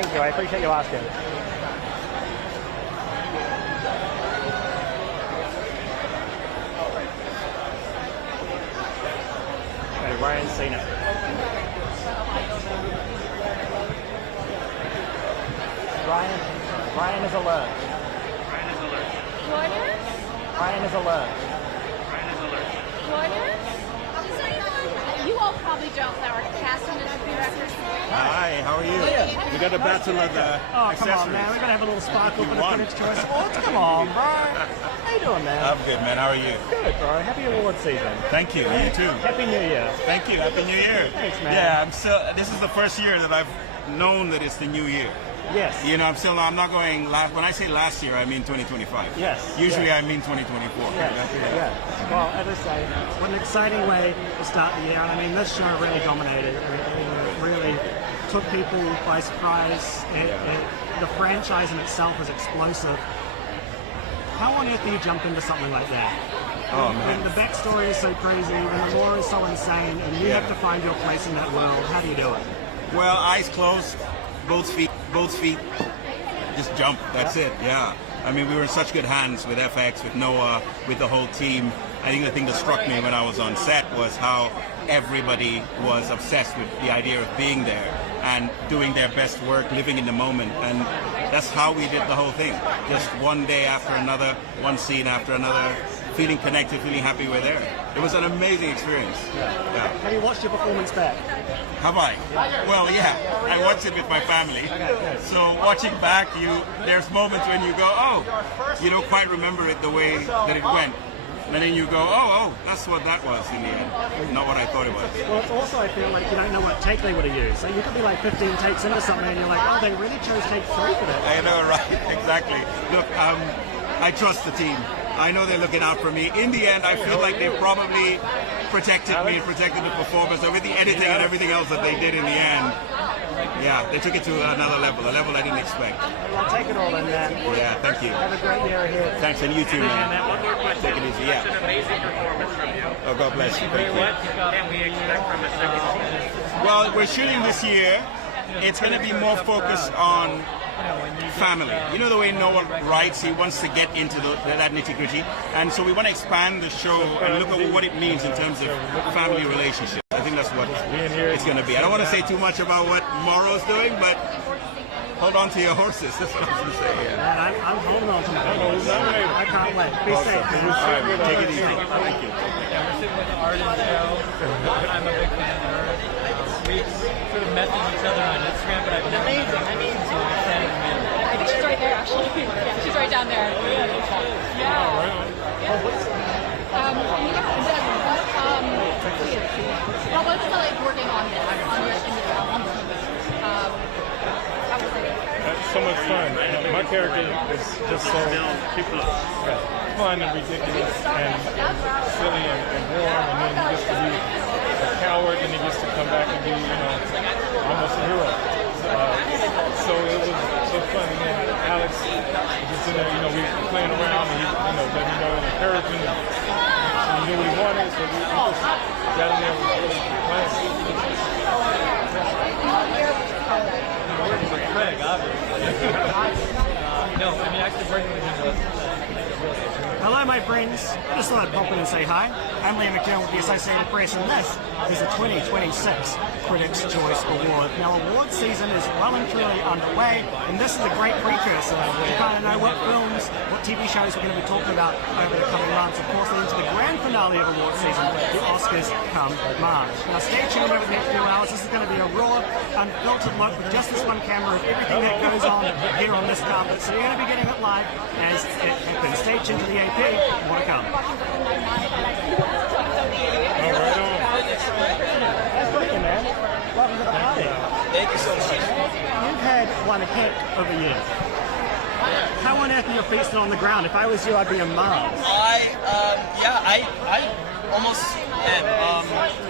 Thank you. I appreciate you asking. Okay, Ryan's seen it. Ryan is alert. Ryan is alert. You all probably don't know our casting and directors. Hi, how are you? We got a battle of the Oh, accessories. come on, man. We're going to have a little sparkle for the Critics' Choice Awards. Come on, bro. How you doing, man? I'm good, man. How are you? Good, bro. Happy award season. Thank you. You too. Happy New Year. Thank you. Happy New Year. Thanks, man. Yeah, I'm still. This is the first year that I've known that it's the new year. Yes. You know, I'm not going last. When I say last year, I mean 2025. Yes. Usually yes. I mean 2024. Yes. Yeah. Well, as I say, what an exciting way to start the year. I mean, this show really dominated. It really took people by surprise. The franchise in itself is explosive. How on earth do you jump into something like that? Oh, man. When the backstory is so crazy, when the lore is so insane, and you have to find your place in that world, how do you do it? Well, eyes closed, both feet, just jump. That's it. Yeah. I mean, we were in such good hands with FX, with Noah, with the whole team. I think the thing that struck me when I was on set was how everybody was obsessed with the idea of being there and doing their best work, living in the moment. And that's how we did the whole thing. Just one day after another, one scene after another, feeling connected, feeling happy we're there. It was an amazing experience. Yeah. Have you watched your performance back? Have I? Well, yeah. I watched it with my family. So watching back, there's moments when you go, oh, you don't quite remember it the way that it went. And then you go, oh, that's what that was in the end. Not what I thought it was. Well, it's also, I feel like you don't know what take they would have used. So you could be like 15 takes into something and you're like, oh, they really chose take 3 for that. I know, right? Exactly. Look, I trust the team. I know they're looking out for me. In the end, I feel like they probably protected me, protected the performance, with the editing and everything else that they did in the end. Yeah, they took it to another level, a level I didn't expect. Well, take it all in, man. Yeah, thank you. Have a great year ahead. Thanks, and you too, man. One more question. Take it easy, yeah. Such an amazing performance from you. Oh, God bless you. Thank you. What can we expect from a second season? Well, we're shooting this year. It's going to be more focused on family. You know the way Noah writes, he wants to get into that nitty-gritty. And so we want to expand the show and look at what it means in terms of family relationships. I think that's what it's going to be. I don't want to say too much about what Morrow's doing, but hold on to your horses. That's what I was going to say. Yeah. Man, I'm holding on to my horses. I can't wait. Be safe, man. All right, take it easy. Thank you. Yeah, we're sitting with Arden Cho. I'm a big fan of her. We sort of met each other on Instagram, but I've never met her in person, so I'm excited to meet her. I think she's right there, actually. Yeah, she's right down there. Well, what's it like working on this, on your how was it? So much fun. My character is just so fun and ridiculous and silly and warm, and then he gets to be a coward, and he gets to come back and be, almost a hero. So it was so fun. And then Alex just in there, we were playing around, and he, let me know and encouraging, and he knew what he wanted, so we just got in there and was really playing. Craig, obviously. No, I mean, actually working with him was Hello, my friends. I just thought I'd pop in and say hi. I'm Liam McEwan with the Associated Press, and this is the 2026 Critics' Choice Award. Now, award season is well and truly underway, and this is a great precursor to kind of know what films, what TV shows we're going to be talking about over the coming months. Of course, into the grand finale of award season, the Oscars come March. Now, stay tuned over the next few hours. This is going to be a raw, unfiltered look with just this one camera of everything that goes on here on this carpet. So you're going to be getting it live as it happens. Stay tuned to the AP. More to come. All right, on. Nice to meet you, man. Welcome to the party. Thank you so much. You've had one heck of a year. How on earth are you feasting on the ground? If I was you, I'd be in Mars. I almost am.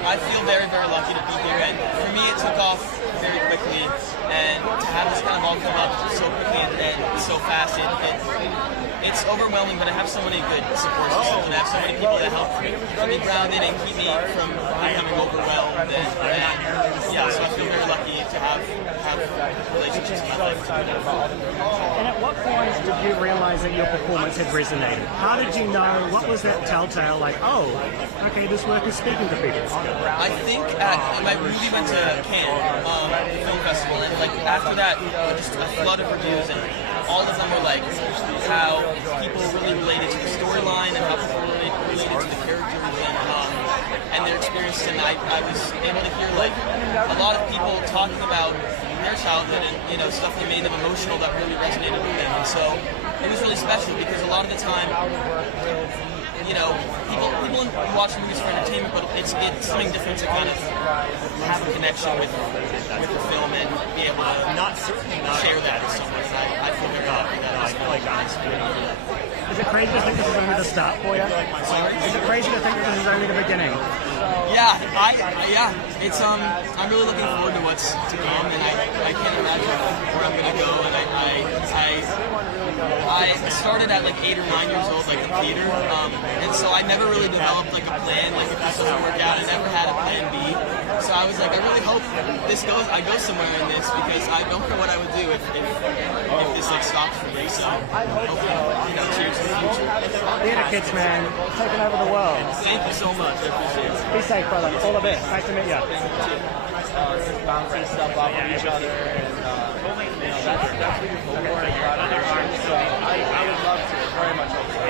I feel very, very lucky to be here, and for me, it took off very quickly, and to have this kind of all come up so quickly and and so fast. It's overwhelming, but I have so many good support systems, and I have so many people that help keep me grounded and keep me from becoming overwhelmed. And yeah, so I feel very lucky to have relationships in my life. And at what point did you realize that your performance had resonated? How did you know? What was that telltale, like, oh, okay, this work is speaking to people? I think my movie went to Cannes Film Festival, and like after that, just a flood of reviews, and all of them were like how people really related to the storyline and how people related to the characters and their experiences. And I was able to hear like a lot of people talking about their childhood and stuff that made them emotional that really resonated with them. And so it was really special because a lot of the time, people watch movies for entertainment, but it's something different to kind of have a connection with the film and be able to share that with someone. And I feel very happy that I feel like Is it crazy to think this is only the start for you? Is it crazy to think that this is only the beginning? Yeah, it's I'm really looking forward to what's to come, and I can't imagine where I'm gonna go. And I started at like 8 or 9 years old, like in theater, and so I never really developed like a plan. Like if this doesn't work out, I never had a plan B. So I was like, I really hope I go somewhere in this because I don't know what I would do if this like stops for me. So hopefully, cheers to the future. Theater kids, man, taking over the world. Thank you so much. I appreciate it. Be safe, brother. All the best. Nice to meet you. Bouncing stuff off of each other, and that's what you're for. So I would love to, very much hope so.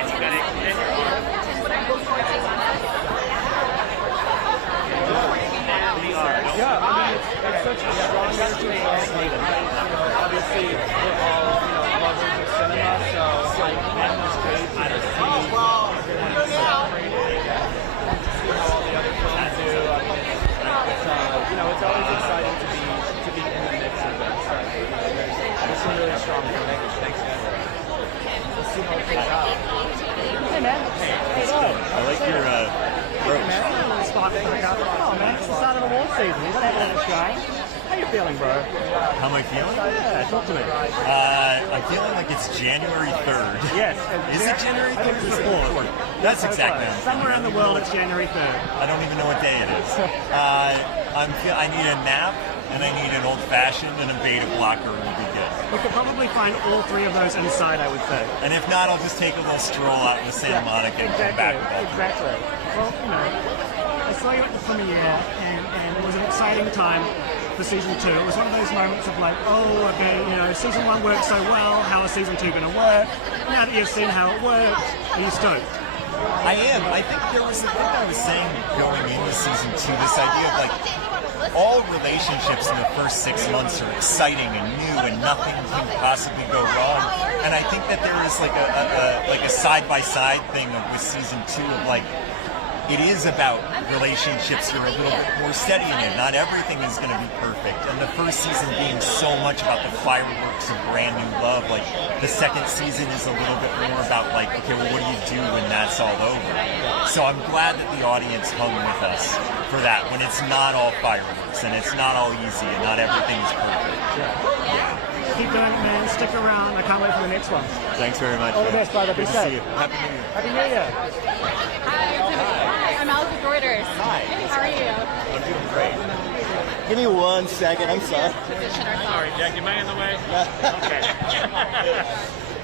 Yeah, I mean, it's such a strong message. Obviously, we're all, lovers of cinema, so like, on this page, I just see everyone celebrated, and to see how all the other films do. It's always exciting to be in the mix of it. So, it's a really strong thing. Thanks, guys. Let's see how it plays out. Hey, man. Hey, I like your Hey, man. Spot for the cup. Oh, man, it's the start of award season. You gotta have a try. How you feeling, bro? How am I feeling? Yeah, talk to me. I'm feeling like it's January 3rd. Yes. Is it January 3rd? I think it's the 4th. That's exactly it. Somewhere around the world, it's January 3rd. I don't even know what day it is. I need a nap, and I need an old-fashioned, and a beta blocker would be good. We could probably find all three of those inside, I would say. And if not, I'll just take a little stroll out in Santa Monica and come back. Exactly. Well, I saw you at the premiere, and it was an exciting time for season 2. It was one of those moments of like, oh, okay, season 1 worked so well, how is season 2 going to work? Now that you've seen how it worked, are you stoked? I am. I think there was a thing I was saying going into season 2, this idea of like, all relationships in the first 6 months are exciting and new and nothing can possibly go wrong. And I think that there is like a side-by-side thing with season 2 of like, it is about relationships that are a little bit more steady in it. Not everything is going to be perfect. And the first season being so much about the fireworks and brand new love, like the second season is a little bit more about like, okay, well, what do you do when that's all over? So I'm glad that the audience hung with us for that, when it's not all fireworks and it's not all easy and not everything's perfect. Yeah. Keep doing it, man. Stick around. I can't wait for the next one. Thanks very much. All the best, brother. Be Good to safe. see you. Happy New Year. Happy New Year. Hi, I'm Alice Reuters. Hi. How are you? I'm doing great. Give me 1 second, I'm sorry. Position ourselves. Sorry, Jackie, am I in the way? Okay.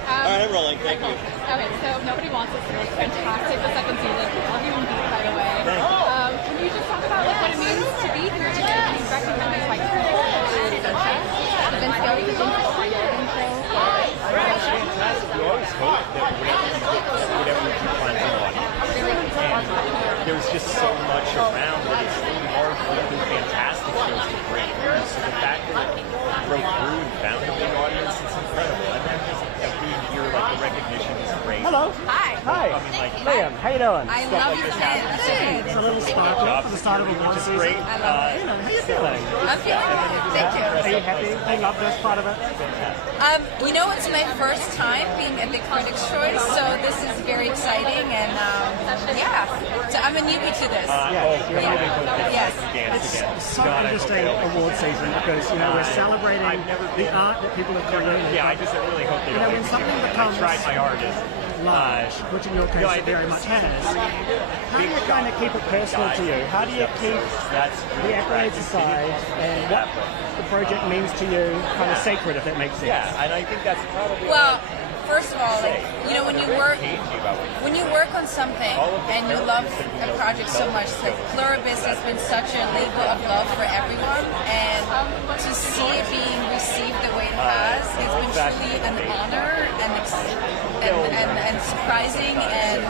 All right, I'm rolling, thank you. Okay, so Nobody Wants Us was fantastic the second season. Love you indeed, by the way. Can you just talk about what it means to be here today and be recognized by people and Vince Gilligan and Arden Cho? It's fantastic. We always hope that whatever we can find an audience. And there's just so much around that it's really hard for the fantastic shows to break through. So the fact that it broke through and found a big audience is incredible. And then just being here, like the recognition is great. Hello. Hi. Hi. Liam, how you doing? I love your fans. It's a little sparkle for the start of award season. I love it. How you feeling? I'm feeling good. Thank you. Are you happy? You love this part of it? You know, it's my first time being at the Critics' Choice, so this is very exciting, and yeah, so I'm a newbie to this. Yes. It's so interesting award season because, you know, we're celebrating the art that people have created. Yeah, I just really hope they You know, when something becomes tried my hardest. large, which in your case it very much has, how do you kind of keep it personal to you? How do you keep the accolades aside and what the project means to you kind of sacred, if that makes sense? Yeah, and I think that's probably... Well, first of all, like, you know, when you work on something and you love a project so much, like Pluribus has been such a labor of love for everyone, and to see it being received the way it has been truly an honor and surprising, and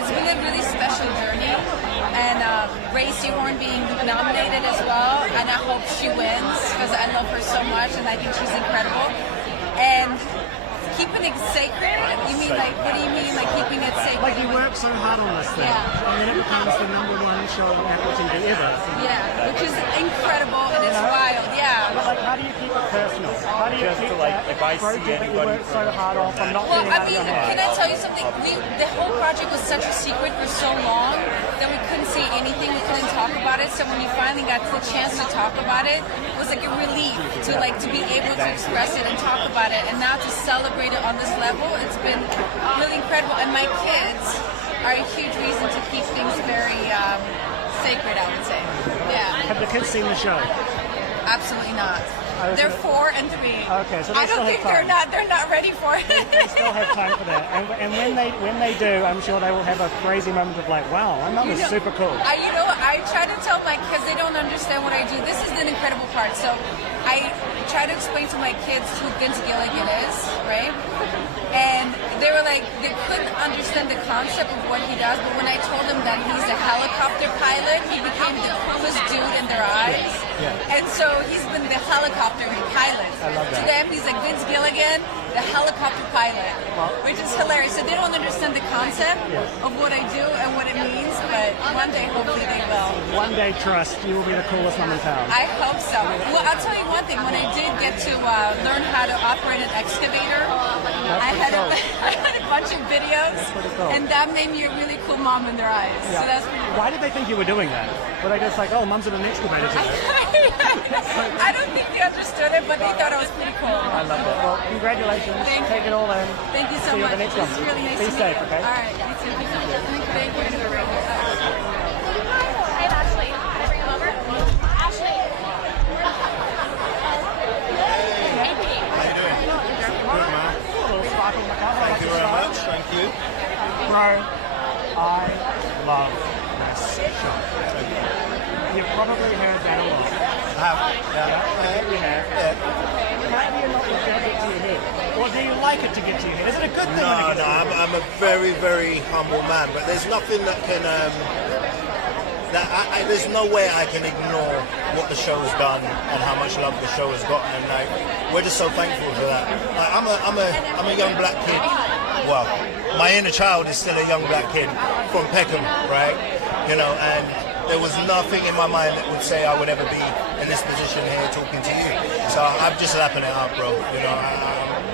it's been a really special journey. And Grace Horn being nominated as well, and I hope she wins because I love her so much and I think she's incredible. And keeping it sacred? You mean like, what do you mean like keeping it sacred? Like you work so hard on this thing, and then it becomes the #1 show on Apple TV ever. Yeah, which is incredible and it's wild, yeah. But like, how do you keep it personal? How do you keep if I see project that you anybody work so hard on from not Well, getting I out of mean, your head? can I tell you something? The whole project was such a secret for so long that we couldn't say anything, we couldn't talk about it. So when we finally got the chance to talk about it, it was like a relief to be able to express it and talk about it. And now to celebrate it on this level, it's been really incredible. And my kids are a huge reason to keep things very sacred, I would say. Yeah. Have the kids seen the show? Absolutely not. They're 4 and 3. Okay, so they I don't still think have time. they're not ready for it. They still have time for that. And when they do, I'm sure they will have a crazy moment of like, wow, my mum is super cool. I try to tell my kids, they don't understand what I do. This is an incredible part. So I try to explain to my kids who Vince Gilligan is, right? And they were like, they couldn't understand the concept of what he does, but when I told them that he's a helicopter pilot, he became the coolest dude in their eyes. And so he's been the helicopter pilot. I love that. To them, he's like Vince Gilligan, the helicopter pilot, which is hilarious. So they don't understand the concept of what I do and what it means, but one day, hopefully they will. One day, trust, you will be the coolest mum in town. I hope so. Well, I'll tell you one thing. When I did get to learn how to operate an excavator, I had a bunch of videos, and that made me a really cool mom in their eyes. So that's pretty cool. Why did they think you were doing that? Were they just like, oh, mum's in an excavator today? I don't think they understood it, but they thought it was pretty cool. I love it. Well, congratulations. Take it all in. Thank you so See you much. at the next This one. is really nice Be to meet safe, you. okay? All right, you too. Thank you. Hey, Ashley. Can I bring him over? Ashley. Hey, Pete. How you doing? Good, man. Thank you very much. Thank you. Bro, I love this show. You've probably heard that a lot. I have. Yeah. You have. How do you not let that get to your head? Or do you like it to get to your head? Is it a good thing? No, I'm a very, very humble man, but there's nothing that can, there's no way I can ignore what the show has done and how much love the show has gotten, and like, we're just so thankful for that. Like, I'm a young black kid. Well, my inner child is still a young black kid from Peckham, right? You know, and there was nothing in my mind that would say I would ever be in this position here talking to you. So I'm just lapping it up, bro. You know,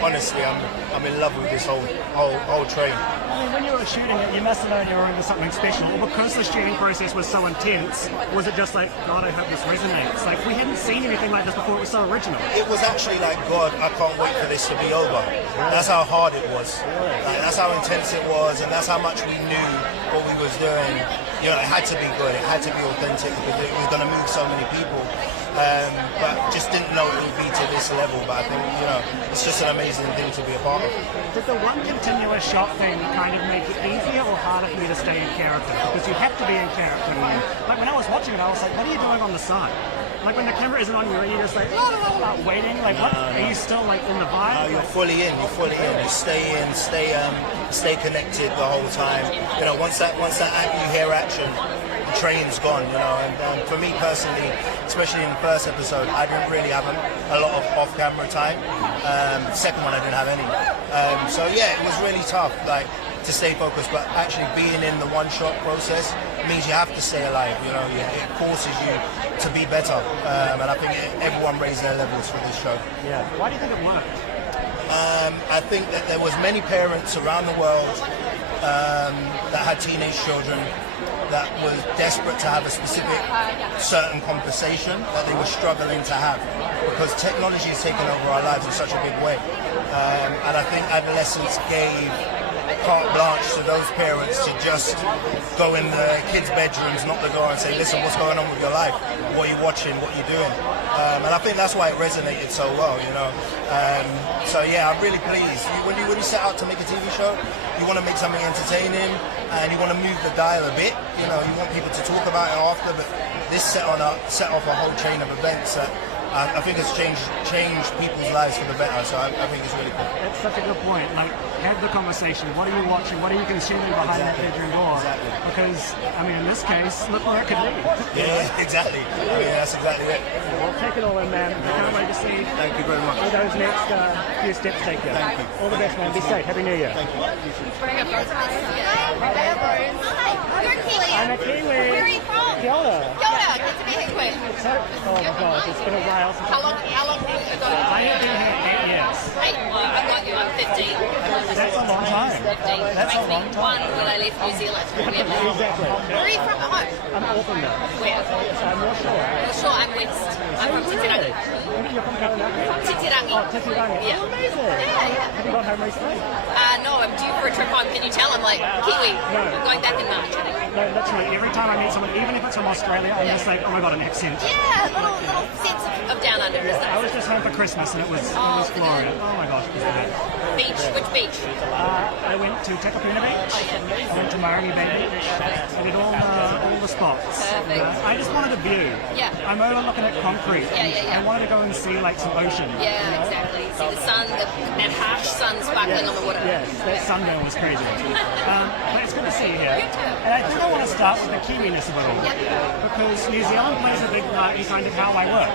honestly, I'm in love with this whole train. I mean, when you were shooting it, you must have known you were into something special. Or because the shooting process was so intense, was it just like, God, I hope this resonates? Like, we hadn't seen anything like this before. It was so original. It was actually like, God, I can't wait for this to be over. That's how hard it was. Like, that's how intense it was, and that's how much we knew what we was doing. You know, it had to be good. It had to be authentic because it was going to move so many people. But just didn't know it would be to this level. But I think, you know, it's just an amazing thing to be a part of. Did the one continuous shot thing kind of make it easier or harder for you to stay in character? Because you have to be in character. Like when I was watching it, I was like, what are you doing on the side? Like when the camera isn't on you, are you just like, la, la, la, la, waiting? Like what? Are you still like in the vibe? No, you're fully in. You're fully in. You stay in. Stay connected the whole time. You know, once that you hear action, train's gone, you know. And for me personally, especially in the first episode, I didn't really have a lot of off-camera time. Second one, I didn't have any. So yeah, it was really tough, like, to stay focused. But actually being in the one-shot process means you have to stay alive. You know, it forces you to be better. And I think everyone raised their levels for this show. Yeah. Why do you think it worked? I think that there was many parents around the world that had teenage children that was desperate to have a specific certain conversation that they were struggling to have because technology has taken over our lives in such a big way. And I think Adolescence gave carte blanche to those parents to just go in the kids' bedrooms, knock the door and say, listen, what's going on with your life? What are you watching? What are you doing? And I think that's why it resonated so well, you know. So yeah, I'm really pleased. When you set out to make a TV show, you want to make something entertaining and you want to move the dial a bit. You know, you want people to talk about it after, but this set off a whole chain of events that I think it's changed people's lives for the better, so I think it's really cool. That's such a good point. Like, have the conversation. What are you watching? What are you consuming behind that bedroom door? Exactly. Because, I mean, in this case, look where it could lead. Yeah, exactly. I mean, that's exactly it. Well, take it all in, man. I can't wait to see Thank you very much. all those next few steps take you. Thank you. All the best, man. Be safe. Happy New Year. Thank you. You're Kiwi. I'm a Kiwi. Where are you from? Kia ora. Kia ora. Good to meet you. Oh my God, it's been a while since How long have you got? I have been here 8 years. I've got you. I'm 15. That's a long time. 15. That's a Makes me long time. one when I left New Zealand. Exactly. Where are you from at home? I'm Auckland. Where? I'm not sure. Not sure. I'm west. I'm from Titirangi. You're from Karolina? Titirangi. Oh, Titirangi. Yeah. Oh, amazing. Yeah. Have you gone home recently? No, I'm due for a trip home. Can you tell? I'm like Kiwi. No. I'm going back in March, I think. No, literally, every time I meet someone, even if it's from Australia, I'm just like, oh my God, an accent. Yeah, little sense of down under, isn't I it? was just home for Christmas and it was glorious. Oh my gosh, it was great. Beach. Which beach? I went to Takapuna Beach, I went to Marami Bay Beach, I did all the spots. Perfect. I just wanted a view. Yeah. I'm over looking at concrete. Yeah. I wanted to go and see like some ocean. Yeah, exactly. See the sun, that harsh sun sparkling on the water. Yes, that sunburn was crazy. But it's good to see you here. And I think I want to start with the Kiwiness of it all. Because New Zealand plays a big part in kind of how I work.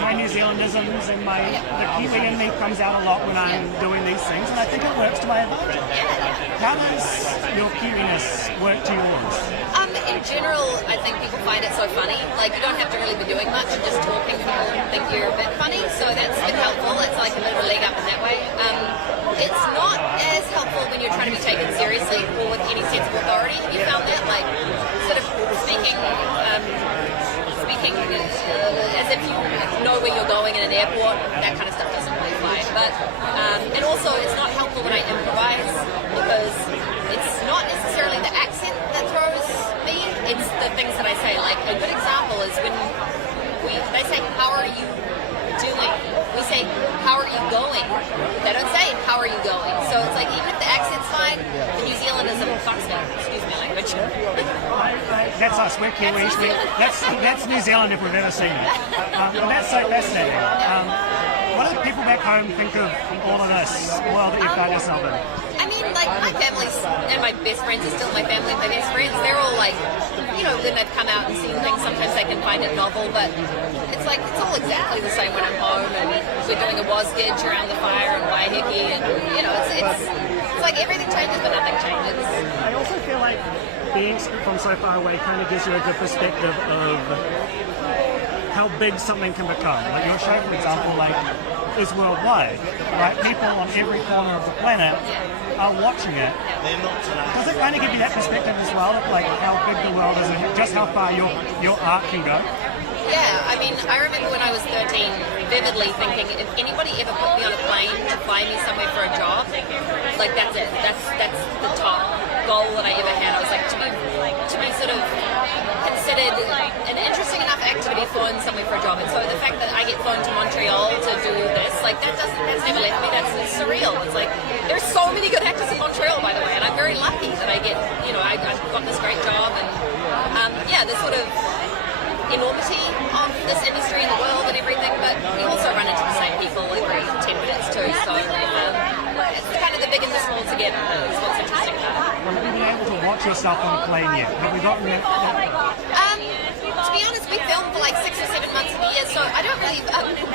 My New Zealandisms and the Kiwi in me comes out a lot when I'm doing these things, and I think it works to my advantage. How does your Kiwiness work to yours? In general, I think people find it so funny. Like, you don't have to really be doing much, and just talking, people think you're a bit funny, so that's been helpful. It's like a bit of a leg up in that way. It's not as helpful when you're trying to be taken seriously or with any sense of authority. Have you found that? Like, sort of speaking as if you know where you're going in an airport, that kind of stuff doesn't really fly. But, and also, it's not helpful when I improvise, because it's not necessarily the accent that throws me, it's the things that I say. Like, a good example is when they say, how are you doing? We say, how are you going? They don't say, how are you going? So it's like, even if the accent's fine, the New Zealandism fucks me. Excuse my language. That's us, we're Kiwis. That's New Zealand if we've ever seen it. And that's so fascinating. What do people back home think of all of this world that you found yourself in? I mean, like, my family's, and my best friends are still my family, my best friends, they're all like, you know, when they've come out and seen things, sometimes they can find it novel, but it's like, it's all exactly the same when I'm home, and we're doing a Wasgidge around the fire in Waiheke, and, you know, it's like everything changes, but nothing changes. I also feel like being from so far away kind of gives you a good perspective of how big something can become. Like your show, for example, like is worldwide, right? People on every corner of the planet are watching it. Does it kind of give you that perspective as well, of like how big the world is and just how far your art can go? Yeah, I mean, I remember when I was 13, vividly thinking, if anybody ever put me on a plane to fly me somewhere for a job, like that's it. That's the top goal that I ever had. I was like, to be sort of considered an interesting enough activity flown somewhere for a job. And so the fact that I get flown to Montreal to do this, like that's never left me. That's surreal. It's like, there's so many good actors in Montreal, by the way, and I'm very lucky that I get, you know, I've got this great job, and this sort of enormity of this industry in the world and everything, but you also run into the same people every 10 minutes too, so it's kind of the big and the small together is what's interesting about it. Have you been able to watch yourself on a plane yet? Have we gotten that? be honest, we film for like 6 or 7 months of the year, so I don't really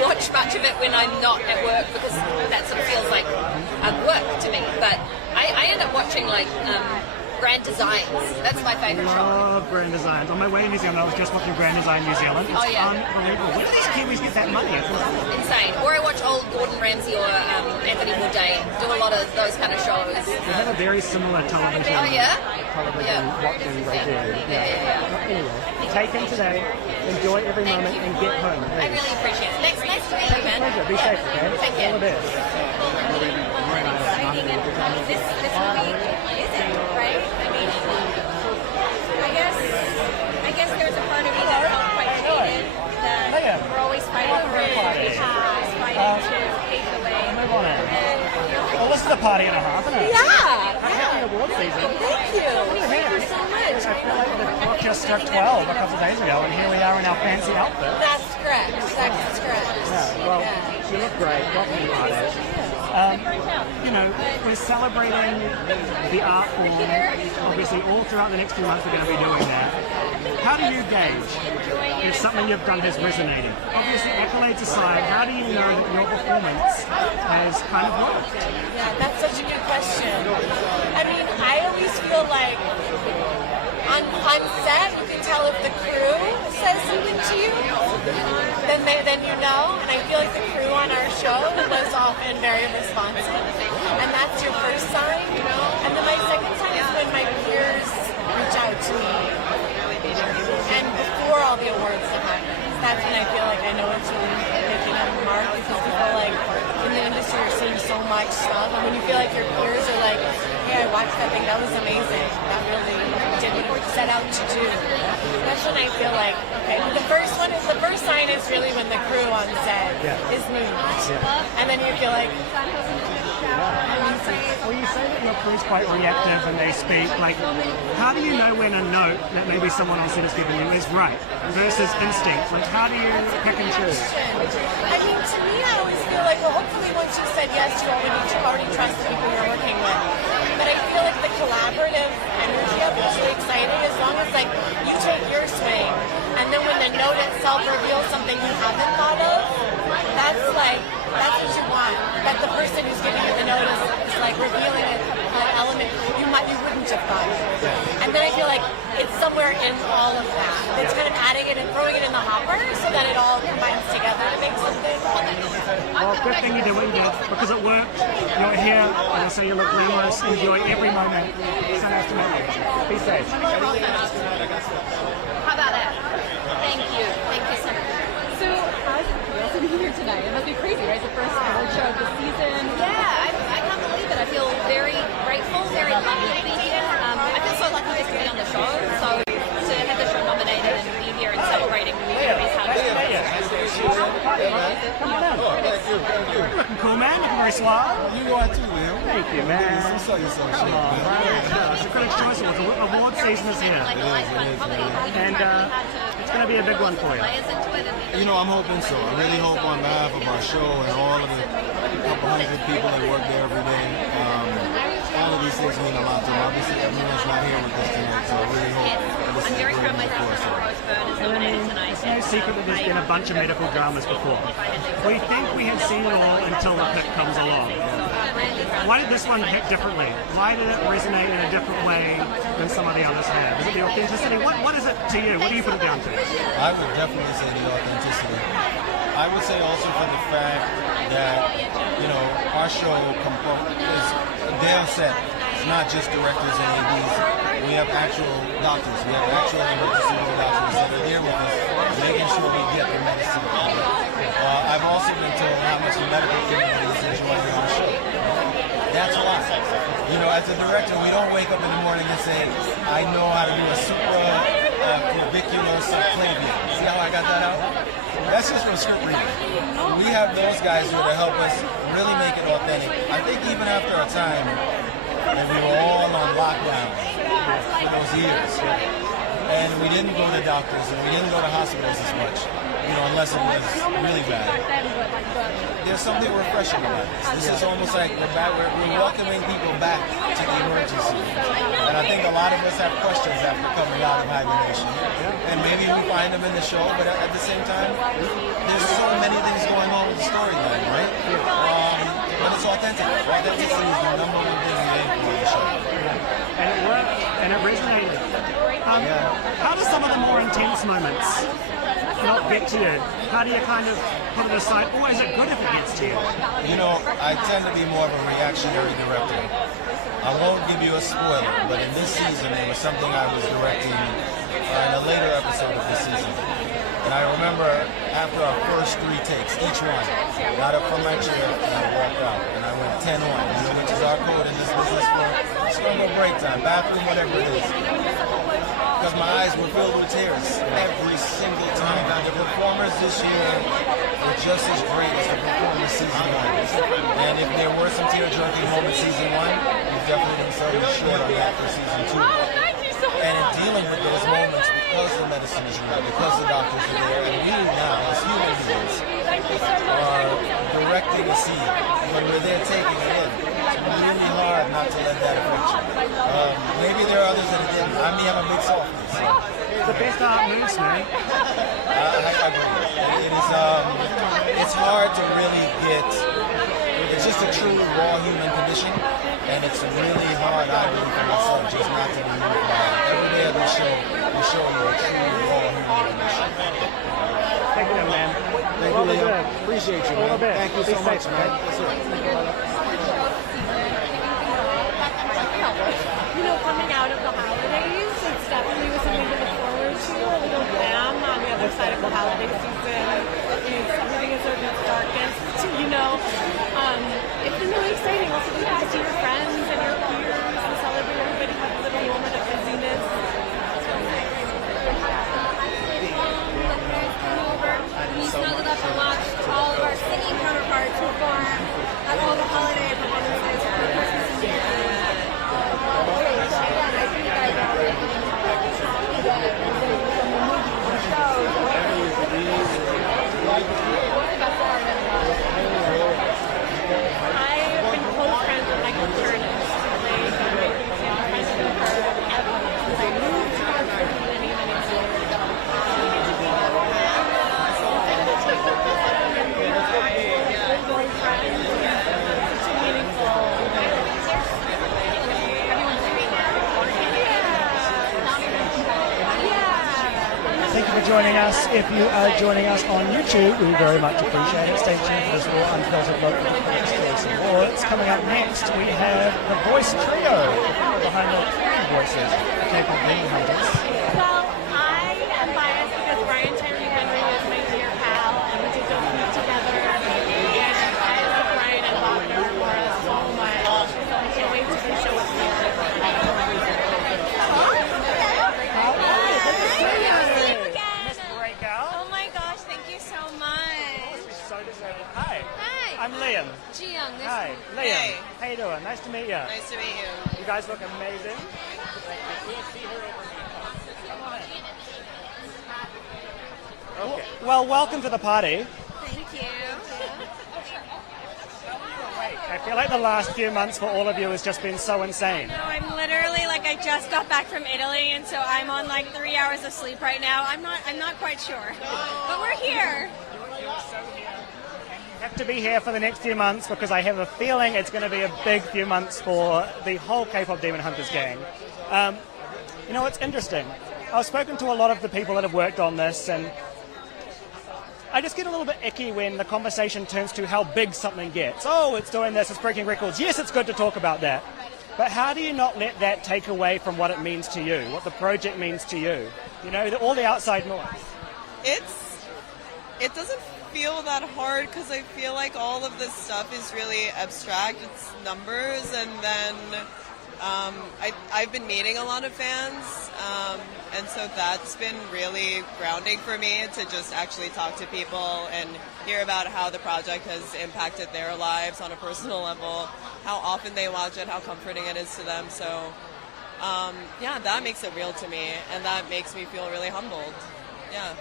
watch much of it when I'm not at work because that sort of feels like work to me. But I end up watching like Grand Designs. That's my favourite show. Love Grand Designs. On my way to New Zealand, I was just watching Grand Design New Zealand. It's unbelievable. Where do these Kiwis get that money? It's insane. Or I watch old Gordon Ramsay or Anthony Bourdain. Do a lot of those kind of shows. They have a very similar television. Oh yeah? Television watching regime. Yeah. Anyway, take in today, enjoy every moment, and get home. I really appreciate it. Next week, man. Pleasure. Be safe, okay? Thank you. All the best. This movie isn't, right? I mean, I guess there's a part of me that felt quite jaded, that we're always fighting for fighting to pave the way. Well, this is a party and a half, isn't it? Yeah. Happy award season. Thank you. Thank you so much. I feel like the clock just struck 12 a couple of days ago, and here we are in our fancy outfit. That's correct. That's correct. Yeah, well, you look great. Welcome to Friday. You know, we're celebrating the art form. Obviously, all throughout the next few months, we're going to be doing that. How do you gauge if something you've done has resonated? Obviously, accolades aside, how do you know that your performance has kind of worked? Yeah, that's such a good question. I mean, I always feel like on set, you can tell if the crew says something to you, then you know. And I feel like the crew on our show was often very responsive, and that's your first sign. And then my second sign is when my peers reach out to me, and before all the awards have happened, that's when I feel like I know it's really making a mark, because people like in the industry are seeing so much stuff, and when you feel like your peers are like, hey, I watched that thing, that was amazing, that really did what you set out to do. That's when I feel like, okay, the first sign is really when the crew on set is moved, and then you feel like, well, you say that your crew's quite reactive and they speak. Like, how do you know when a note that maybe someone on set is giving you is right versus instinct? Like, how do you pick and choose? I mean, to me, I always feel like, well, hopefully once you said yes, you already trust the people you're working with. But I feel like the collaborative energy of it is really exciting, as long as like you take your swing, and then when the note itself reveals something you haven't thought of, that's what you want. That the person who's giving you the note is like revealing an element you wouldn't have thought of. And then I feel like it's somewhere in all of that. It's kind of adding it and throwing it in the hopper so that it all combines together to make something. Well, good thing you're doing it because it worked. You're here, and I say you look glamorous. Enjoy every moment. So nice to meet you. Be safe. How about that? Thank you. Thank you so much. So, how's it feel to be here tonight? It must be crazy, right? The first award show of the season. Yeah, I can't believe it. I feel very grateful, very lucky to be here. I feel so lucky just to be on the show. So to have the show nominated and be here and celebrating the movies, how Come on in. You're looking cool, man. Looking very suave. You are too, man. Thank you, man. You saw yourself. Come on, man. It's the Critics' Choice Awards. The award season is here. And it's going to be a big one for you. You know, I'm hoping so. I really hope on behalf of our show and all of the couple hundred people that work there every day. All of these things mean a lot to them. Obviously, everyone's not here with us tonight, so I really hope this is a great night for us. And I mean, it's no secret that there's been a bunch of medical dramas before. We think we had seen it all until the pick comes along. Why did this one hit differently? Why did it resonate in a different way than some of the others have? Is it the authenticity? What is it to you? What do you put it down to? I would definitely say the authenticity. I would say also for the fact that, you know, our show is Dale said it's not just directors and ADs. We have actual doctors. We have actual emergency room doctors that are there with us, making sure we get the medicine. I've also been told how much the medical community is enjoying our show. That's a lot. You know, as a director, we don't wake up in the morning and say, I know how to do a supraclavicular subclavian. See how I got that out? That's just from script reading. We have those guys who are to help us really make it authentic. I think even after a time, and we were all on lockdown for those years, and we didn't go to doctors and we didn't go to hospitals as much, unless it was really bad. There's something refreshing about this. This is almost like we're welcoming people back to the emergency room. And I think a lot of us have questions after coming out of hibernation. And maybe we find them in the show, but at the same time, there's so many things going on with the storyline, right? But it's authentic. Authenticity is the number one thing we aim for the show. And it worked, and it resonated. How do some of the more intense moments not get to you? How do you kind of put it aside? Or is it good if it gets to you? I tend to be more of a reactionary director. I won't give you a spoiler, but in this season, it was something I was directing in a later episode of this season. And I remember after our first 3 takes, each one, got up from my chair and I walked out. And I went 10-1, which is our code in this business for struggle break time, bathroom, whatever it is. Because my eyes were filled with tears every single time. Now, the performers this year were just as great as the performers season 1. And if there were some tear-jerking moments season 1, we've definitely been selling short on that for season 2. And in dealing with those moments, because the medicine is real, because the doctors are there, and we now, as human beings, are directing a scene when we're there taking it in. It's really hard not to let that affect you. Maybe there are others that it didn't. I'm a big softness. The best art moves, man. I agree. It's hard to really get. It's just a true raw human condition, and it's really hard, I believe, for myself, just not to be moved by it. Every day of the show, we show you a true raw human condition. Thank you, man. Thank you, Liam. Appreciate you, man. Thank you so much, man. Coming out of the holidays, it's definitely was something to look forward to. A little glam on the other side of the holiday season. Everything is at its darkest, It's been really exciting also to get to see your friends and your peers and celebrate everybody have a little moment of busyness. We snuggled up and watched all of our singing counterparts perform at all the holiday performances for Christmas and New Year's. I've been close friends with Michael Chernus. They've been making friends with her forever. They moved together many, many years ago. Thank you for joining us. If you are joining us on YouTube, we very much appreciate it. Stay tuned for this raw, unfiltered look at the Critics' Choice Awards. Coming up next, we have the voice trio behind the voices, KPop Demon Hunters. Well, I am biased because Brian Tyree Henry was my dear pal, and we did those movies together. And I love Brian and Wagner for us so much. So I can't wait to do the show with you. Hi. Hi. I'm Liam. Jiyoung. Hi. Liam. Hey. How you doing? Nice to meet you. Nice to meet you. You guys look amazing. Okay. Well, welcome to the party. Thank you. I feel like the last few months for all of you has just been so insane. No, I'm literally I just got back from Italy, and so I'm on 3 hours of sleep right now. I'm not quite sure, but we're here. Have to be here for the next few months because I have a feeling it's going to be a big few months for the whole KPop Demon Hunters gang. It's interesting. I've spoken to a lot of the people that have worked on this, and I just get a little bit icky when the conversation turns to how big something gets. Oh, it's doing this, it's breaking records. Yes, it's good to talk about that. But how do you not let that take away from what it means to you, what the project means to you? All the outside noise. It doesn't feel that hard because I feel like all of this stuff is really abstract. It's numbers, and then I've been meeting a lot of fans, and so that's been really grounding for me to just actually talk to people and hear about how the project has impacted their lives on a personal level, how often they watch it, how comforting it is to them. So yeah, that makes it real to me, and that makes me feel really humbled. Yeah.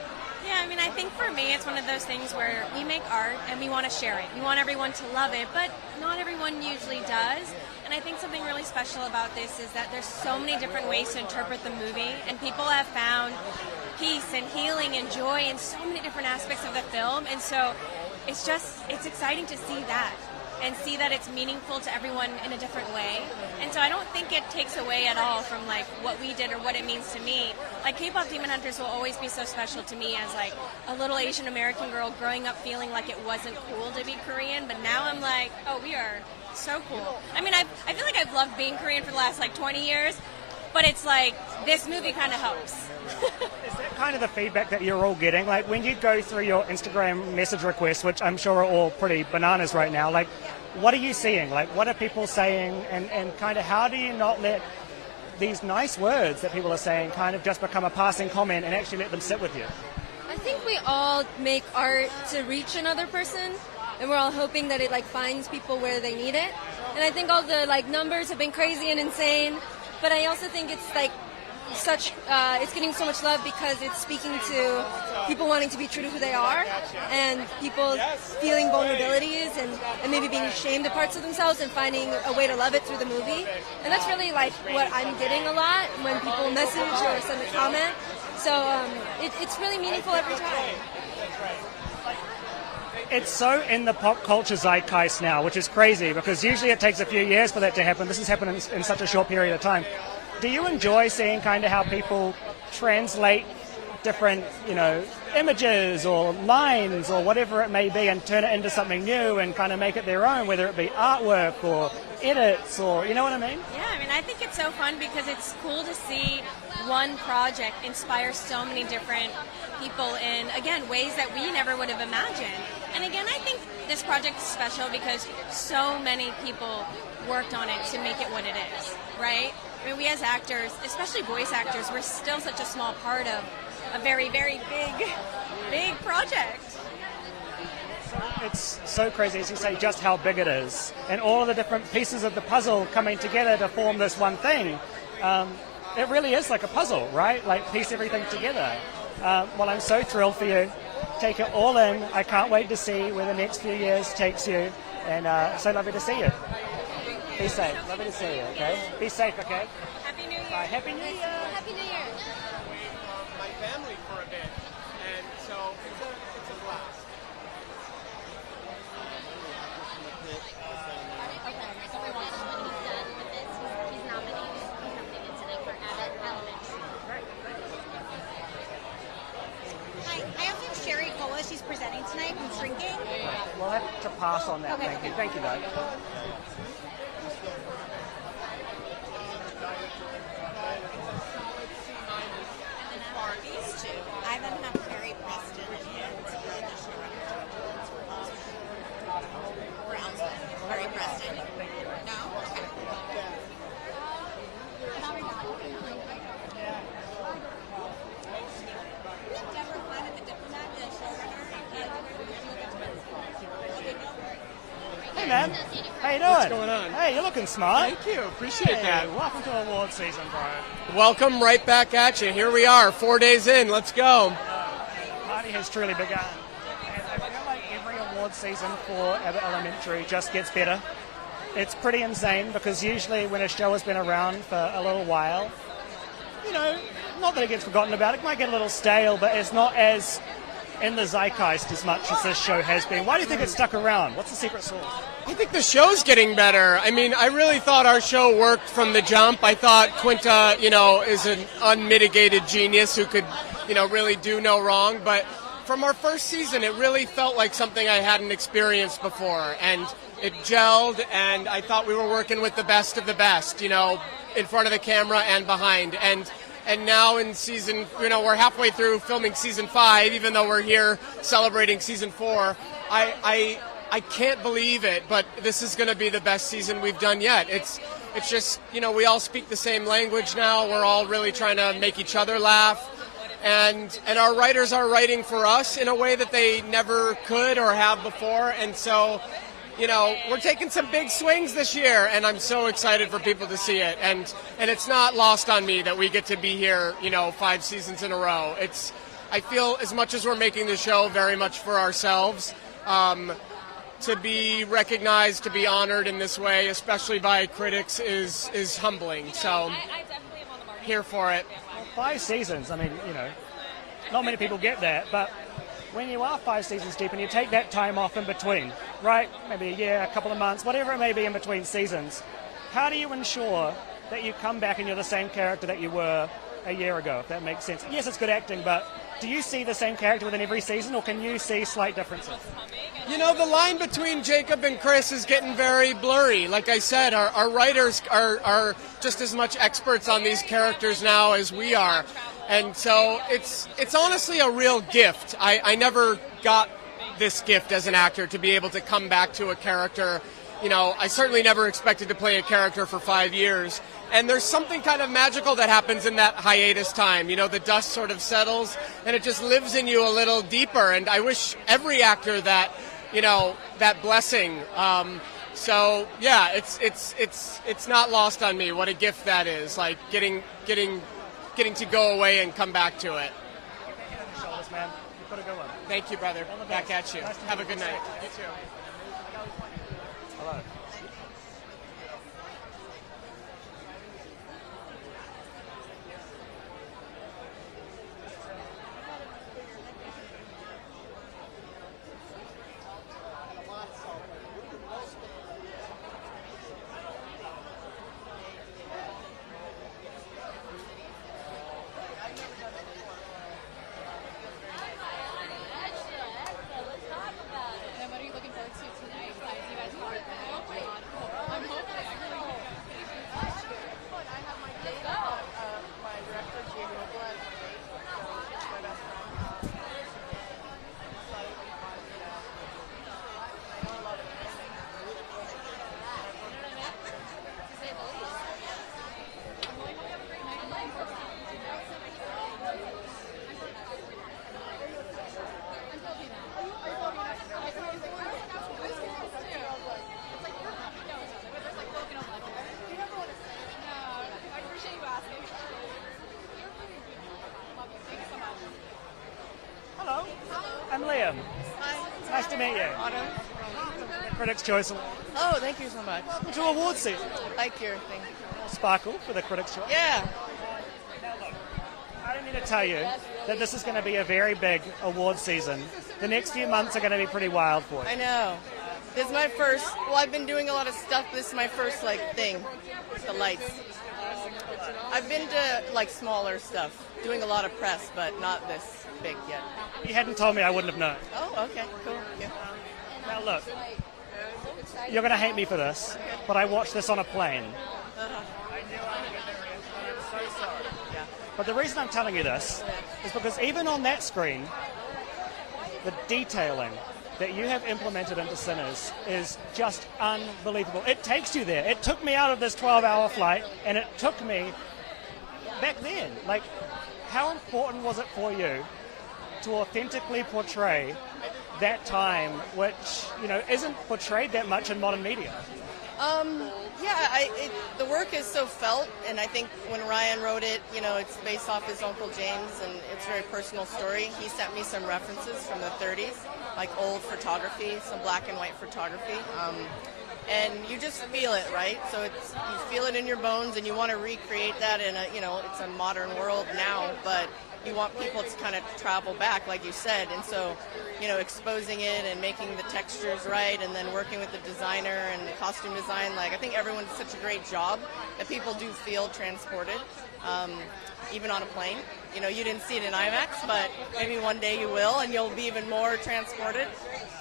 Yeah, I mean, I think for me, it's one of those things where we make art and we want to share it. We want everyone to love it, but not everyone usually does. And I think something really special about this is that there's so many different ways to interpret the movie, and people have found peace and healing and joy in so many different aspects of the film. And so it's exciting to see that and see that it's meaningful to everyone in a different way. And so I don't think it takes away at all from like what we did or what it means to me. Like KPop Demon Hunters will always be so special to me as like a little Asian American girl growing up feeling like it wasn't cool to be Korean, but now I'm like, oh, we are so cool. I mean, I feel like I've loved being Korean for the last like 20 years, but it's like this movie kind of helps. Is that kind of the feedback that you're all getting? Like when you go through your Instagram message requests, which I'm sure are all pretty bananas right now, like what are you seeing? Like what are people saying, and kind of how do you not let these nice words that people are saying kind of just become a passing comment and actually let them sit with you? I think we all make art to reach another person, and we're all hoping that it like finds people where they need it. And I think all the like numbers have been crazy and insane, but I also think it's like it's getting so much love because it's speaking to people wanting to be true to who they are, and people feeling vulnerabilities and maybe being ashamed of parts of themselves and finding a way to love it through the movie. And that's really like what I'm getting a lot when people message or send a comment. So it's really meaningful every time. It's so in the pop culture zeitgeist now, which is crazy because usually it takes a few years for that to happen. This has happened in such a short period of time. Do you enjoy seeing kind of how people translate different, images or lines or whatever it may be and turn it into something new and kind of make it their own, whether it be artwork or edits or, you know what I mean? Yeah, I mean, I think it's so fun because it's cool to see one project inspire so many different people in, again, ways that we never would have imagined. And again, I think this project is special because so many people worked on it to make it what it is, right? I mean, we as actors, especially voice actors, we're still such a small part of a very, very big project. It's so crazy, as you say, just how big it is. And all of the different pieces of the puzzle coming together to form this one thing. It really is like a puzzle, right? Like piece everything together. Well, I'm so thrilled for you. Take it all in. I can't wait to see where the next few years takes you. And so lovely to see you. Be safe. Lovely to see you, okay? Be safe, okay? Happy New Year. Happy New Year. Happy New Year. My family for a bit, and so it's a blast. He's nominated for Abbott Elementary. Hi, I also have Sherry Cola. She's presenting tonight from Shrinking. We'll have to pass on that. Okay. Thank you. Thank you, though. These two. I then have Carrie Preston and the showrunner for Elsbeth. Carrie Preston. No? Okay. Deborah Klein at the Diplomat, the showrunner. Hey, man. How you doing? What's going on? Hey, you're looking smart. Thank you. Appreciate that. Welcome to award season, bro. Welcome right back at you. Here we are, 4 days in. Let's go. The party has truly begun. And I feel like every award season for Abbott Elementary just gets better. It's pretty insane because usually when a show has been around for a little while, not that it gets forgotten about, it might get a little stale, but it's not as in the zeitgeist as much as this show has been. Why do you think it's stuck around? What's the secret sauce? I think the show's getting better. I mean, I really thought our show worked from the jump. I thought Quinta, is an unmitigated genius who could, really do no wrong. But from our first season, it really felt like something I hadn't experienced before. And it gelled, and I thought we were working with the best of the best, in front of the camera and behind. And now in season, we're halfway through filming season 5, even though we're here celebrating season 4. I can't believe it, but this is going to be the best season we've done yet. It's just, we all speak the same language now. We're all really trying to make each other laugh. And our writers are writing for us in a way that they never could or have before. And so, we're taking some big swings this year, and I'm so excited for people to see it. And it's not lost on me that we get to be here, 5 seasons in a row. I feel as much as we're making the show very much for ourselves, to be recognized, to be honored in this way, especially by critics, is humbling. So, here for it. 5 seasons, I mean, not many people get that, but when you are 5 seasons deep and you take that time off in between, right, maybe a year, a couple of months, whatever it may be in between seasons, how do you ensure that you come back and you're the same character that you were a year ago, if that makes sense? Yes, it's good acting, but do you see the same character within every season, or can you see slight differences? The line between Jacob and Chris is getting very blurry. Like I said, our writers are just as much experts on these characters now as we are. And so it's honestly a real gift. I never got this gift as an actor, to be able to come back to a character. I certainly never expected to play a character for 5 years. And there's something kind of magical that happens in that hiatus time. The dust sort of settles and it just lives in you a little deeper. And I wish every actor that, that blessing. So yeah, it's not lost on me what a gift that is. Like getting to go away and come back to it. Thank you, brother. Back at you. Have a good night. You too. Hello. I'm Liam. Hi. Nice to meet you. Autumn. Critics' Choice Award. Oh, thank you so much. Welcome to awards season. Like your thing. Sparkle for the Critics' Choice. Yeah. I don't need to tell you that this is going to be a very big award season. The next few months are going to be pretty wild for you. I know. This is my first, I've been doing a lot of stuff. This is my first, thing. The lights. I've been to, smaller stuff. Doing a lot of press, but not this big yet. If you hadn't told me, I wouldn't have known. Oh, okay. Cool. Yeah. Now, look. You're going to hate me for this, but I watched this on a plane. But the reason I'm telling you this is because even on that screen, the detailing that you have implemented into Sinners is just unbelievable. It takes you there. It took me out of this 12-hour flight, and it took me back then. How important was it for you to authentically portray that time, which, isn't portrayed that much in modern media? The work is so felt, and I think when Ryan wrote it, it's based off his Uncle James, and it's a very personal story. He sent me some references from the 30s, old photography, some black and white photography, and you just feel it, right? So you feel it in your bones, and you want to recreate that in it's a modern world now, but you want people to kind of travel back, like you said, and so, exposing it and making the textures right, and then working with the designer and the costume design, I think everyone did such a great job that people do feel transported, even on a plane. You didn't see it in IMAX, but maybe one day you will, and you'll be even more transported.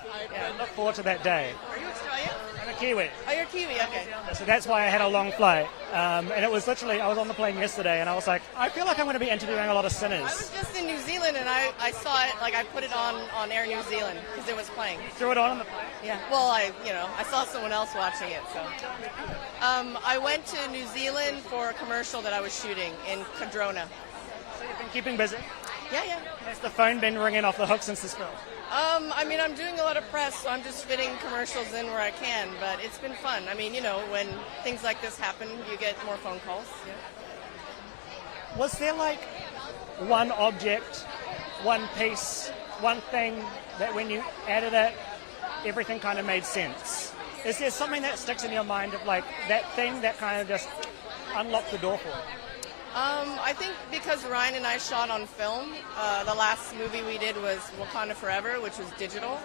I look forward to that day. Are you Australian? I'm a Kiwi. Oh, you're Kiwi, okay. So that's why I had a long flight. And it was literally, I was on the plane yesterday, and I was like, I feel like I'm going to be interviewing a lot of Sinners. I was just in New Zealand, and I saw it, I put it on Air New Zealand, because it was playing. You threw it on the plane? Yeah. Well, I saw someone else watching it, so. I went to New Zealand for a commercial that I was shooting in Cadrona. So you've been keeping busy? Yeah. Has the phone been ringing off the hook since this film? I mean, I'm doing a lot of press, so I'm just fitting commercials in where I can, but it's been fun. I mean, you know, when things like this happen, you get more phone calls. Yeah. Was there like one object, one piece, one thing that when you added it, everything kind of made sense? Is there something that sticks in your mind of like that thing that kind of just unlocked the door for it? I think because Ryan and I shot on film, the last movie we did was Wakanda Forever, which was digital,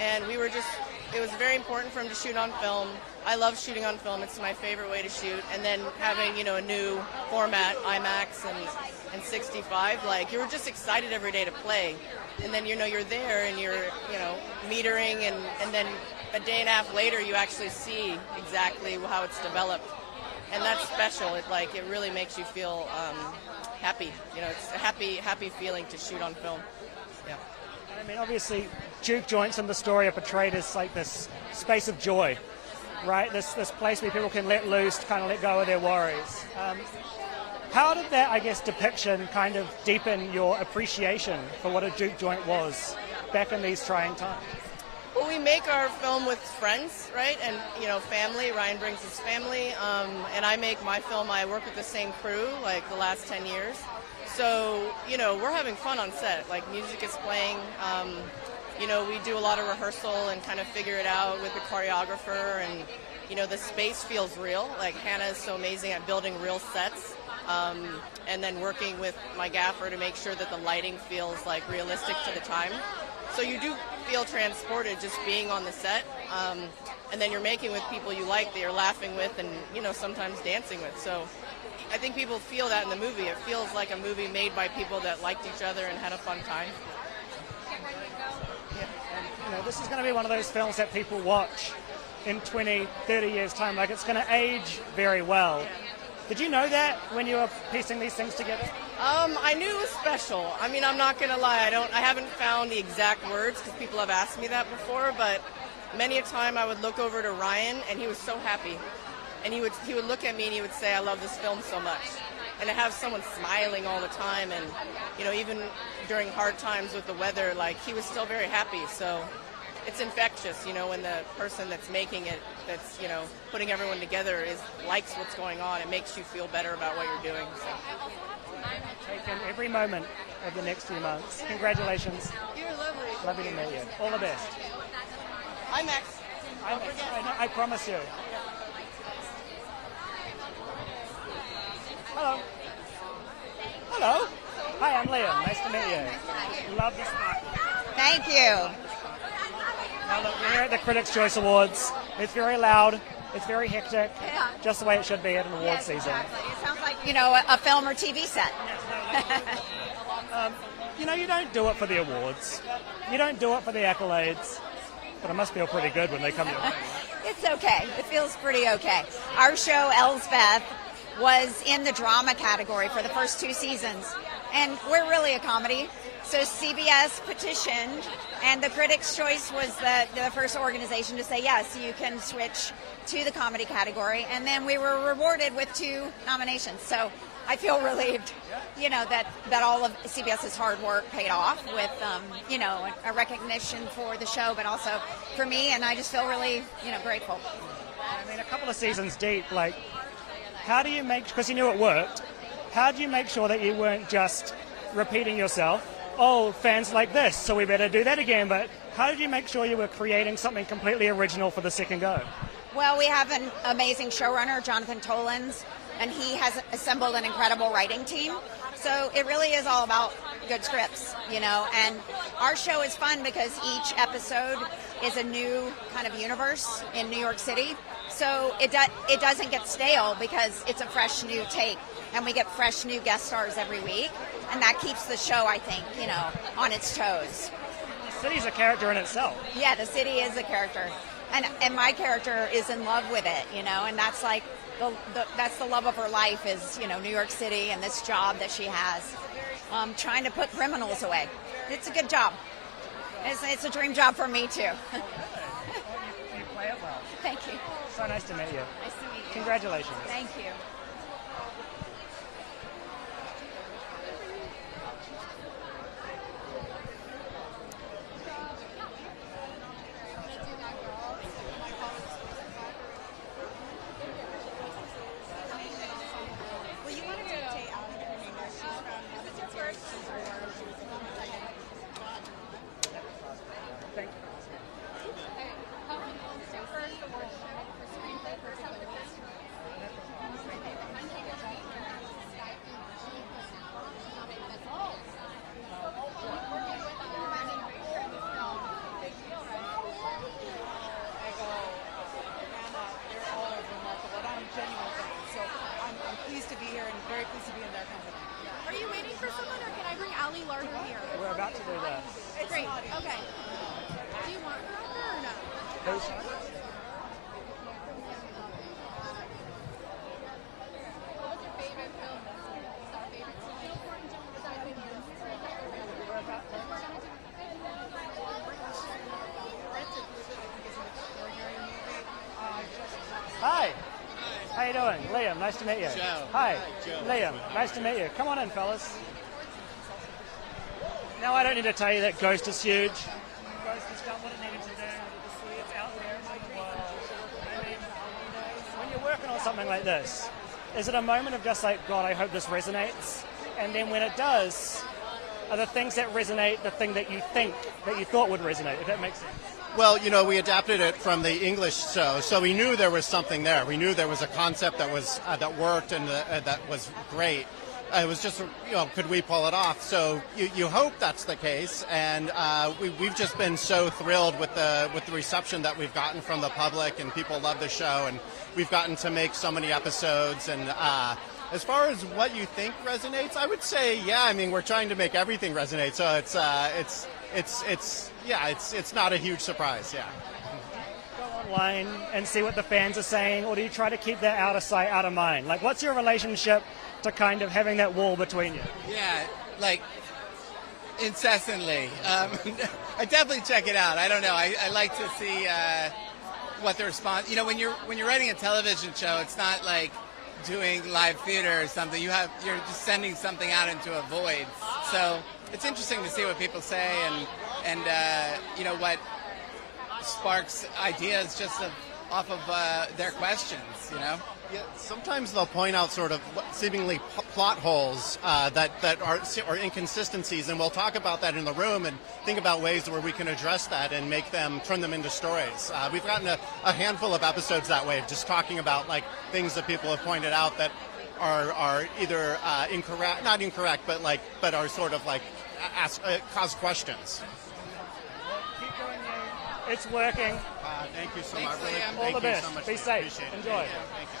and it was very important for him to shoot on film. I love shooting on film, it's my favorite way to shoot, and then having, you know, a new format, IMAX and 65, like, you were just excited every day to play, and then, you know, you're there and you're, you know, metering, and then a day and a half later you actually see exactly how it's developed. And that's special. It really makes you feel happy. You know, it's a happy feeling to shoot on film. Yeah. I mean, obviously, juke joints in the story are portrayed as like this space of joy, right? This place where people can let loose, kind of let go of their worries. How did that, I guess, depiction kind of deepen your appreciation for what a juke joint was back in these trying times? Well, we make our film with friends, right? And, you know, family. Ryan brings his family. And I make my film. I work with the same crew, like, the last 10 years. So, you know, we're having fun on set. Like, music is playing. You know, we do a lot of rehearsal and kind of figure it out with the choreographer. And, you know, the space feels real. Like, Hannah is so amazing at building real sets. And then working with my gaffer to make sure that the lighting feels, like, realistic to the time. So you do feel transported just being on the set, and then you're making with people you like, that you're laughing with, and, you know, sometimes dancing with. So I think people feel that in the movie. It feels like a movie made by people that liked each other and had a fun time. Yeah. And, you know, this is going to be one of those films that people watch in 20, 30 years' time. Like, it's going to age very well. Did you know that when you were piecing these things together? I knew it was special. I mean, I'm not going to lie. I haven't found the exact words because people have asked me that before, but many a time I would look over to Ryan and he was so happy. And he would look at me and he would say, I love this film so much. And to have someone smiling all the time and, you know, even during hard times with the weather, like, he was still very happy. So it's infectious, you know, when the person that's making it, that's, you know, putting everyone together likes what's going on. It makes you feel better about what you're doing. So. Taken every moment of the next few months. Congratulations. You're lovely. Lovely to meet you. All the best. IMAX. I promise you. Hello. Hello. Hi, I'm Liam. Nice to meet you. Love this spot. Thank you. Now look, we're here at the Critics' Choice Awards. It's very loud. It's very hectic. Yeah. Just the way it should be at an award season. Exactly. It sounds like, you know, a film or TV set. You know, you don't do it for the awards. You don't do it for the accolades. But it must feel pretty good when they come your way. It's okay. It feels pretty okay. Our show, Elsbeth, was in the drama category for the first 2 seasons. And we're really a comedy. So CBS petitioned, and the Critics' Choice was the first organization to say, yes, you can switch to the comedy category. And then we were rewarded with 2 nominations. So I feel relieved, you know, that all of CBS's hard work paid off with, you know, a recognition for the show, but also for me. And I just feel really, you know, grateful. I mean, a couple of seasons deep, like, how do you make, because you knew it worked, how do you make sure that you weren't just repeating yourself? Oh, fans like this, so we better do that again. But how did you make sure you were creating something completely original for the second go? Well, we have an amazing showrunner, Jonathan Tollins, and he has assembled an incredible writing team. So it really is all about good scripts, you know. And our show is fun because each episode is a new kind of universe in New York City. So it doesn't get stale because it's a fresh new take. And we get fresh new guest stars every week. And that keeps the show, I think, you know, on its toes. The city's a character in itself. Yeah, the city is a character. And my character is in love with it, you know, and that's like, that's the love of her life is, you know, New York City and this job that she has, trying to put criminals away. It's a good job. It's a dream job for me, too. You play it well. Thank you. So nice to meet you. Nice to meet you. Congratulations. Thank you. Hi. How you doing? Liam, nice to meet you. Joe. Hi. Joe. Liam, nice to meet you. Come on in, fellas. Now I don't need to tell you that Ghost is huge. Ghost has done what it needed to do. It's out there in the world. I mean, when you're working on something like this, is it a moment of just like, God, I hope this resonates? And then when it does, are the things that resonate the thing that you think, that you thought would resonate, if that makes sense? Well, we adapted it from the English show, so we knew there was something there. We knew there was a concept that was that worked and that was great. It was just, could we pull it off? So you hope that's the case, and we've just been so thrilled with the reception that we've gotten from the public, and people love the show, and we've gotten to make so many episodes. And as far as what you think resonates, I would say, we're trying to make everything resonate. So it's not a huge surprise. Yeah. Go online and see what the fans are saying, or do you try to keep that out of sight, out of mind? Like, what's your relationship to kind of having that wall between you? Yeah, like incessantly. I definitely check it out. I don't know. I like to see what the response. When you're writing a television show, it's not like doing live theater or something. You're just sending something out into a void. So it's interesting to see what people say and what sparks ideas just off of their questions. Yeah, sometimes they'll point out sort of seemingly plot holes that are inconsistencies, and we'll talk about that in the room and think about ways where we can address that and turn them into stories. We've gotten a handful of episodes that way, just talking about like things that people have pointed out that are either not incorrect, but are sort of like cause questions. Keep doing you. It's working. Thank you so Thanks, much. Really, Liam. thank All the you best. so much. Be safe. Appreciate it. Enjoy. Thank you.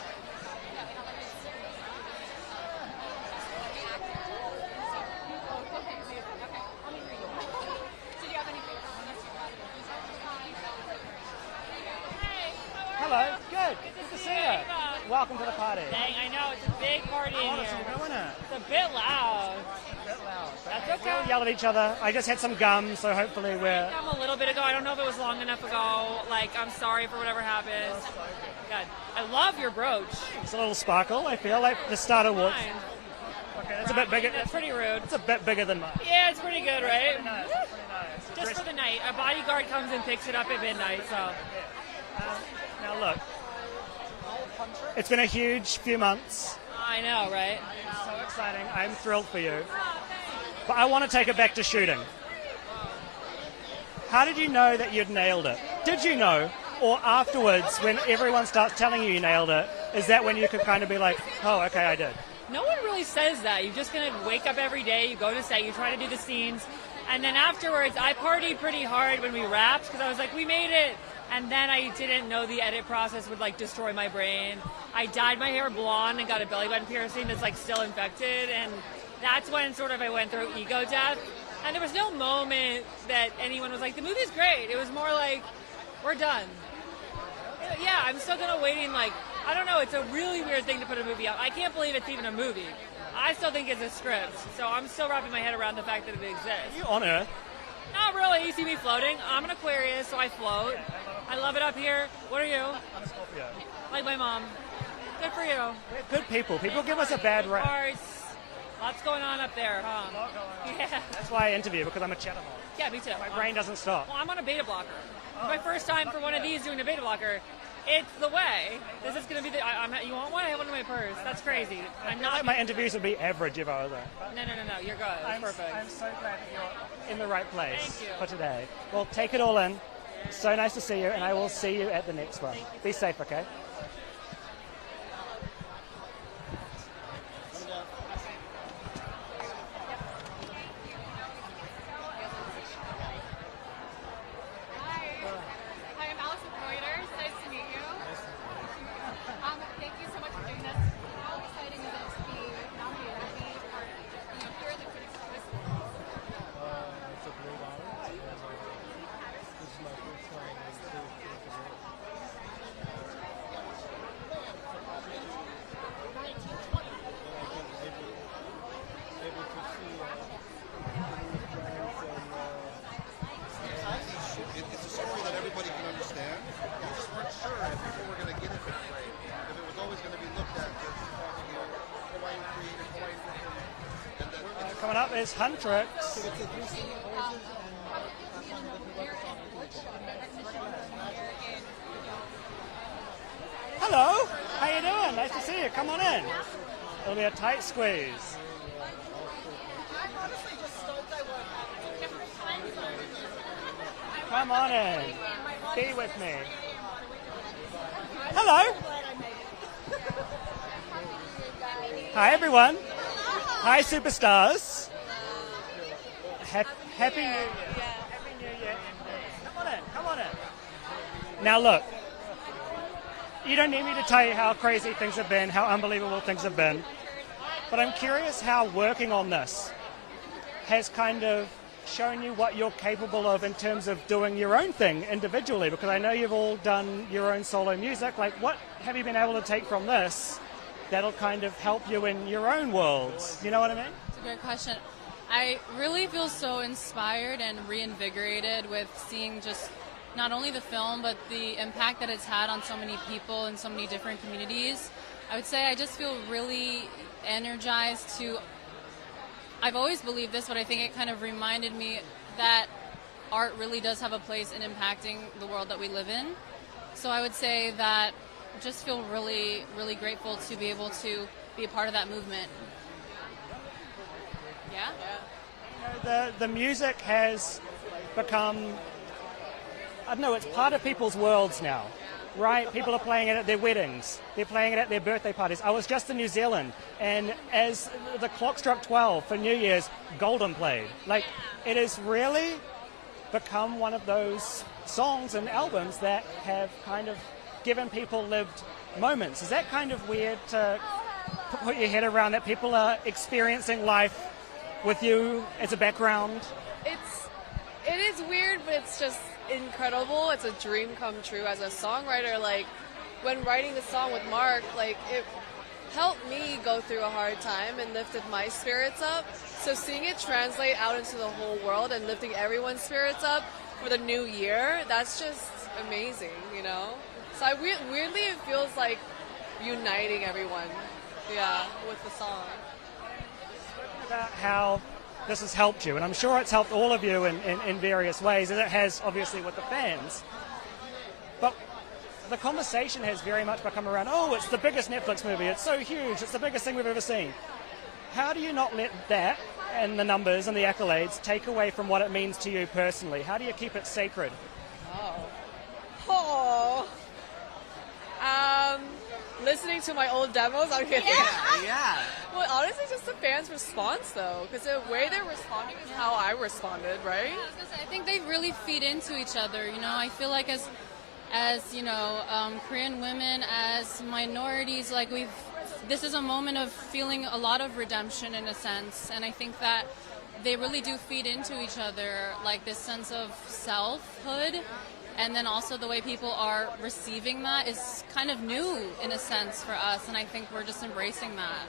Hello. Good. Good to see you. Welcome to the party. Dang, I know, it's a big party in Oh, it's here. doing it. It's a bit loud. That's okay. We'll yell at each other. I just had some gum, so hopefully we're... A little bit ago. I don't know if it was long enough ago. Like, I'm sorry for whatever happened. God, I love your brooch. It's a little sparkle, I feel like the Star Awards. Fine. Okay, that's a bit bigger. That's pretty rude. It's a bit bigger than mine. Yeah, it's pretty good, right? Pretty nice. Just for the night. A bodyguard comes and picks it up at midnight, so. Now look, it's been a huge few months. I know, right? It's so exciting. I'm thrilled for you. But I want to take it back to shooting. How did you know that you'd nailed it? Did you know? Or afterwards, when everyone starts telling you nailed it, is that when you could kind of be like, oh, okay, I did? No one really says that. You just kind of wake up every day, you go to set, you try to do the scenes, and then afterwards, I partied pretty hard when we wrapped because I was like, we made it. And then I didn't know the edit process would like destroy my brain. I dyed my hair blonde and got a belly button piercing that's like still infected, and that's when sort of I went through ego death. And there was no moment that anyone was like, the movie's great. It was more like, we're done. Yeah, I'm still kind of waiting, like, I don't know, it's a really weird thing to put a movie out. I can't believe it's even a movie. I still think it's a script, so I'm still wrapping my head around the fact that it exists. Are you on Earth? Not really. You see me floating. I'm an Aquarius, so I float. I love it up here. What are you? I'm a Scorpio. Like my mom. Good for you. We're good people. People give us a bad rap. Arts. Lots going on up there, huh? Yeah. That's why I interview, because I'm a chatterhawk. Yeah, me too. My brain doesn't stop. Well, I'm on a beta blocker. My first time for one of these doing a beta blocker. It's the way. This is going to be the... you want one? I have one in my purse. That's crazy. I'm not... My interviews would be average if I was there. No. You're good. It's perfect. I'm so glad that you're in the right place Thank you. for today. Well, take it all in. So nice to see you, and I will see you at the next one. Be safe, okay? Thank you so much for doing this. How exciting is it to be nominated and be part of, here at the Critics' Choice Awards? It's a great honor. This is my first time in the is Huntrix. Hello, how you doing? Nice to see you. Come on in. It'll be a tight squeeze. Come on in. Be with me. Hello. Hi, everyone. Hi, superstars. Happy New Year. Happy New Year. Come on in. Come on in. Now, look. You don't need me to tell you how crazy things have been, how unbelievable things have been. But I'm curious how working on this has kind of shown you what you're capable of in terms of doing your own thing individually, because I know you've all done your own solo music. Like, what have you been able to take from this that'll kind of help you in your own worlds? You know what I mean? It's a great question. I really feel so inspired and reinvigorated with seeing just not only the film, but the impact that it's had on so many people in so many different communities. I would say I just feel really energized to... I've always believed this, but I think it kind of reminded me that art really does have a place in impacting the world that we live in. So I would say that I just feel really, really grateful to be able to be a part of that movement. Yeah? You know, the music has become, I don't know, it's part of people's worlds now, right? People are playing it at their weddings. They're playing it at their birthday parties. I was just in New Zealand, and as the clock struck 12 for New Year's, Golden played. Like, it has really become one of those songs and albums that have kind of given people lived moments. Is that kind of weird to put your head around, that people are experiencing life with you as a background? It is weird, but it's just incredible. It's a dream come true as a songwriter. Like, when writing the song with Mark, like, it helped me go through a hard time and lifted my spirits up. So seeing it translate out into the whole world and lifting everyone's spirits up for the new year, that's just amazing, you know? So weirdly, it feels like uniting everyone, yeah, with the song. About how this has helped you, and I'm sure it's helped all of you in various ways, and it has obviously with the fans. But the conversation has very much become around, oh, it's the biggest Netflix movie, it's so huge, it's the biggest thing we've ever seen. How do you not let that and the numbers and the accolades take away from what it means to you personally? How do you keep it sacred? Listening to my old demos, I'm kidding. Yeah. Well, honestly, just the fans' response, though, because the way they're responding is how I responded, right? Yeah, I was gonna say, I think they really feed into each other. You know, I feel like as you know, Korean women, as minorities, like this is a moment of feeling a lot of redemption in a sense, and I think that they really do feed into each other, like this sense of selfhood. And then also the way people are receiving that is kind of new in a sense for us, and I think we're just embracing that.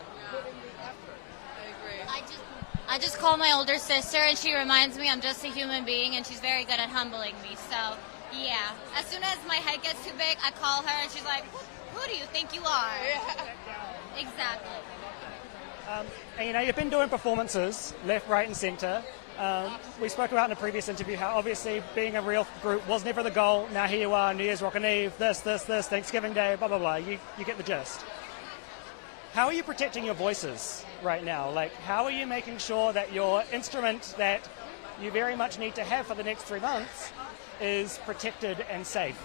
I just call my older sister, and she reminds me I'm just a human being, and she's very good at humbling me. So, yeah. As soon as my head gets too big, I call her, and she's like, who do you think you are? Exactly. And, you know, you've been doing performances left, right, and centre. We spoke about in a previous interview how obviously being a real group was never the goal. Now here you are, New Year's Rockin' Eve, this, Thanksgiving Day, blah, blah, blah. You get the gist. How are you protecting your voices right now? Like, how are you making sure that your instrument that you very much need to have for the next 3 months is protected and safe?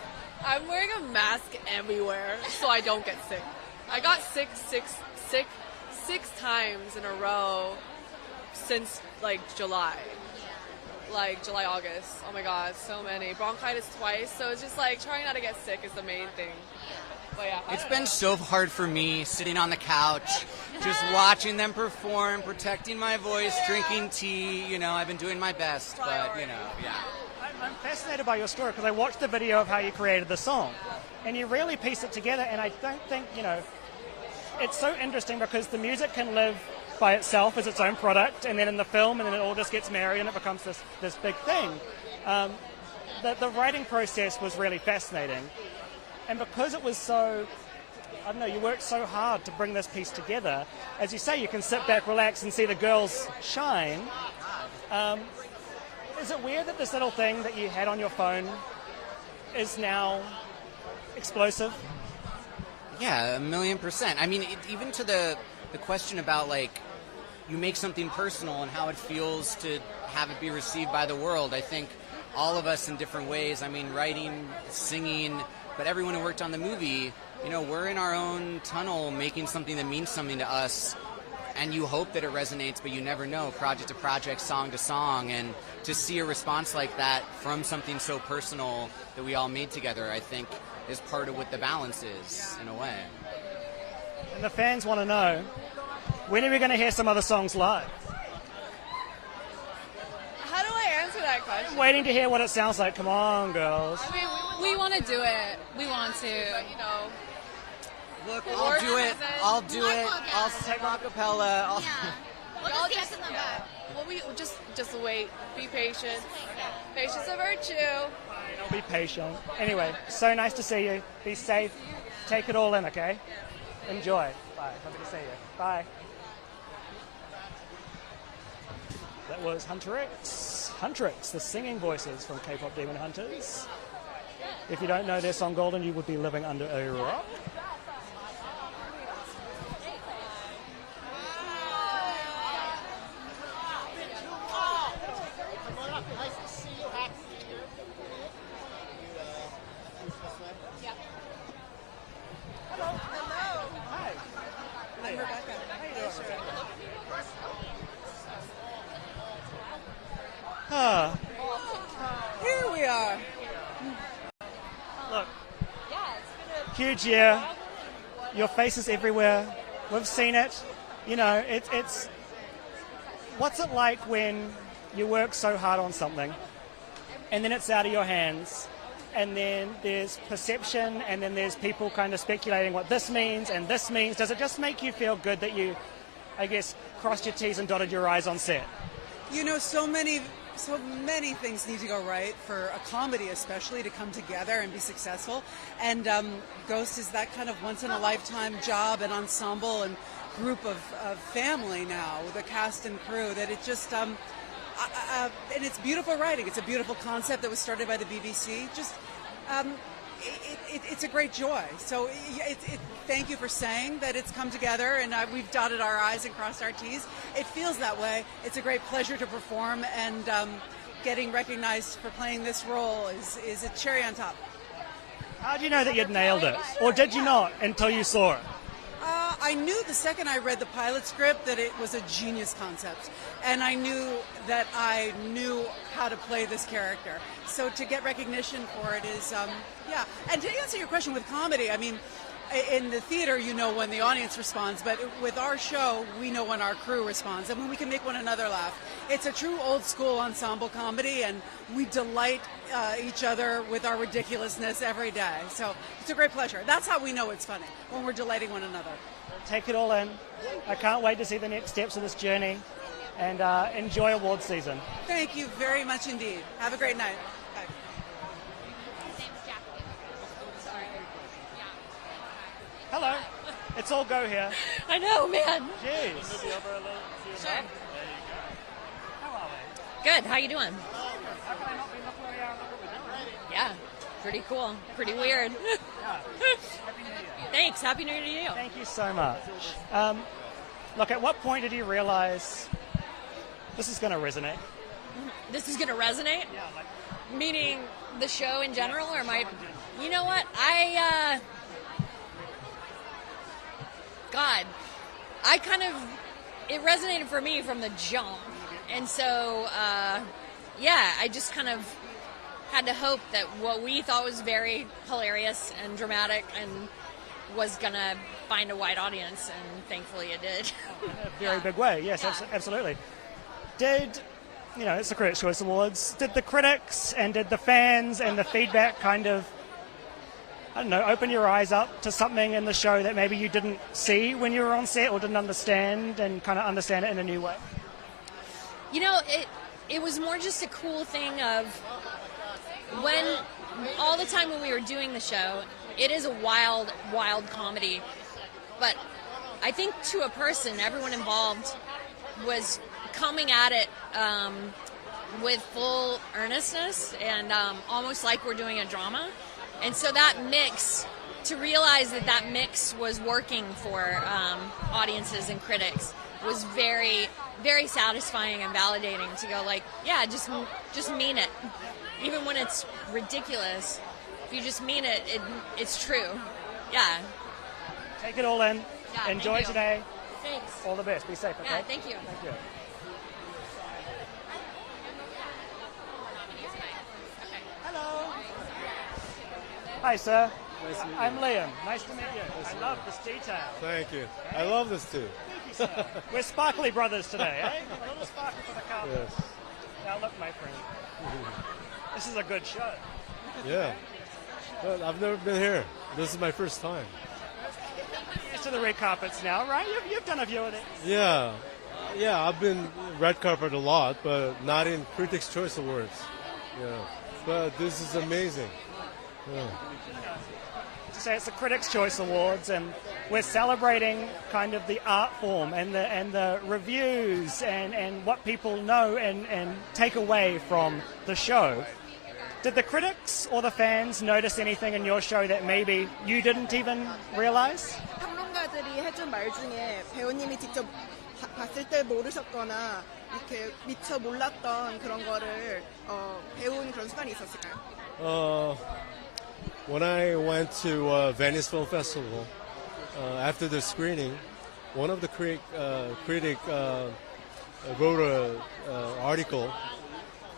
I'm wearing a mask everywhere so I don't get sick. I got sick six times in a row since like July, August. Oh my God, so many. Bronchitis twice, so it's just like trying not to get sick is the main thing. But yeah. It's been so hard for me sitting on the couch, just watching them perform, protecting my voice, drinking tea. You know, I've been doing my best, but you know, yeah. I'm fascinated by your story because I watched the video of how you created the song, and you really piece it together, and I don't think, you know, it's so interesting because the music can live by itself as its own product, and then in the film, and then it all just gets married and it becomes this big thing. The writing process was really fascinating, and because it was so I don't know, you worked so hard to bring this piece together. As you say, you can sit back, relax, and see the girls shine. Is it weird that this little thing that you had on your phone is now explosive? Yeah, 1,000,000%. I mean, even to the question about, like, you make something personal and how it feels to have it be received by the world. I think all of us in different ways, I mean, writing, singing, but everyone who worked on the movie, you know, we're in our own tunnel making something that means something to us, and you hope that it resonates, but you never know, project to project, song to song, and to see a response like that from something so personal that we all made together, I think, is part of what the balance is, in a way. And the fans want to know, when are we going to hear some other songs live? How do I answer that question? I'm waiting to hear what it sounds like. Come on, girls. I mean, we want to do it. We want to. But, you know. Look, I'll do it. I'll do it. I'll sing a cappella. We'll Y'all just, well, we just wait. Be patient. Patience is a virtue. I'll be patient. Anyway, so nice to see you. Be safe. Take it all in, okay? Enjoy. Bye. Happy to see you. Bye. That was Huntrix, the singing voices from KPop Demon Hunters. If you don't know their song Golden, you would be living under a rock. Here we are. Look, huge year. Your face is everywhere. We've seen it. You know, it's. What's it like when you work so hard on something, and then it's out of your hands, and then there's perception, and then there's people kind of speculating what this means and this means. Does it just make you feel good that you, I guess, crossed your T's and dotted your I's on set? You know, so many things need to go right for a comedy especially to come together and be successful. And Ghost is that kind of once-in-a-lifetime job and ensemble and group of family now, with a cast and crew, that it just... and it's beautiful writing. It's a beautiful concept that was started by the BBC. Just... it's a great joy. So thank you for saying that it's come together and we've dotted our I's and crossed our T's. It feels that way. It's a great pleasure to perform, and getting recognized for playing this role is a cherry on top. How do you know that you'd nailed it? Or did you not until you saw it? I knew the second I read the pilot script that it was a genius concept, and I knew that I knew how to play this character. So to get recognition for it is, yeah. And to answer your question with comedy, I mean, in the theater, you know when the audience responds, but with our show, we know when our crew responds, and when we can make one another laugh. It's a true old-school ensemble comedy, and we delight each other with our ridiculousness every day. So it's a great pleasure. That's how we know it's funny, when we're delighting one another. Take it all in. I can't wait to see the next steps of this journey, and enjoy awards season. Thank you very much indeed. Have a great night. Bye. Hello. It's all go here. I know, man. Jeez. Sure. Good. How you doing? Yeah. Pretty cool. Pretty weird. Thanks. Happy New Year to you. Thank you so much. Look, at what point did you realize this is going to resonate? This is going to resonate? Yeah. Meaning the show in general, or my... You know what? God, I kind of... It resonated for me from the jump. And so, yeah, I just kind of had to hope that what we thought was very hilarious and dramatic and was going to find a wide audience, and thankfully it did. In a very big way, yes, absolutely. Did, you know, it's the Critics' Choice Awards, did the critics and did the fans and the feedback kind of, I don't know, open your eyes up to something in the show that maybe you didn't see when you were on set or didn't understand, and kind of understand it in a new way? You know, it was more just a cool thing of when, all the time when we were doing the show, it is a wild, wild comedy. But I think to a person, everyone involved was coming at it with full earnestness and almost like we're doing a drama. And so that mix, to realize that mix was working for audiences and critics was very, very satisfying and validating to go like, yeah, just mean it. Even when it's ridiculous, if you just mean it, it's true. Yeah. Take it all in. Yeah, Enjoy today. Thanks. All the best. Be safe, okay? Yeah, thank you. Thank you. Hello. Hi, sir. Nice to meet I'm you. Liam. Nice to meet you. I love this detail. Thank you. I love this too. Thank you, sir. We're sparkly brothers today, eh? A little sparkle for the carpet. Yes. Now look, my friend. This is a good show. Yeah. But I've never been here. This is my first time. Used to the red carpets now, right? You've done a few of it. Yeah. Yeah, I've been red carpet a lot, but not in Critics' Choice Awards. Yeah. But this is amazing. Yeah. To say it's the Critics' Choice Awards, and we're celebrating kind of the art form and the reviews and what people know and take away from the show. Did the critics or the fans notice anything in your show that maybe you didn't even realize? 평론가들이 해준 말 중에 배우님이 직접 봤을 때 모르셨거나 이렇게 미처 몰랐던 그런 거를 배운 그런 순간이 있었을까요? When I went to Venice Film Festival, after the screening, one of the critic wrote an article,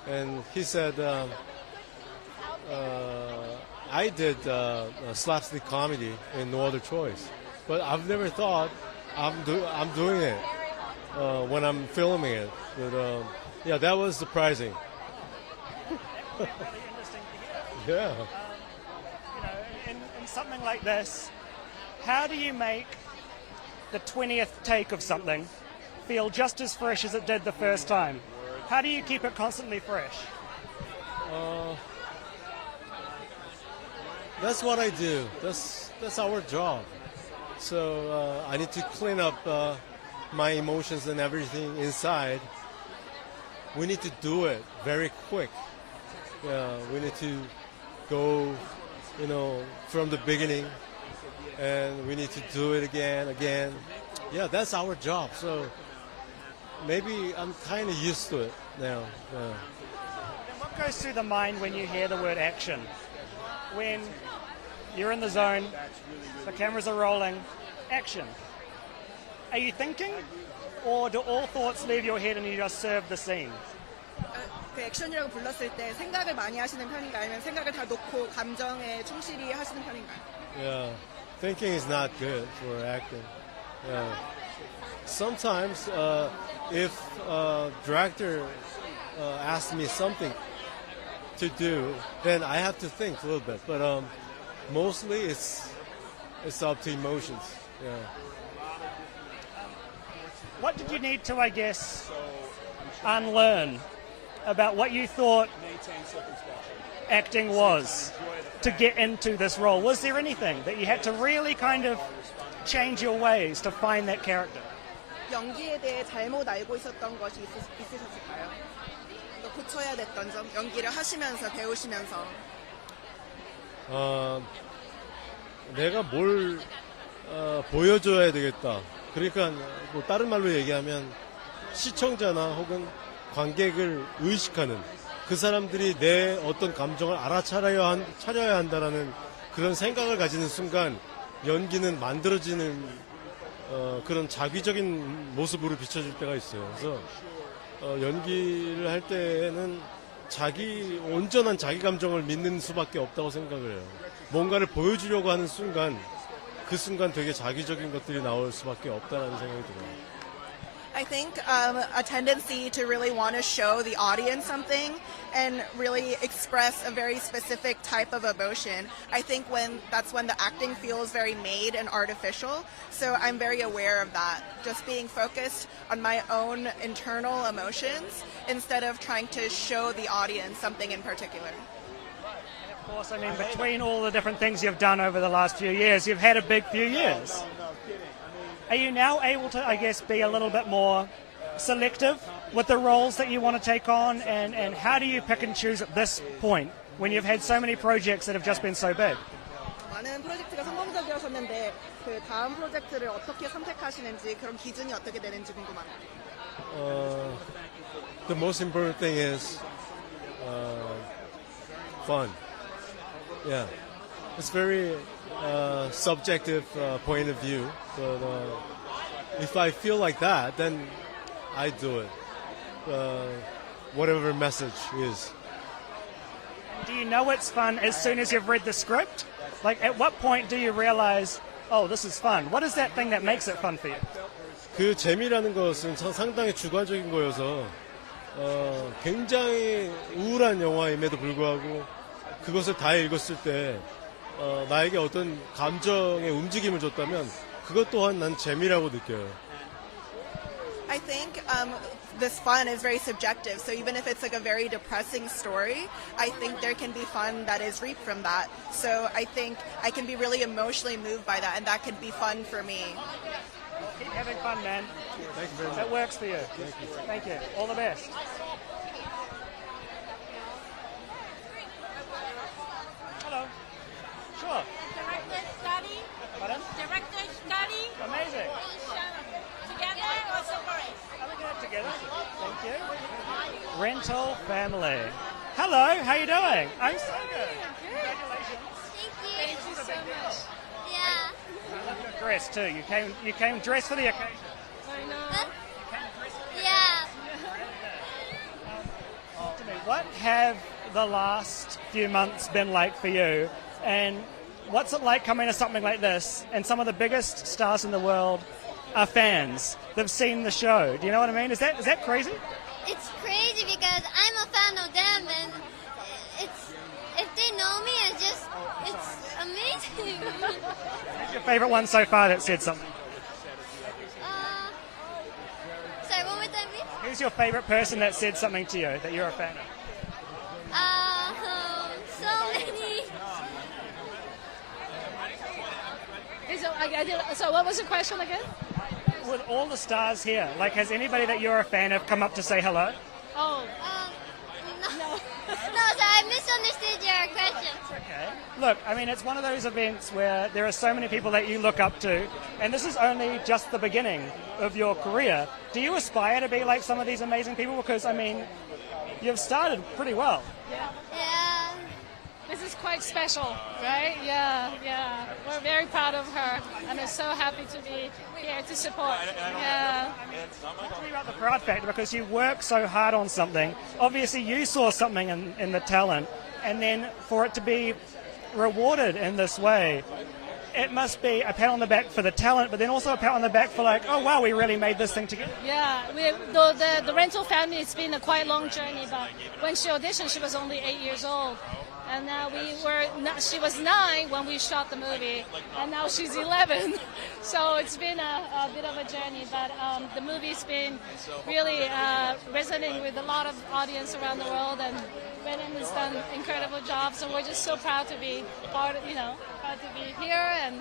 and he said, I did slapstick comedy in No Other Choice, but I've never thought I'm doing it when I'm filming it. But yeah, that was surprising. Really interesting to hear. Yeah. In something like this, how do you make the 20th take of something feel just as fresh as it did the first time? How do you keep it constantly fresh? That's what I do. That's our job. So I need to clean up my emotions and everything inside. We need to do it very quick. We need to go, from the beginning, and we need to do it again. Yeah, that's our job. So maybe I'm kind of used to it now. Then what goes through the mind when you hear the word action? When you're in the zone, the cameras are rolling, action. Are you thinking, or do all thoughts leave your head and you just serve the scene? 그 액션이라고 불렀을 때 생각을 많이 하시는 편인가요? 아니면 생각을 다 놓고 감정에 충실히 하시는 편인가요? Yeah, thinking is not good for acting. Yeah. Sometimes, if director asks me something to do, then I have to think a little bit. But mostly, it's up to emotions. Yeah. What did you need to, I guess, unlearn about what you thought acting was to get into this role? Was there anything that you had to really kind of change your ways to find that character? 연기에 대해 잘못 알고 있었던 것이 있으셨을까요? 또 고쳐야 됐던 점, 연기를 하시면서 배우시면서. 내가 뭘 보여줘야 되겠다. 그러니까 뭐 다른 말로 얘기하면 시청자나 혹은 관객을 의식하는 그 사람들이 내 어떤 감정을 차려야 한다라는 그런 생각을 가지는 순간 연기는 만들어지는 그런 자기적인 모습으로 비춰질 때가 있어요. 그래서 연기를 할 때는 온전한 자기 감정을 믿는 수밖에 없다고 생각을 해요. 뭔가를 보여주려고 하는 순간 그 순간 되게 자기적인 것들이 나올 수밖에 없다는 생각이 들어요. I think a tendency to really want to show the audience something and really express a very specific type of emotion. I think that's when the acting feels very made and artificial. So I'm very aware of that. Just being focused on my own internal emotions instead of trying to show the audience something in particular. Of course, I mean, between all the different things you've done over the last few years, you've had a big few years. Are you now able to, I guess, be a little bit more selective with the roles that you want to take on? And how do you pick and choose at this point when you've had so many projects that have just been so big? 많은 프로젝트가 성공적이었었는데 그 다음 프로젝트를 어떻게 선택하시는지 그런 기준이 어떻게 되는지 궁금합니다. The most important thing is fun. Yeah, it's very subjective point of view, but if I feel like that, then I do it. Whatever message is. Do you know it's fun as soon as you've read the script? Like, at what point do you realize, oh, this is fun? What is that thing that makes it fun for you? 그 재미라는 것은 상당히 주관적인 거여서 굉장히 우울한 영화임에도 불구하고 그것을 다 읽었을 때 나에게 어떤 감정의 움직임을 줬다면 그것 또한 난 재미라고 느껴요. I think this fun is very subjective. So even if it's like a very depressing story, I think there can be fun that is reaped from that. So I think I can be really emotionally moved by that, and that could be fun for me. Keep having fun, man. Thank you very much. That works for you. Thank you. Thank you. All the best. Hello. Sure. Director study. Pardon? Director study. Amazing. Together or separate? I'll look at it together. Thank you. Rental family. Hello, how you doing? I'm so good. Congratulations. Thank you so much. Yeah. I love your dress too. You came dressed for the occasion. I know. Yeah. To me, what have the last few months been like for you? And what's it like coming to something like this? And some of the biggest stars in the world are fans. They've seen the show. Do you know what I mean? Is that crazy? It's crazy because I'm a fan of them, and if they know me, it's amazing. Who's your favorite one so far that said something? Sorry, one more time, please. Who's your favorite person that said something to you that you're a fan of? So many. So what was the question again? With all the stars here, like, has anybody that you're a fan of come up to say hello? Oh. No. No, so I misunderstood your question. Okay. Look, I mean, it's one of those events where there are so many people that you look up to, and this is only just the beginning of your career. Do you aspire to be like some of these amazing people? Because, I mean, you've started pretty well. Yeah. This is quite special, right? Yeah. We're very proud of her, and I'm so happy to be here to support. Yeah. Talk to me about the proud factor, because you work so hard on something. Obviously, you saw something in the talent, and then for it to be rewarded in this way, it must be a pat on the back for the talent, but then also a pat on the back for like, oh wow, we really made this thing together. Yeah, the rental family, it's been a quite long journey, but when she auditioned, she was only 8 years old. And now she was 9 when we shot the movie, and now she's 11. So it's been a bit of a journey, but the movie's been really resonating with a lot of audience around the world, and Brennan has done an incredible job. So we're just so proud to be proud to be here, and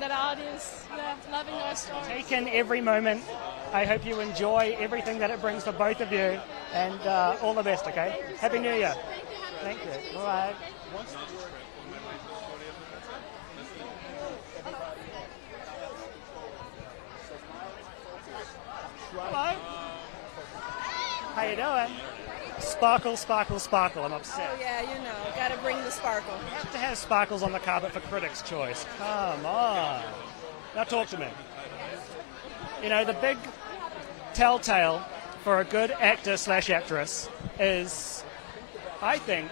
that audience loving our story. Take in every moment. I hope you enjoy everything that it brings for both of you, and all the best, okay? Happy New Year. Thank you. All right. Hello. How you doing? Sparkle, sparkle, sparkle. I'm upset. Oh, yeah, gotta bring the sparkle. You have to have sparkles on the carpet for Critics' Choice. Come on. Now talk to me. You know, the big telltale for a good actor/actress is, I think,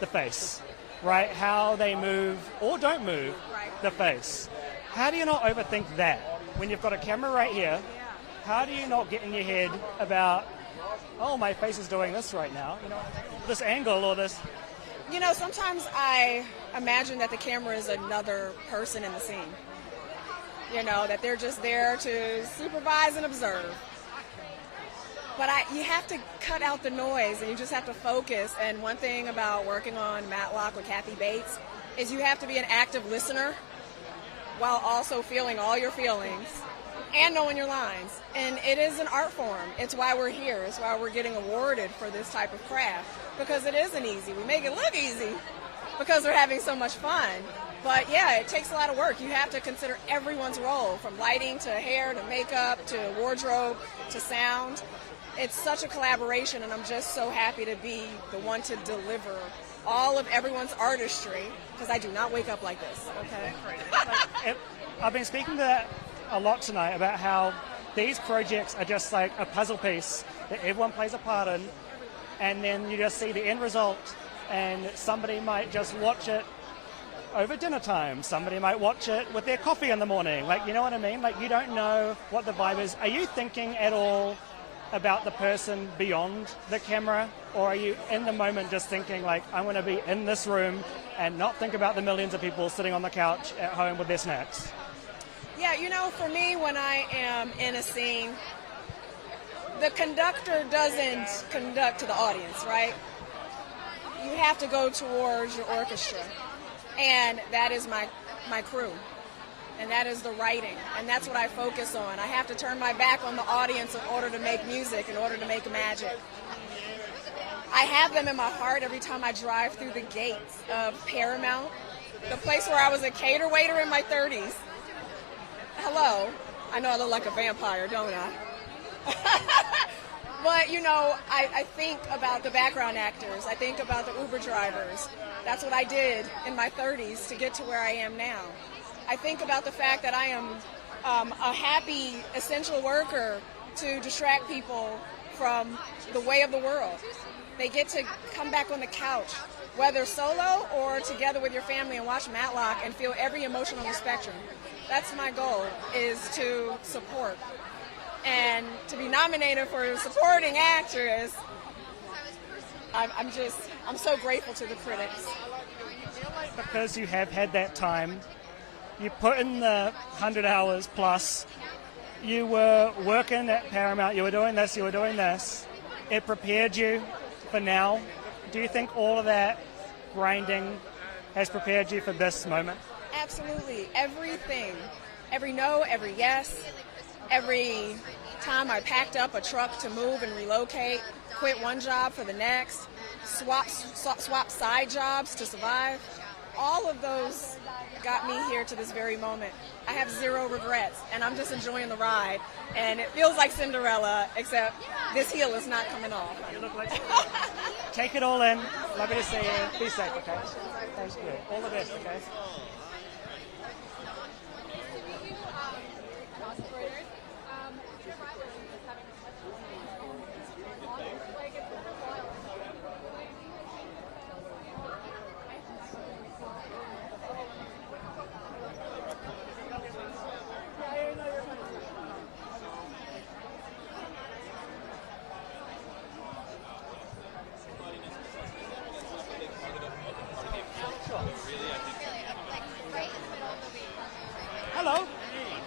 the face, right? How they move or don't move the face. How do you not overthink that? When you've got a camera right here, how do you not get in your head about, oh, my face is doing this right now, this angle or this? Sometimes I imagine that the camera is another person in the scene. That they're just there to supervise and observe. But you have to cut out the noise, and you just have to focus. And one thing about working on Matlock with Kathy Bates is you have to be an active listener while also feeling all your feelings and knowing your lines. And it is an art form. It's why we're here. It's why we're getting awarded for this type of craft, because it isn't easy. We make it look easy because we're having so much fun. But yeah, it takes a lot of work. You have to consider everyone's role, from lighting to hair to makeup to wardrobe to sound. It's such a collaboration, and I'm just so happy to be the one to deliver all of everyone's artistry, because I do not wake up like this, okay? I've been speaking to that a lot tonight about how these projects are just like a puzzle piece that everyone plays a part in, and then you just see the end result, and somebody might just watch it over dinner time. Somebody might watch it with their coffee in the morning. Like, you know what I mean? Like, you don't know what the vibe is. Are you thinking at all about the person beyond the camera, or are you in the moment just thinking like, I'm going to be in this room and not think about the millions of people sitting on the couch at home with their snacks? Yeah, you know, for me, when I am in a scene, the conductor doesn't conduct to the audience, right? You have to go towards your orchestra, and that is my crew. And that is the writing, and that's what I focus on. I have to turn my back on the audience in order to make music, in order to make magic. I have them in my heart every time I drive through the gates of Paramount, the place where I was a cater waiter in my 30s. Hello. I know I look like a vampire, don't I? But, you know, I think about the background actors. I think about the Uber drivers. That's what I did in my 30s to get to where I am now. I think about the fact that I am a happy, essential worker to distract people from the way of the world. They get to come back on the couch, whether solo or together with your family, and watch Matlock and feel every emotion on the spectrum. That's my goal, is to support. And to be nominated for supporting actress, I'm so grateful to the critics. Because you have had that time, you put in the 100 hours plus, you were working at Paramount, you were doing this, you were doing this. It prepared you for now. Do you think all of that grinding has prepared you for this moment? Absolutely. Everything. Every no, every yes, every time I packed up a truck to move and relocate, quit one job for the next, swap side jobs to survive. All of those got me here to this very moment. I have zero regrets, and I'm just enjoying the ride. And it feels like Cinderella, except this heel is not coming off. You look like Take it all in. Lovely to see you. Be safe, okay? Thank you. All the best, okay? Hello.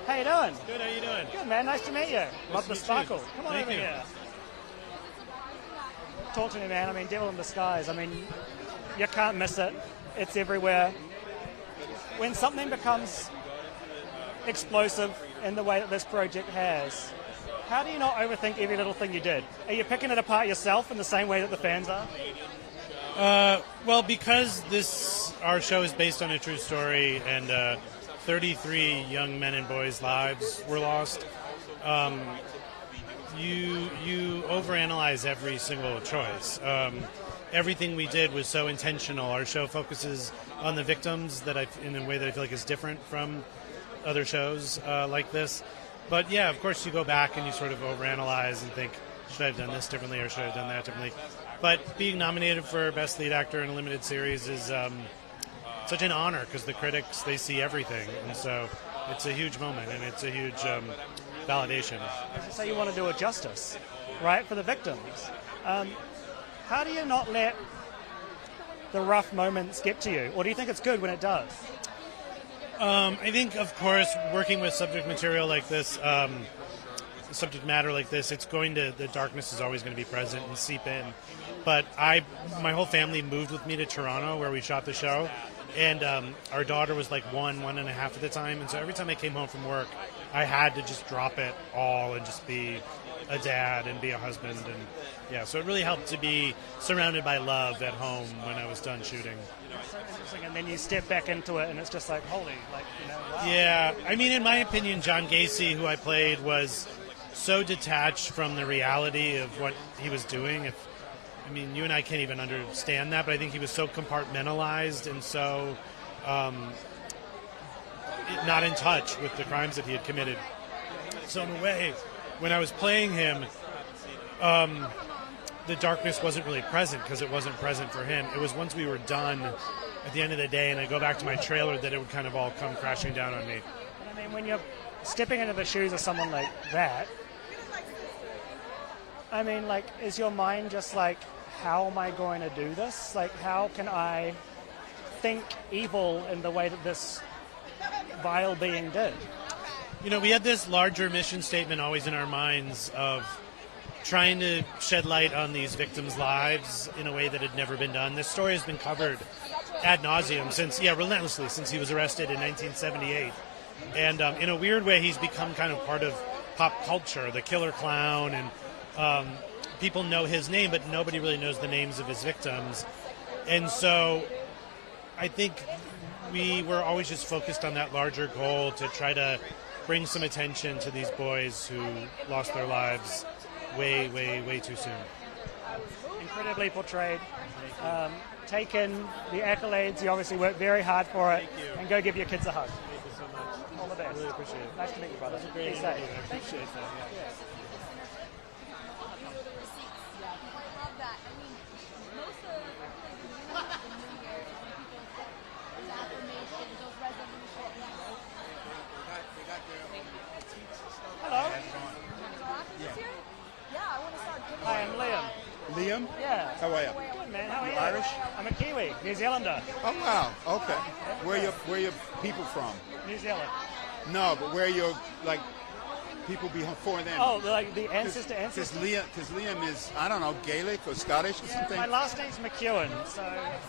How you doing? Good, how you doing? Good, man. Nice to meet you. Love the sparkle. Come on Thank over you. here. Talk to me, man. I mean, Devil in Disguise. I mean, you can't miss it. It's everywhere. When something becomes explosive in the way that this project has, how do you not overthink every little thing you did? Are you picking it apart yourself in the same way that the fans are? Well, because our show is based on a true story, and 33 young men and boys' lives were lost, you overanalyze every single choice. Everything we did was so intentional. Our show focuses on the victims in a way that I feel like is different from other shows like this. But yeah, of course, you go back and you sort of overanalyze and think, should I have done this differently or should I have done that differently? But being nominated for Best Lead Actor in a Limited Series is such an honor, because the critics, they see everything. And so it's a huge moment, and it's a huge validation. So you want to do it justice, right, for the victims. How do you not let the rough moments get to you? Or do you think it's good when it does? I think, of course, working with subject material like this, subject matter like this, the darkness is always going to be present and seep in. But my whole family moved with me to Toronto where we shot the show, and our daughter was like one and a half at the time, and so every time I came home from work, I had to just drop it all and just be a dad and be a husband, and yeah, so it really helped to be surrounded by love at home when I was done shooting. So interesting, and then you step back into it, and it's just like, holy, like, you know, wow. Yeah, I mean, in my opinion, John Gacy, who I played, was so detached from the reality of what he was doing. I mean, you and I can't even understand that, but I think he was so compartmentalized and so not in touch with the crimes that he had committed. So in a way, when I was playing him, the darkness wasn't really present because it wasn't present for him. It was once we were done at the end of the day and I go back to my trailer that it would kind of all come crashing down on me. I mean, when you're stepping into the shoes of someone like that, I mean, like, is your mind just like, how am I going to do this? Like, how can I think evil in the way that this vile being did? You know, we had this larger mission statement always in our minds of trying to shed light on these victims' lives in a way that had never been done. This story has been covered ad nauseum relentlessly since he was arrested in 1978. And in a weird way, he's become kind of part of pop culture, the killer clown, and people know his name, but nobody really knows the names of his victims. And so I think we were always just focused on that larger goal to try to bring some attention to these boys who lost their lives way, way, way too soon. Incredibly portrayed. Take in the accolades. You obviously worked very hard for it. And go give your kids a hug. Thank you so much. All the best. Really appreciate it. Nice to meet you, brother. That's a great Be safe. interview. I appreciate that. Yeah. Hello. Hi, I'm Liam. Liam? Yeah. How are you? Good, man. How are you? Irish? I'm a Kiwi, New Zealander. Oh wow. Okay. Where your people from? New Zealand. No, but where your like people before them? Oh, like the ancestor. Because Liam is, I don't know, Gaelic or Scottish or something. My last name's McEwan, so.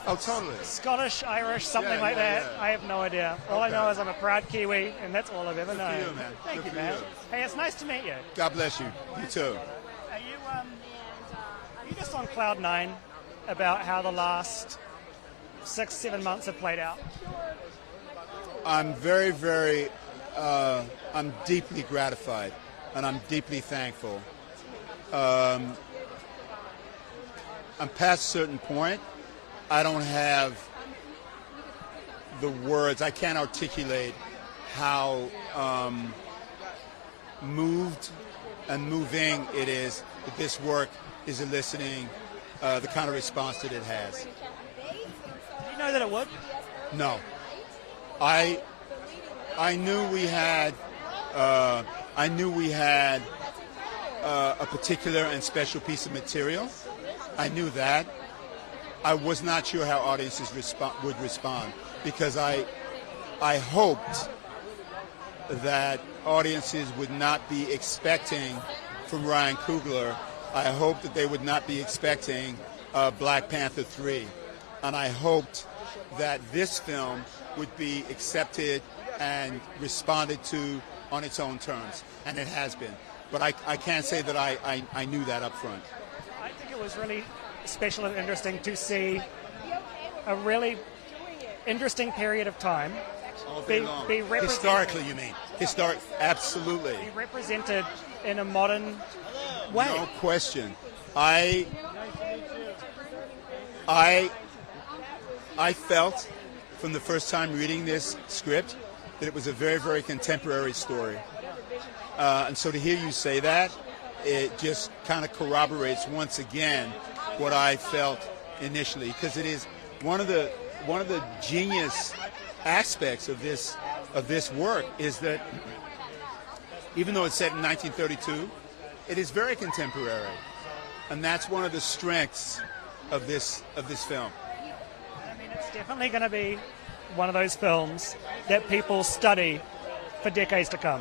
Oh, totally. Scottish, Irish, something like that. Yeah. I have no idea. All I know is I'm a proud Kiwi, and that's all I've ever known. Good for you, man. Thank Good you, for man. you. Hey, it's nice to meet you. God bless you. You too. Are you just on cloud nine about how the last 6-7 months have played out? I'm very, very, I'm deeply gratified, and I'm deeply thankful. I'm past a certain point. I don't have the words. I can't articulate how moved and moving it is that this work is eliciting the kind of response that it has. Did you know that it would? No. I knew we had a particular and special piece of material. I knew that. I was not sure how audiences would respond because I hoped that audiences would not be expecting from Ryan Coogler. I hoped that they would not be expecting Black Panther 3. And I hoped that this film would be accepted and responded to on its own terms. And it has been. But I can't say that I knew that up front. I think it was really special and interesting to see a really interesting period of time be represented. Historically, you mean? Absolutely. Be represented in a modern way. No question. I felt from the first time reading this script that it was a very, very contemporary story. And so to hear you say that, it just kind of corroborates once again what I felt initially, because it is one of the genius aspects of this work is that even though it's set in 1932, it is very contemporary, and that's one of the strengths of this film. I mean, it's definitely going to be one of those films that people study for decades to come.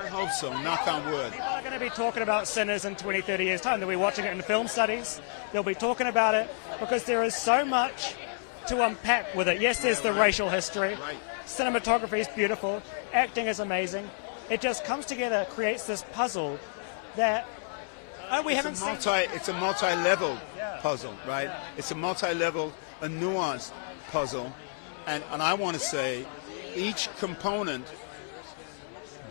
I hope so. Knock on wood. People are going to be talking about Sinners in 20, 30 years' time. They'll be watching it in film studies. They'll be talking about it because there is so much to unpack with it. Yes, there's the racial history. Cinematography is beautiful. Acting is amazing. It just comes together, creates this puzzle that we haven't seen. It's a multi-level puzzle, right? It's a multi-level, a nuanced puzzle. And I want to say each component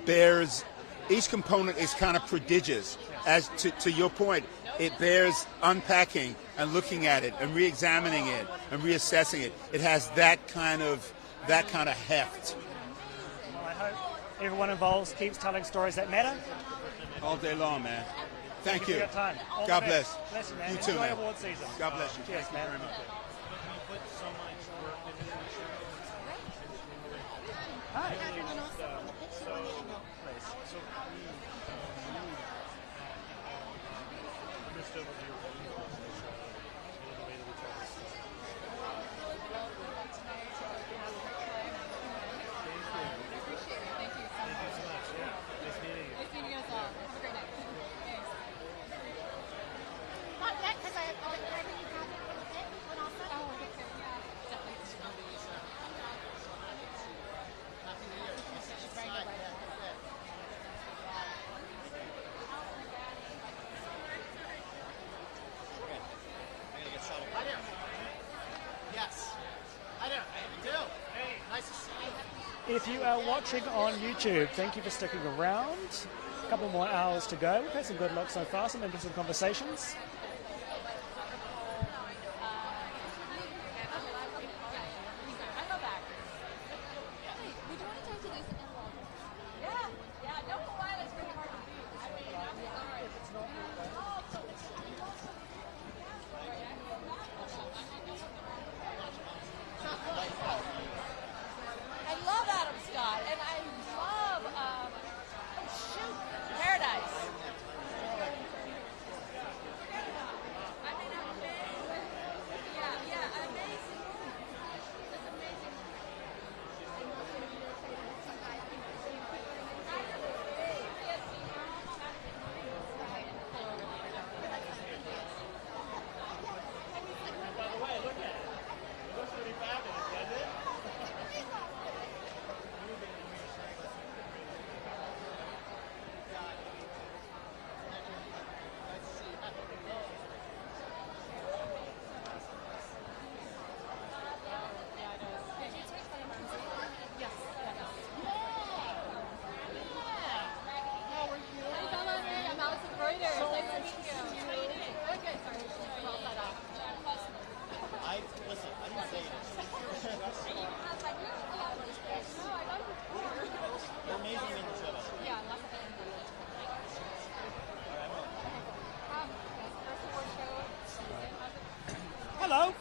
is kind of prodigious. As to your point, it bears unpacking and looking at it and re-examining it and reassessing it. It has that kind of heft. Well, I hope everyone involved keeps telling stories that matter. All day long, man. Thank you. For your time. All God the best. bless. Bless you, man. You too, Enjoy man. award season. God bless you. Cheers, man. Hi. If you are watching on YouTube, thank you for sticking around. A couple more hours to go. We've had some good looks so far, some interesting conversations. Hello.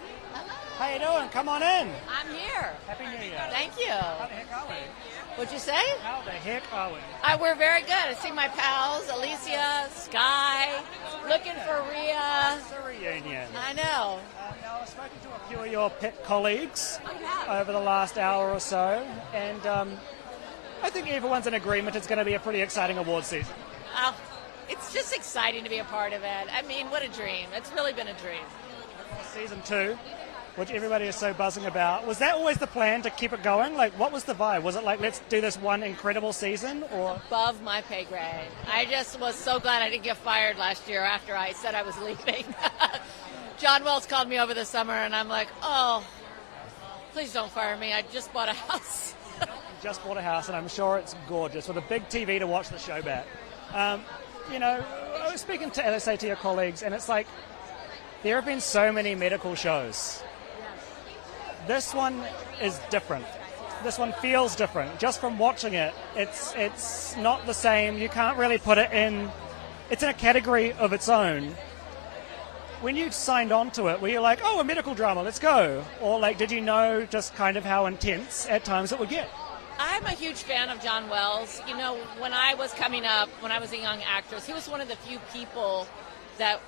How you doing? Come on in. I'm here. Happy New Year. Thank you. How the heck are we? What'd you say? How the heck are we? We're very good. I see my pals, Alicia, Skye, looking for Rhea. It's a reunion. I know. Now, I've spoken to a few of your pit colleagues over the last hour or so, and I think everyone's in agreement it's going to be a pretty exciting award season. It's just exciting to be a part of it. I mean, what a dream. It's really been a dream. Season 2, which everybody is so buzzing about. Was that always the plan to keep it going? Like, what was the vibe? Was it like, let's do this one incredible season, or? Above my pay grade. I just was so glad I didn't get fired last year after I said I was leaving. John Wells called me over the summer, and I'm like, oh, please don't fire me. I just bought a house. You just bought a house, and I'm sure it's gorgeous, with a big TV to watch the show back. You know, I was speaking to LSA, to your colleagues, and it's like, there have been so many medical shows. This one is different. This one feels different. Just from watching it, it's not the same. You can't really put it in. It's in a category of its own. When you signed on to it, were you like, oh, a medical drama, let's go? Or like, did you know just kind of how intense at times it would get? I'm a huge fan of John Wells. You know, when I was coming up, when I was a young actress, he was one of the few people that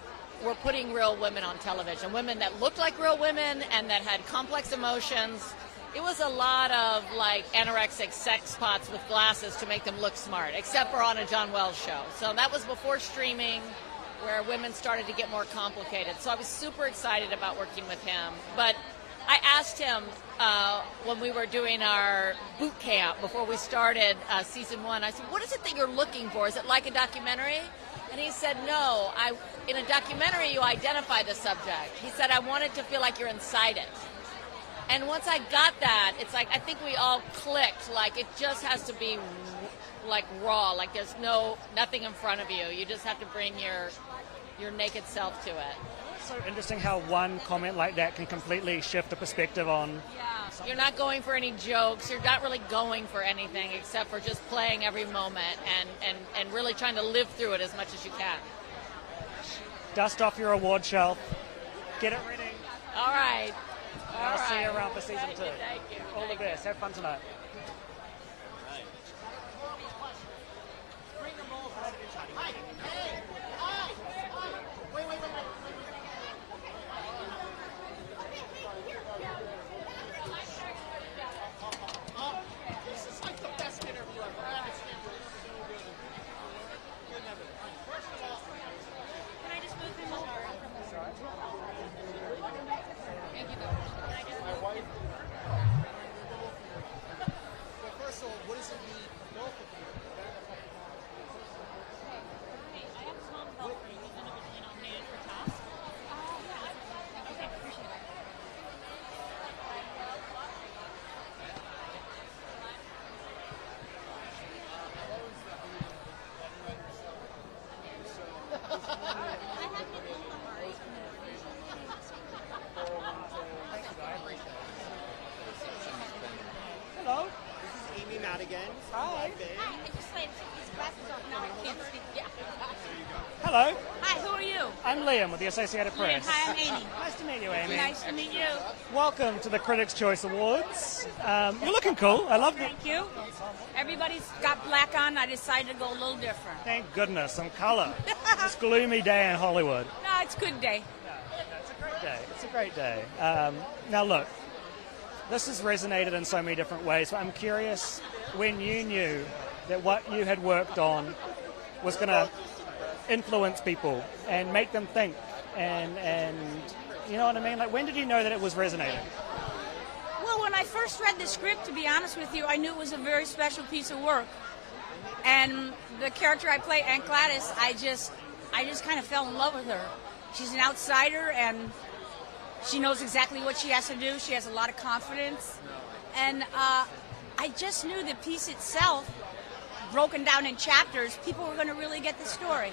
were putting real women on television, women that looked like real women and that had complex emotions. it was a lot of like anorexic sex pots with glasses to make them look smart, except for on a John Wells show. So that was before streaming, where women started to get more complicated. So I was super excited about working with him. But I asked him when we were doing our boot camp before we started season 1, I said, what is it that you're looking for? Is it like a documentary? And he said, no, in a documentary you identify the subject. He said, I want it to feel like you're inside it. And once I got that, it's like, I think we all clicked, like it just has to be like raw, like there's nothing in front of you. You just have to bring your naked self to it. So interesting how one comment like that can completely shift the perspective on. Yeah, you're not going for any jokes. You're not really going for anything except for just playing every moment and really trying to live through it as much as you can. Dust off your award shelf. Get it ready. All right. I'll see you around for season 2. Thank you. All the best. Have fun tonight. Hello. This is Amy Madigan. Hi. I just like his glasses off now. I can't see. Yeah. Hello. Hi, who are you? I'm Liam with the Associated Press. Hi, I'm Amy. Nice to meet you, Amy. Nice to meet you. Welcome to the Critics' Choice Awards. You're looking cool. I love it. Thank you. Everybody's got black on. I decided to go a little different. Thank goodness, some color. This gloomy day in Hollywood. No, it's a good day. It's a great day. It's a great day. Now look, this has resonated in so many different ways. But I'm curious, when you knew that what you had worked on was going to influence people and make them think, and you know what I mean? Like, when did you know that it was resonating? Well, when I first read the script, to be honest with you, I knew it was a very special piece of work. And the character I play, Aunt Gladys, I just kind of fell in love with her. She's an outsider, and she knows exactly what she has to do. She has a lot of confidence. And I just knew the piece itself, broken down in chapters, people were going to really get the story.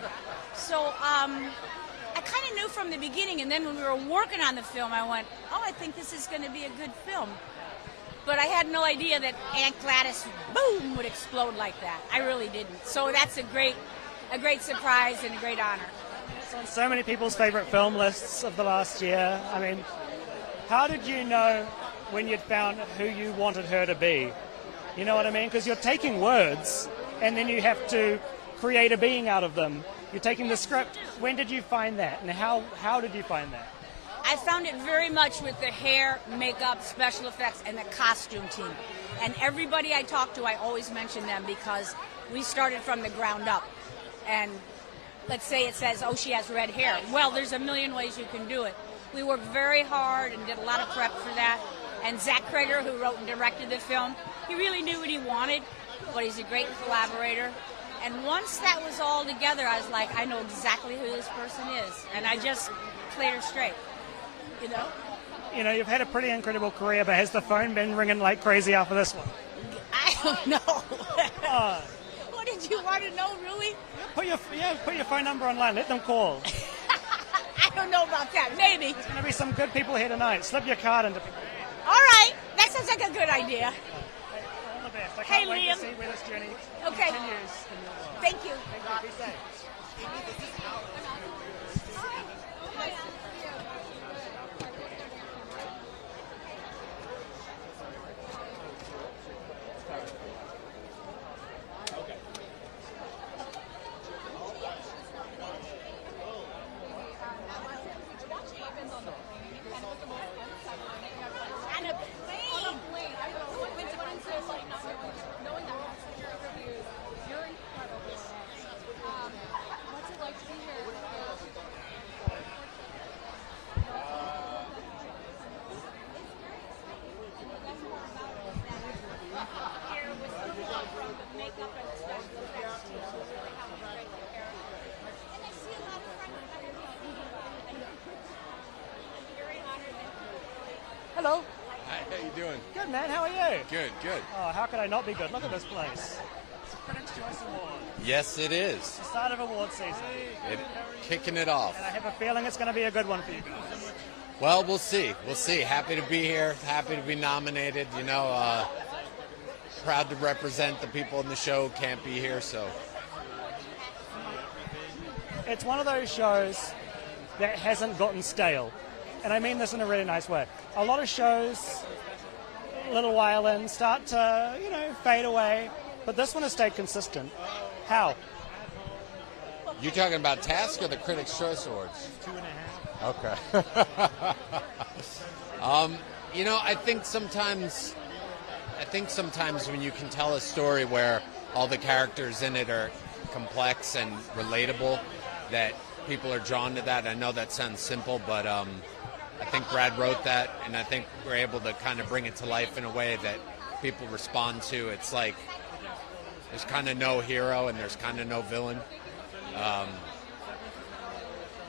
So I kind of knew from the beginning, and then when we were working on the film, I went, oh, I think this is going to be a good film. But I had no idea that Aunt Gladys, boom, would explode like that. I really didn't. So that's a great surprise and a great honor. It's on so many people's favorite film lists of the last year. I mean, how did you know when you'd found who you wanted her to be? You know what I mean? Because you're taking words, and then you have to create a being out of them. You're taking the script. When did you find that, and how did you find that? I found it very much with the hair, makeup, special effects, and the costume team. And everybody I talk to, I always mention them because we started from the ground up. And let's say it says, oh, she has red hair. Well, there's a million ways you can do it. We worked very hard and did a lot of prep for that. And Zach Kreger, who wrote and directed the film, he really knew what he wanted, but he's a great collaborator. And once that was all together, I was like, I know exactly who this person is. And I just played her straight, you know? You know, you've had a pretty incredible career, but has the phone been ringing like crazy after this one? I don't know. What did you want to know, really? Put your phone number online. Let them call. I don't know about that. Maybe. There's going to be some good people here tonight. Slip your card into people. All right. That sounds like a good idea. All the best. I Hey, can't wait Liam. to see where this journey Okay. continues in your world. Thank you. Thank you. Be safe. On a plane. Hello. Hi, how you doing? Good, man. How are you? Good, good. Oh, how could I not be good? Look at this place. It's a Critics' Choice Award. Yes, it is. It's the start of award season. Kicking it off. And I have a feeling it's going to be a good one for you guys. Well, we'll see. We'll see. Happy to be here. Happy to be nominated. You know, proud to represent the people in the show. Can't be here, so. It's one of those shows that hasn't gotten stale. And I mean this in a really nice way. A lot of shows, a little while in, start to, fade away. But this one has stayed consistent. How? You talking about Task or the Critics' Choice Awards? 2.5. Okay. I think sometimes when you can tell a story where all the characters in it are complex and relatable, that people are drawn to that. I know that sounds simple, but I think Brad wrote that, and I think we're able to kind of bring it to life in a way that people respond to. It's like there's kind of no hero and there's kind of no villain.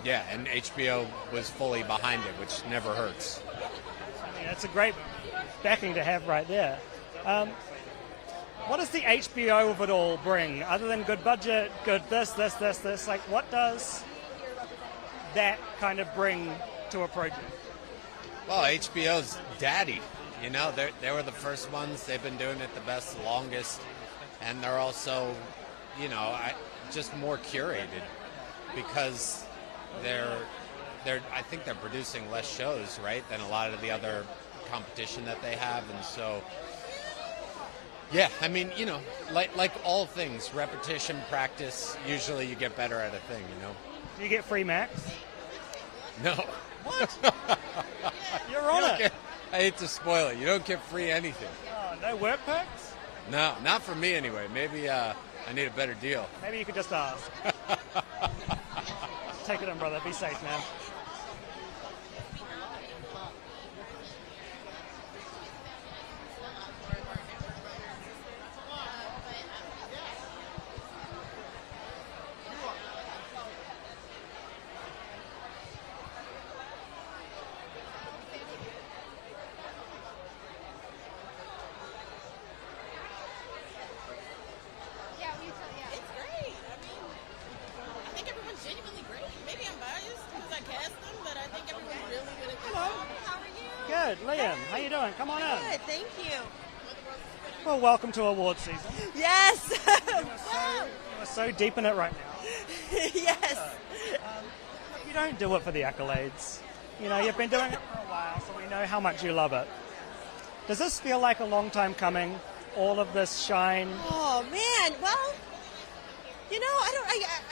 And HBO was fully behind it, which never hurts. I mean, that's a great backing to have right there. What does the HBO of it all bring, other than good budget, good this? Like, what does that kind of bring to a project? Well, HBO's daddy. They were the first ones. They've been doing it the best, the longest. And they're also, just more curated because I think they're producing less shows, right, than a lot of the other competition that they have. And so, yeah, I mean, like all things, repetition, practice, usually you get better at a thing, Do you get free Macs? No. What? You're on it. I hate to spoil it. You don't get free anything. Oh, no work perks? No, not for me anyway. Maybe I need a better deal. Maybe you could just ask. Take it in, brother. Be safe, man. Liam, how you doing? Come on in. Good, thank you. Well, welcome to award season. Yes. You are so deep in it right now. Yes. You don't do it for the accolades. You've been doing it for a while, so we know how much you love it. Does this feel like a long time coming? All of this shine? Oh man, well,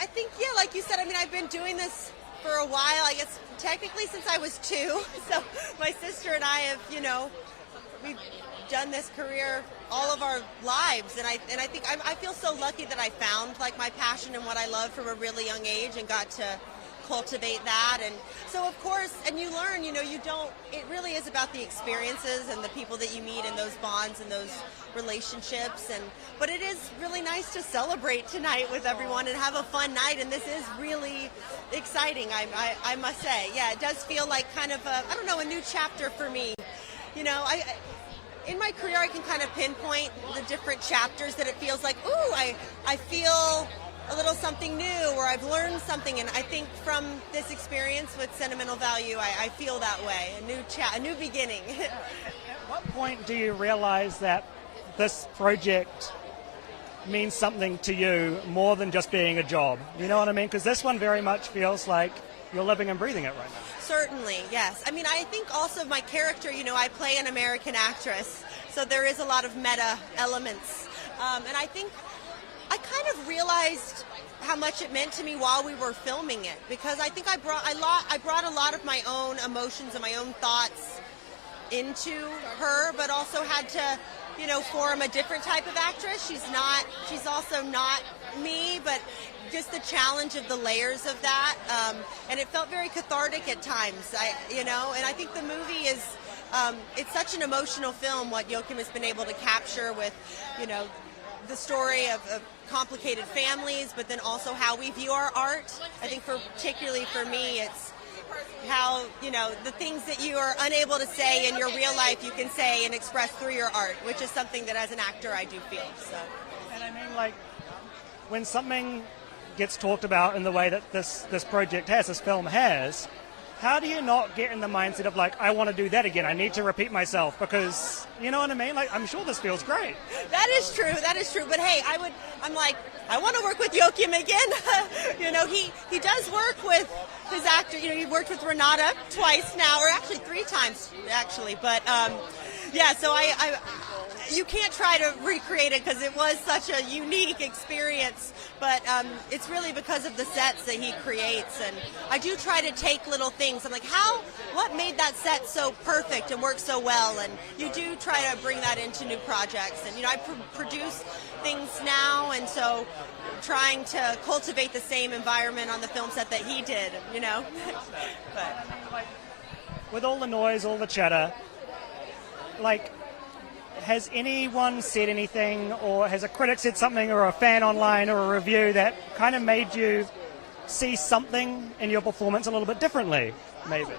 I think, like you said, I've been doing this for a while, I guess technically since I was 2. So my sister and I have, we've done this career all of our lives, and I think I feel so lucky that I found like my passion and what I love from a really young age and got to cultivate that. And so of course, and you learn, it really is about the experiences and the people that you meet and those bonds and those relationships. But it is really nice to celebrate tonight with everyone and have a fun night, and this is really exciting, I must say. Yeah, it does feel like kind of a new chapter for me. In my career, I can kind of pinpoint the different chapters that it feels like, ooh, I feel a little something new, or I've learned something. And I think from this experience with Sentimental Value, I feel that way, a new beginning. At what point do you realize that this project means something to you more than just being a job? You know what I mean? Because this one very much feels like you're living and breathing it right now. Certainly, yes. I think also my character, I play an American actress, so there is a lot of meta elements. And I think I kind of realized how much it meant to me while we were filming it, because I think I brought a lot of my own emotions and my own thoughts into her, but also had to, form a different type of actress. She's also not me, but just the challenge of the layers of that, and it felt very cathartic at times. And I think the movie is, it's such an emotional film. What Joachim has been able to capture with, the story of complicated families, but then also how we view our art. I think particularly for me, how, you know, the things that you are unable to say in your real life, you can say and express through your art, which is something that as an actor I do feel. So. And I mean, like, when something gets talked about in the way that this project has, this film has, how do you not get in the mindset of like, I want to do that again, I need to repeat myself, because, you know what I mean? Like, I'm sure this feels great. That is true, but hey, I'm like, I want to work with Joachim again. You know, he does work with his actor, you know, he worked with Renata twice now, or actually 3 times, actually, but yeah, so you can't try to recreate it because it was such a unique experience, but it's really because of the sets that he creates, and I do try to take little things. I'm like, what made that set so perfect and work so well? And you do try to bring that into new projects, and you know, I produce things now, and so trying to cultivate the same environment on the film set that he did, you know. But with all the noise, all the chatter, like, has anyone said anything, or has a critic said something, or a fan online, or a review that kind of made you see something in your performance a little bit differently, maybe?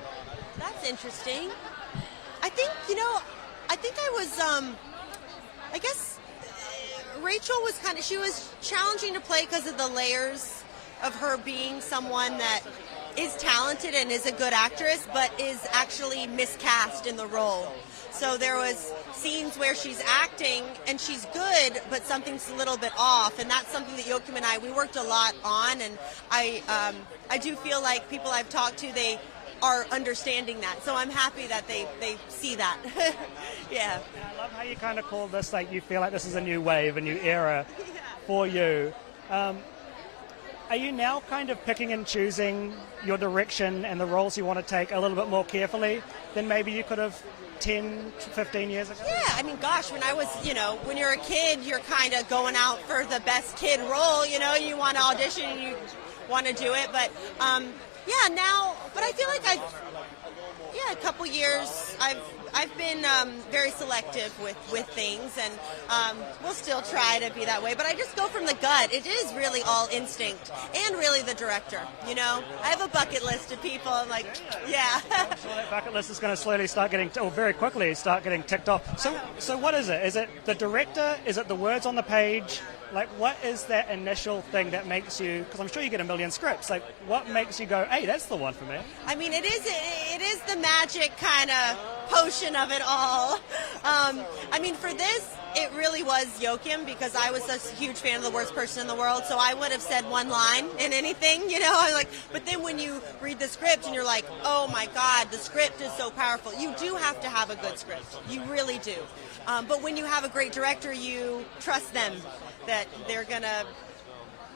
That's interesting. I think, you know, I was, I guess Rachel was she was challenging to play because of the layers of her being someone that is talented and is a good actress, but is actually miscast in the role. So there was scenes where she's acting and she's good, but something's a little bit off, and that's something that Joachim and we worked a lot on, and I do feel like people I've talked to, they are understanding that. So I'm happy that they see that. Yeah. And I love how you kind of call this, like, you feel like this is a new wave, a new era for you. Are you now kind of picking and choosing your direction and the roles you want to take a little bit more carefully than maybe you could have 10, 15 years ago? Yeah, I mean, gosh, when I was, you know, when you're a kid, you're kind of going out for the best kid role, you know, you want to audition and you want to do it, but yeah, now, but I feel like a couple years, I've been very selective with things, and we'll still try to be that way, but I just go from the gut. It is really all instinct, and really the director, you know? I have a bucket list of people, I'm like, yeah. I'm sure that bucket list is going to slowly start getting, or very quickly start getting ticked off. So what is it? Is it the director? Is it the words on the page? Like, what is that initial thing that makes you, because I'm sure you get a million scripts, like, what makes you go, hey, that's the one for me? I mean, it is the magic kind of potion of it all. I mean, for this, it really was Joachim, because I was such a huge fan of The Worst Person in the World, so I would have said one line in anything, you know? I was like, but then when you read the script and you're like, oh my God, the script is so powerful. You do have to have a good script. You really do. But when you have a great director, you trust them that they're gonna,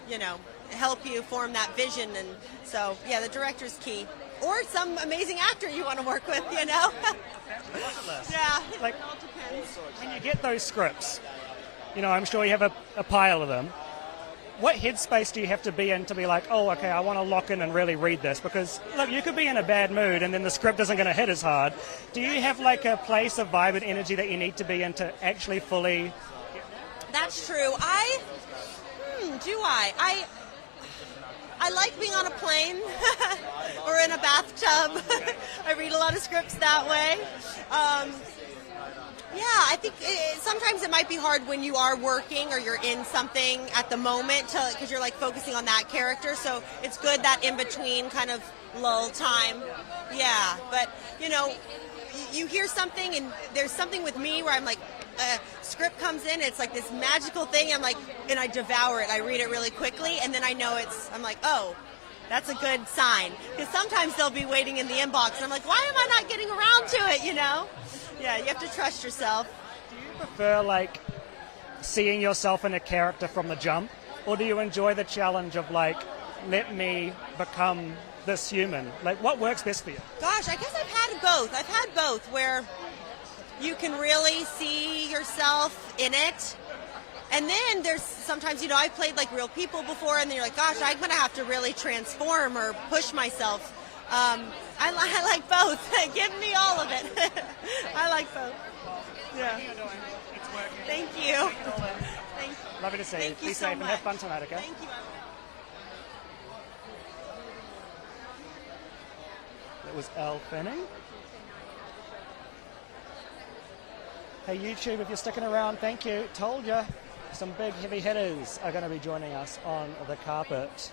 you know, help you form that vision. And so, yeah, the director's key. Or some amazing actor you want to work with, you know? Yeah, like, it all depends. When you get those scripts, you know, I'm sure you have a pile of them. What headspace do you have to be in to be like, oh, okay, I want to lock in and really read this? Because, look, you could be in a bad mood and then the script isn't going to hit as hard. Do you have, like, a place of vibe and energy that you need to be in to actually fully... That's true. I like being on a plane or in a bathtub. I read a lot of scripts that way. Yeah, I think sometimes it might be hard when you are working or you're in something at the moment because you're like focusing on that character. So it's good that in between kind of lull time. Yeah, but you know, you hear something and there's something with me where I'm like, script comes in, it's like this magical thing. I'm like, and I devour it. I read it really quickly, and then I know I'm like, oh, that's a good sign. Because sometimes they'll be waiting in the inbox, and I'm like, why am I not getting around to it, you know? Yeah, you have to trust yourself. Do you prefer, like, seeing yourself in a character from the jump, or do you enjoy the challenge of, like, let me become this human? Like, what works best for you? Gosh, I guess I've had both. I've had both, where you can really see yourself in it. And then there's sometimes, you know, I've played like real people before, and then you're like, gosh, I'm going to have to really transform or push myself. I like both. Give me all of it. I like both. Yeah. Thank you. Thank you. Lovely to see you. Thank you Be so safe and much. have fun tonight, okay? Thank you. That was Elle Fanning. Hey YouTube, if you're sticking around, thank you. Told you, some big heavy hitters are going to be joining us on the carpet.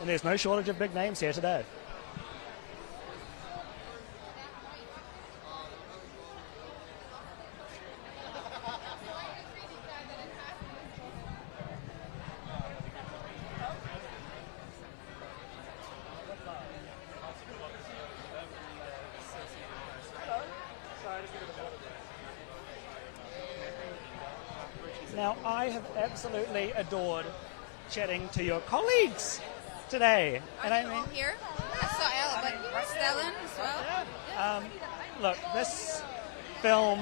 And there's no shortage of big names here today. Now, I have absolutely adored chatting to your colleagues today. And I mean, all here? I saw Elle, but Stellan as well. Look, this film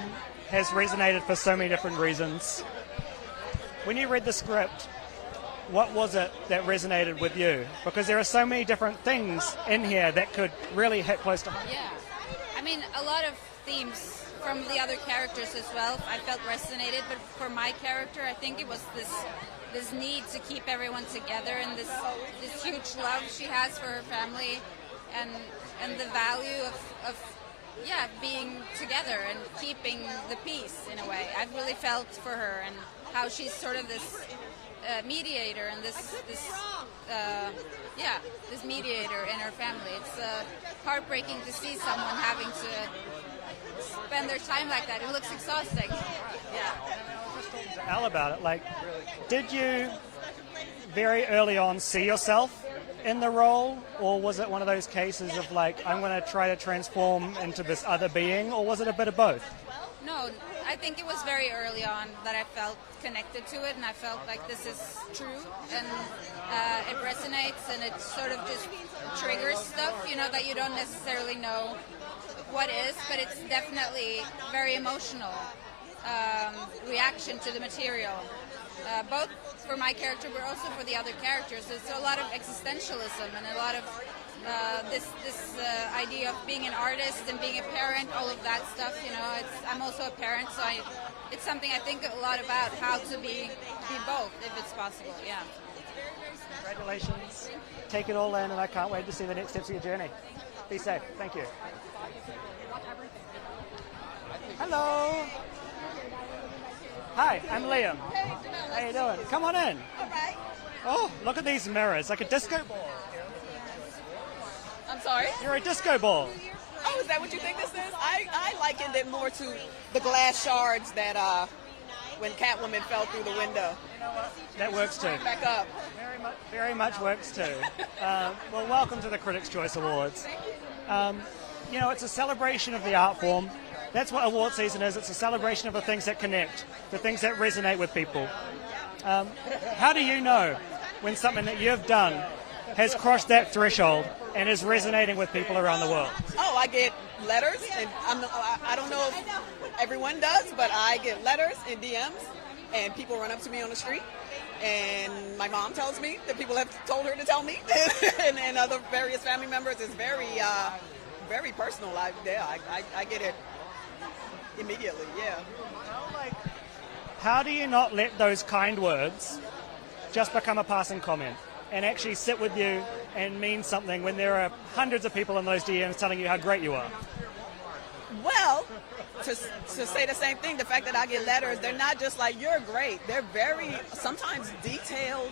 has resonated for so many different reasons. When you read the script, what was it that resonated with you? Because there are so many different things in here that could really hit close to home. Yeah. I mean, a lot of themes from the other characters as well, I felt resonated, but for my character, I think it was this need to keep everyone together and this huge love she has for her family and the value of being together and keeping the peace in a way. I've really felt for her and how she's sort of this mediator and this mediator in her family. It's heartbreaking to see someone having to spend their time like that. It looks exhausting. Yeah. Elle about it. Like, did you very early on see yourself in the role, or was it one of those cases of like, I'm going to try to transform into this other being, or was it a bit of both? No, I think it was very early on that I felt connected to it, and I felt like this is true, and it resonates, and it sort of just triggers stuff, that you don't necessarily know what is, but it's definitely very emotional reaction to the material, both for my character but also for the other characters. There's a lot of existentialism and a lot of this idea of being an artist and being a parent, all of that stuff. I'm also a parent, so it's something I think a lot about, how to be both if it's possible. Yeah. Congratulations. Take it all in, and I can't wait to see the next steps of your journey. Be safe. Thank you. Hello. Hi, I'm Liam. How you doing? Come on in. Oh, look at these mirrors, like a disco ball. I'm sorry? You're a disco ball. Oh, is that what you think this is? I likened it more to the glass shards that when Catwoman fell through the window. That works too. Back up. Very much works too. Well, welcome to the Critics' Choice Awards. It's a celebration of the art form. That's what award season is. It's a celebration of the things that connect, the things that resonate with people. How do you know when something that you've done has crossed that threshold and is resonating with people around the world? Oh, I get letters, and I don't know if everyone does, but I get letters and DMs, and people run up to me on the street, and my mom tells me that people have told her to tell me, and other various family members. It's very, very personal. I get it immediately, yeah. How do you not let those kind words just become a passing comment and actually sit with you and mean something when there are hundreds of people in those DMs telling you how great you are? Well, to say the same thing, the fact that I get letters, they're not just like, you're great. They're very, sometimes detailed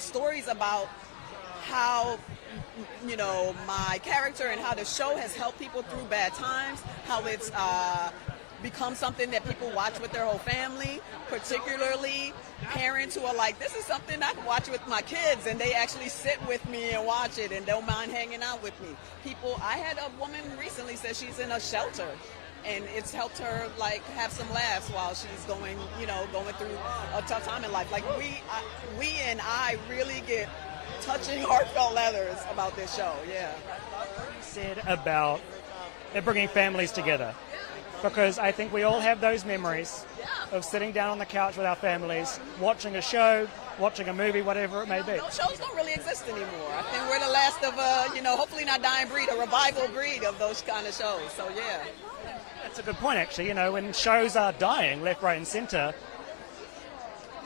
stories about how, my character and how the show has helped people through bad times, how it's become something that people watch with their whole family, particularly parents who are like, this is something I can watch with my kids, and they actually sit with me and watch it and don't mind hanging out with me. I had a woman recently said she's in a shelter, and it's helped her have some laughs while she's going through a tough time in life. We and I really get touching, heartfelt letters about this show. Yeah. You said about it bringing families together, because I think we all have those memories of sitting down on the couch with our families, watching a show, watching a movie, whatever it may be. Those shows don't really exist anymore. I think we're the last of hopefully not dying breed, a revival breed of those kind of shows. So yeah. That's a good point, actually. When shows are dying left, right, and centre,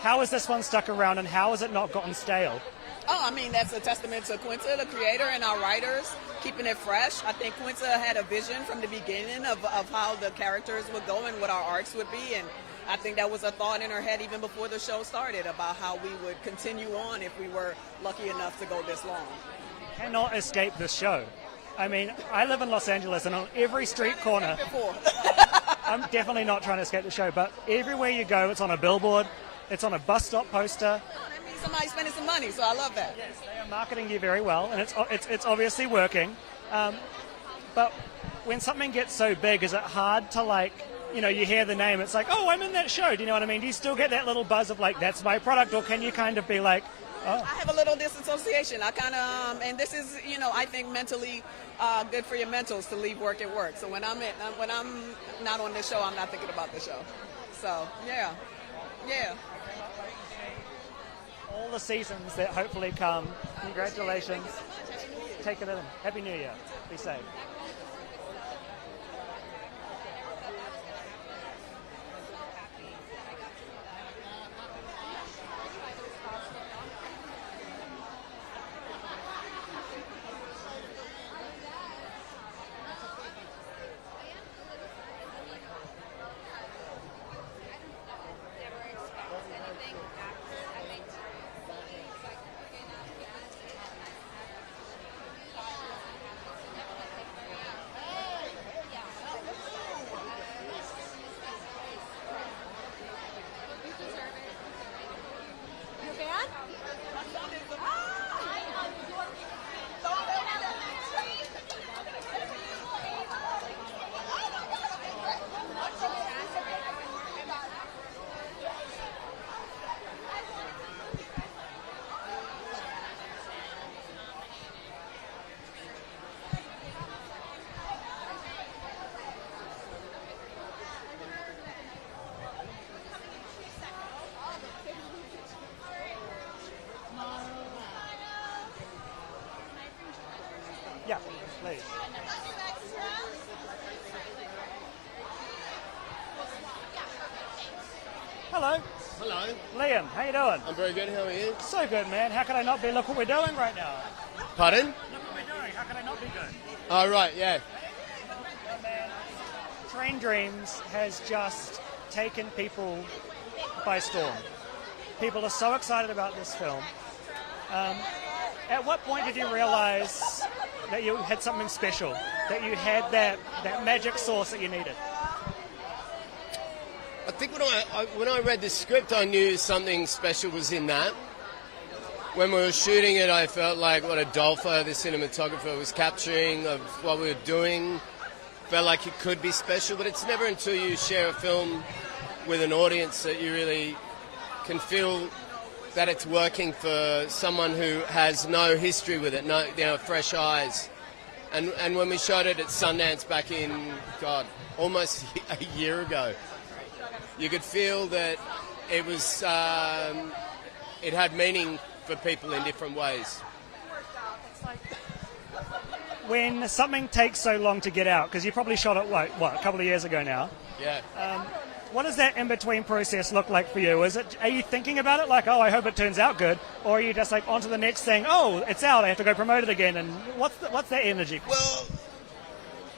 how has this one stuck around and how has it not gotten stale? Oh, I mean, that's a testament to Quinta, the creator, and our writers, keeping it fresh. I think Quinta had a vision from the beginning of how the characters would go and what our arcs would be, and I think that was a thought in her head even before the show started about how we would continue on if we were lucky enough to go this long. You cannot escape this show. I mean, I live in Los Angeles, and on every street corner, I'm definitely not trying to escape the show, but everywhere you go, it's on a billboard, it's on a bus stop poster. Somebody spending some money, so I love that. Yes, they are marketing you very well, and it's obviously working. But when something gets so big, is it hard to, like, you know, you hear the name, it's like, oh, I'm in that show. Do you know what I mean? Do you still get that little buzz of, like, that's my product, or can you kind of be like, oh? I have a little disassociation. I kind of, and this is, you know, I think mentally good for your mentals to leave work at work. So when I'm not on this show, I'm not thinking about the show. So yeah. All the seasons that hopefully come. Congratulations. Take it in. Happy New Year. Be safe. Yeah, please. Hello. Hello. Liam, how you doing? I'm very good. How are you? So good, man. How can I not be? Look what we're doing right now. Pardon? Look what we're doing. How can I not be good? Oh, right, yeah. Train Dreams has just taken people by storm. People are so excited about this film. At what point did you realize that you had something special, that you had that magic sauce that you needed? I think when I read the script, I knew something special was in that. When we were shooting it, I felt like what Adolfo, the cinematographer, was capturing of what we were doing. Felt like it could be special, but it's never until you share a film with an audience that you really can feel that it's working for someone who has no history with it, no, you know, fresh eyes. And when we shot it at Sundance back in, God, almost a year ago, you could feel that it was, it had meaning for people in different ways. When something takes so long to get out, because you probably shot it, what, a couple of years ago now? Yeah. What does that in-between process look like for you? Are you thinking about it like, oh, I hope it turns out good? Or are you just like, on to the next thing, oh, it's out, I have to go promote it again? And what's that energy? Well,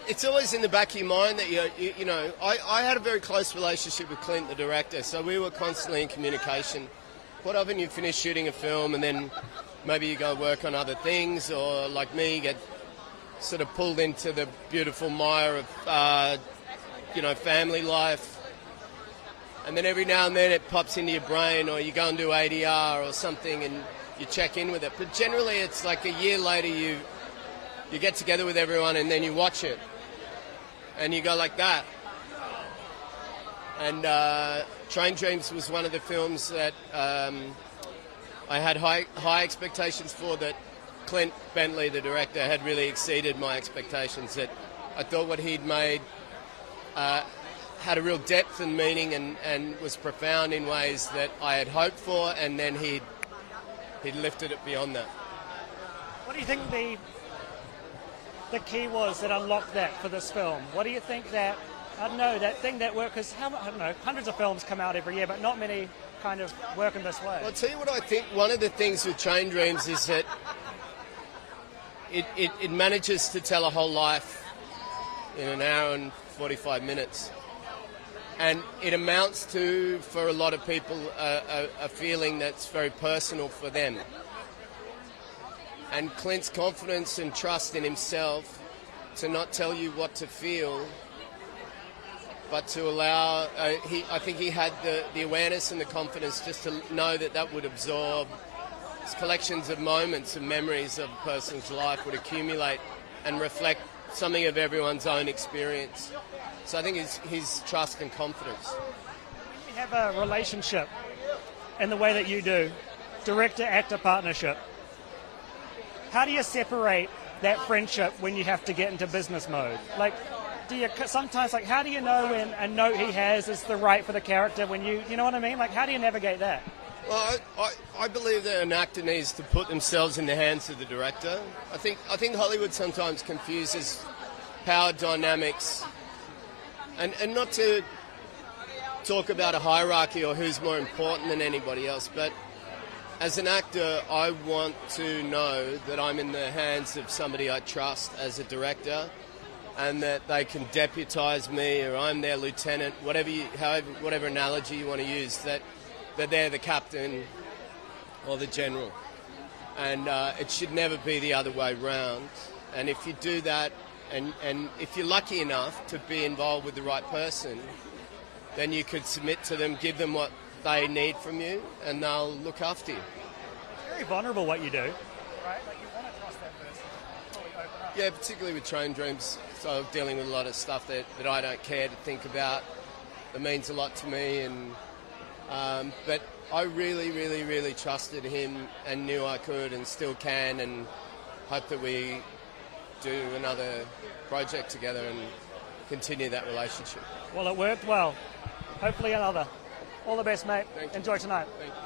it's always in the back of your mind that, you know, I had a very close relationship with Clint, the director, so we were constantly in communication. Quite often you finish shooting a film and then maybe you go work on other things, or like me, get sort of pulled into the beautiful mire of, you know, family life. And then every now and then it pops into your brain, or you go and do ADR or something and you check in with it. But generally it's like a year later you get together with everyone and then you watch it. And you go like that. And Train Dreams was one of the films that I had high expectations for, that Clint Bentley, the director, had really exceeded my expectations. That I thought what he'd made had a real depth and meaning and was profound in ways that I had hoped for, and then he'd lifted it beyond that. What do you think the key was that unlocked that for this film? What do you think that I don't know, that thing that worked, because I don't know, hundreds of films come out every year, but not many kind of work in this way. Well, I'll tell you what I think. One of the things with Train Dreams is that it manages to tell a whole life in an hour and 45 minutes. And it amounts to, for a lot of people, a feeling that's very personal for them. And Clint's confidence and trust in himself to not tell you what to feel, but to allow, I think he had the awareness and the confidence just to know that that would absorb collections of moments and memories of a person's life would accumulate and reflect something of everyone's own experience. So I think his trust and confidence. We have a relationship in the way that you do, director-actor partnership. How do you separate that friendship when you have to get into business mode? Like, do you sometimes, like, how do you know when a note he has is the right for the character when you know what I mean? Like, how do you navigate that? Well, I believe that an actor needs to put themselves in the hands of the director. I think Hollywood sometimes confuses power dynamics, and not to talk about a hierarchy or who's more important than anybody else, but as an actor, I want to know that I'm in the hands of somebody I trust as a director, and that they can deputise me, or I'm their lieutenant, whatever analogy you want to use, that they're the captain or the general. And it should never be the other way round. And if you do that, and if you're lucky enough to be involved with the right person, then you could submit to them, give them what they need from you, and they'll look after you. It's very vulnerable what you do, right? Like, you want to trust that person before you open up. Yeah, particularly with Train Dreams, so dealing with a lot of stuff that I don't care to think about. It means a lot to me, and but I really, really, really trusted him and knew I could and still can, and hope that we do another project together and continue that relationship. Well, it worked well. Hopefully another. All the best, mate. Enjoy tonight. Thank you.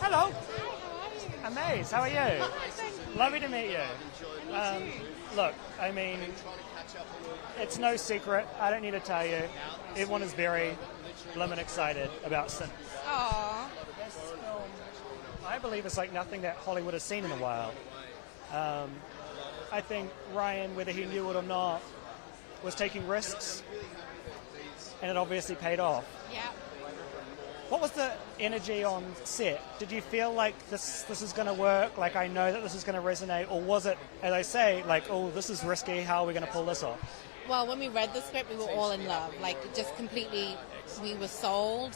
Hello. Amaze, how are you? Lovely to meet you. Look, I mean, it's no secret. I don't need to tell you. Everyone is very lemon excited about Sin. Aww. This film, I believe, it's like nothing that Hollywood has seen in a while. I think Ryan, whether he knew it or not, was taking risks, and it obviously paid off. Yeah. What was the energy on set? Did you feel like this is going to work? Like, I know that this is going to resonate? Or was it, as I say, like, oh, this is risky, how are we going to pull this off? Well, when we read the script, we were all in love. Like, just completely, we were sold.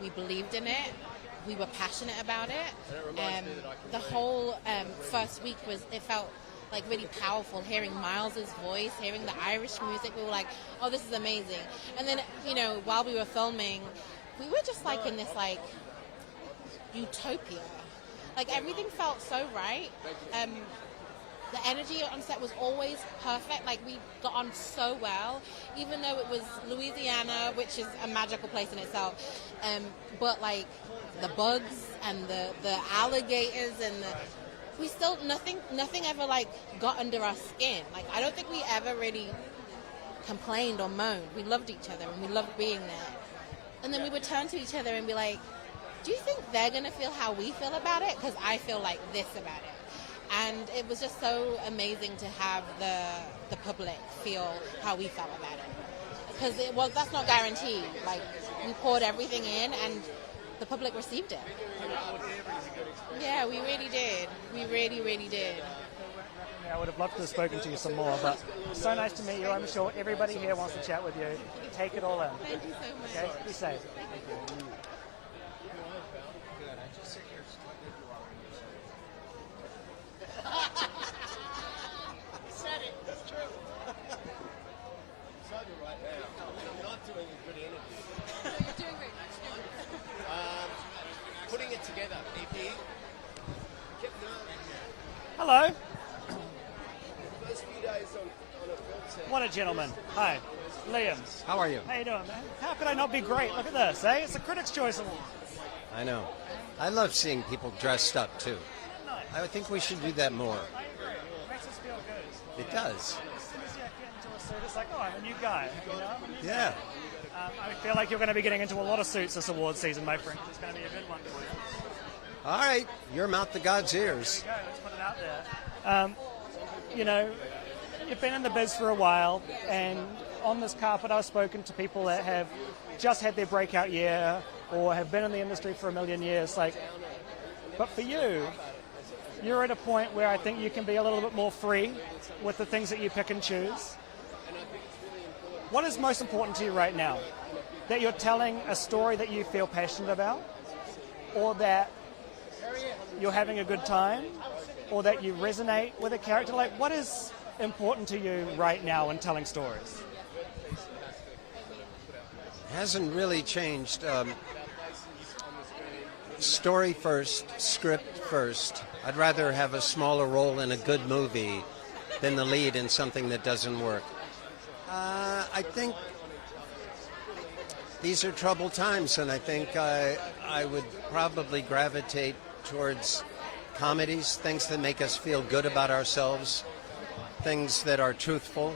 We believed in it. We were passionate about it. The whole first week it felt like really powerful. Hearing Miles's voice, hearing the Irish music, we were like, oh, this is amazing. And then, you know, while we were filming, we were just like in this like utopia. Like everything felt so right. The energy on set was always perfect. Like we got on so well, even though it was Louisiana, which is a magical place in itself. But like the bugs and the alligators and we still nothing ever like got under our skin. Like I don't think we ever really complained or moaned. We loved each other and we loved being there. And then we would turn to each other and be like, do you think they're gonna feel how we feel about it? Because I feel like this about it. And it was just so amazing to have the public feel how we felt about it. Because that's not guaranteed. Like, we poured everything in and the public received it. Yeah, we really did. We really, really did. I would have loved to have spoken to you some more, but so nice to meet you. I'm sure everybody here wants to chat with you. Take it all in. Thank you so much. Okay, be safe. Said it. That's true. Right now. I'm not doing a good interview. No, you're doing great. Putting it together, EP. Hello. First few days on a film set. What a gentleman. Hi. Liam. How are you? How you doing, man? How could I not be great? Look at this, eh? It's a Critics' Choice Award. I know. I love seeing people dressed up, too. I think we should do that more. I agree. It makes us feel good. It does. As soon as you get into a suit, it's like, oh, I'm a new guy. You know? I'm a new Yeah. guy. I feel like you're going to be getting into a lot of suits this award season, my friend. It's going to be a good one for you. All right. Your mouth to God's ears. There we go. Let's put it out there. You know, you've been in the biz for a while, and on this carpet I've spoken to people that have just had their breakout year or have been in the industry for a million years. Like, but for you, you're at a point where I think you can be a little bit more free with the things that you pick and choose. What is most important to you right now? That you're telling a story that you feel passionate about, or that you're having a good time, or that you resonate with a character? Like, what is important to you right now in telling stories? Hasn't really changed. Story first, script first. I'd rather have a smaller role in a good movie than the lead in something that doesn't work. I think these are troubled times, and I think I would probably gravitate towards comedies, things that make us feel good about ourselves, things that are truthful.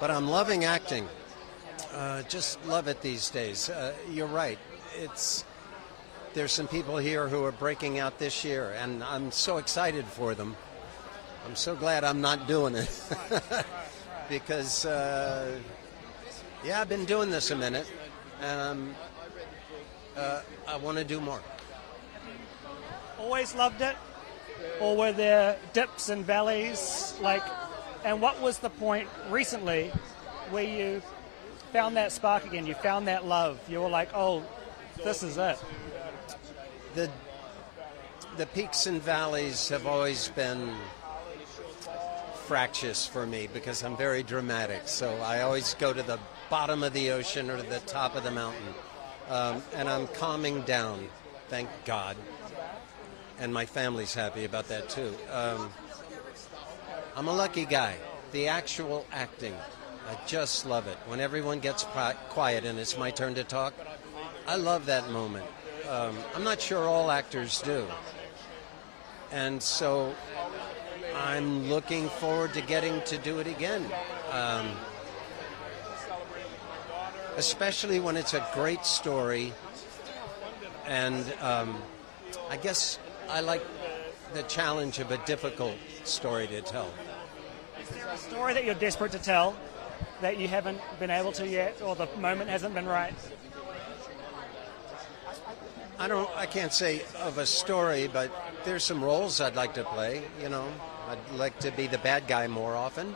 But I'm loving acting. Just love it these days. You're right. There's some people here who are breaking out this year, and I'm so excited for them. I'm so glad I'm not doing it. Because, I've been doing this a minute, and I want to do more. Always loved it? Or were there dips and valleys? And what was the point recently where you found that spark again? You found that love. You were like, oh, this is it. The peaks and valleys have always been fractious for me because I'm very dramatic. So I always go to the bottom of the ocean or to the top of the mountain. And I'm calming down, thank God. And my family's happy about that, too. I'm a lucky guy. The actual acting, I just love it. When everyone gets quiet and it's my turn to talk, I love that moment. I'm not sure all actors do. And so I'm looking forward to getting to do it again. Especially when it's a great story. And I guess I like the challenge of a difficult story to tell. Is there a story that you're desperate to tell that you haven't been able to yet, or the moment hasn't been right? I can't say of a story, but there's some roles I'd like to play. I'd like to be the bad guy more often,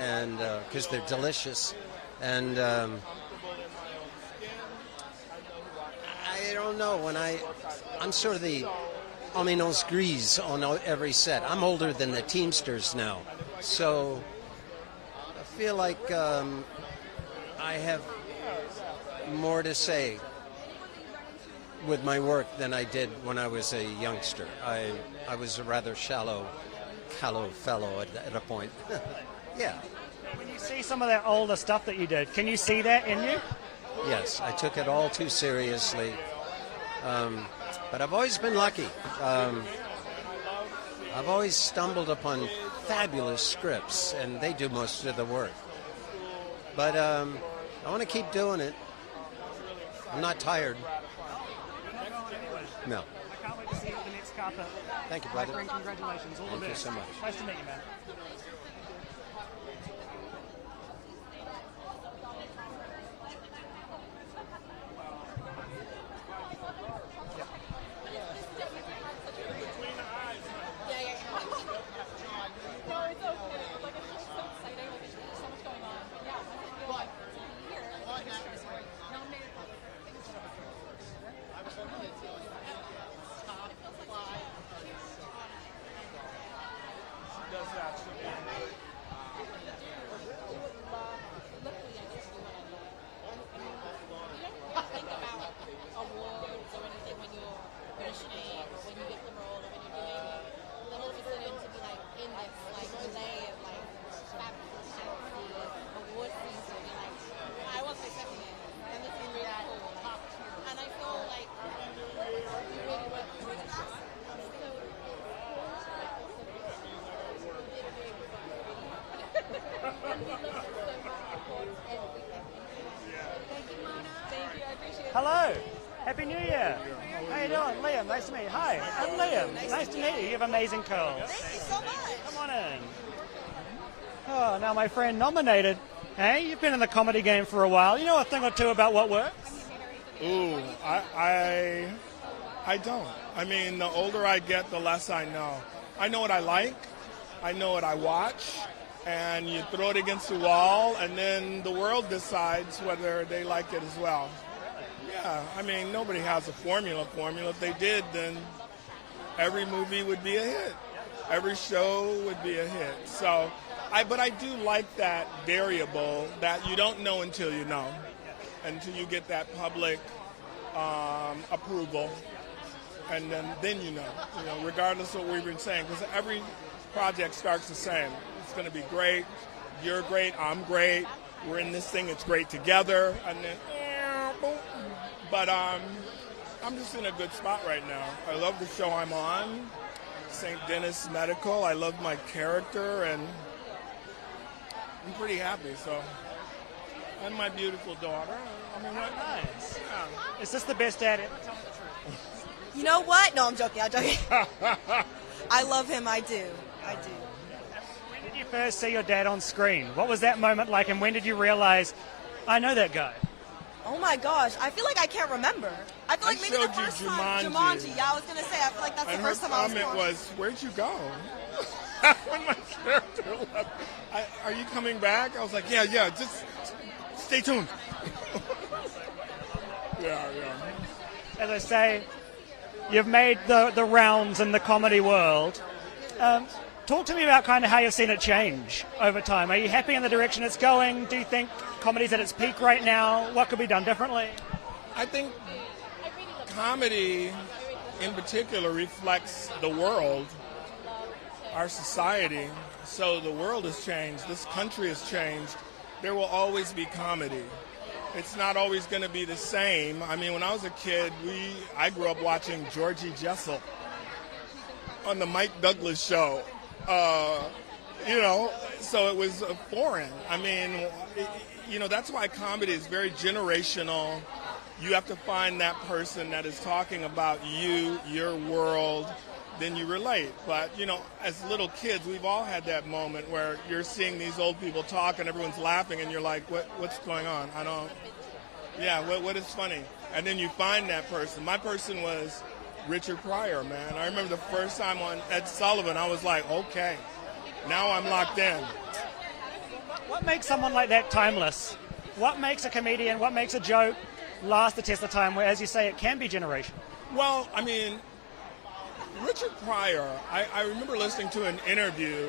and because they're delicious. And I don't know, I'm sort of the Aminos Gris on every set. I'm older than the Teamsters now, so I feel like I have more to say with my work than I did when I was a youngster. I was a rather callow fellow at a point. Yeah. When you see some of that older stuff that you did, can you see that in you? Yes, I took it all too seriously. But I've always been lucky. I've always stumbled upon fabulous scripts, and they do most of the work. But I want to keep doing it. I'm not tired. No. I can't wait to see you at the next carpet. Thank you, brother. My friend, congratulations. All Thank the you best. so much. Nice to meet you, man. Hello. Happy New Year. How you doing? Liam, nice to meet you. Hi, I'm Liam. Nice to meet you. You have amazing curls. Thank you so much. Come on in. Oh, now my friend nominated. Hey, you've been in the comedy game for a while. You know a thing or two about what works? Ooh, I don't. I mean, the older I get, the less I know. I know what I like. I know what I watch. And you throw it against the wall, and then the world decides whether they like it as well. Yeah, I mean, nobody has a formula. If they did, then every movie would be a hit. Every show would be a hit. So, but I do like that variable that you don't know until you know, until you get that public approval, and then you know, regardless of what we've been saying, because every project starts the same. It's going to be great. You're great. I'm great. We're in this thing. It's great together. And then, boom. But I'm just in a good spot right now. I love the show I'm on, St. Denis Medical. I love my character, and I'm pretty happy. So, and my beautiful daughter. I mean, what? Nice. Yeah. Is this the best dad ever? Tell me the truth. You know what? No, I'm joking. I love him. I do. When did you first see your dad on screen? What was that moment like, and when did you realize, I know that guy? Oh my gosh, I feel like I can't remember. I feel like maybe the first time Jumanji. Yeah, I was gonna say, I feel like that's the first time I was going. Her comment was, "Where'd you go?" When my character left, are you coming back? I was like, "Yeah, just stay tuned." Yeah. As I say, you've made the rounds in the comedy world. Talk to me about kind of how you've seen it change over time. Are you happy in the direction it's going? Do you think comedy's at its peak right now? What could be done differently? I think comedy in particular reflects the world, our society. So the world has changed. This country has changed. There will always be comedy. It's not always going to be the same. I mean, when I was a kid, I grew up watching Georgie Jessel on the Mike Douglas show. So it was foreign. I mean, that's why comedy is very generational. You have to find that person that is talking about you, your world, then you relate. But, as little kids, we've all had that moment where you're seeing these old people talk and everyone's laughing and you're like, what's going on? What is funny? And then you find that person. My person was Richard Pryor, man. I remember the first time on Ed Sullivan, I was like, okay, now I'm locked in. What makes someone like that timeless? What makes a comedian, what makes a joke last the test of time, where, as you say, it can be generational? Well, I mean, Richard Pryor, I remember listening to an interview,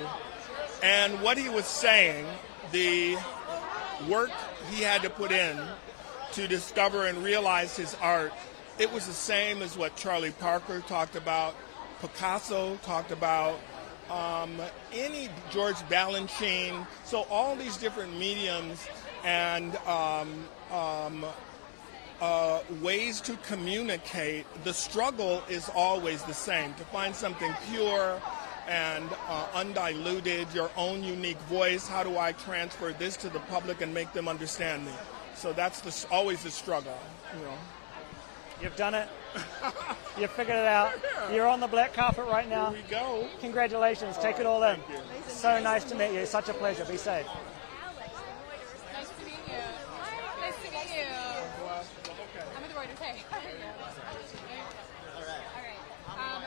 and what he was saying, the work he had to put in to discover and realize his art, it was the same as what Charlie Parker talked about, Picasso talked about, any George Balanchine. So all these different mediums and ways to communicate, the struggle is always the same, to find something pure and undiluted, your own unique voice. How do I transfer this to the public and make them understand me? So that's always the struggle, you know. You've done it. You've figured it out. You're on the black carpet right now. Here we go. Congratulations. Take it all in. So nice to meet you. Such a pleasure. Be safe. Nice to meet you. Nice to meet you. I'm at the Reuters. Hey. All right.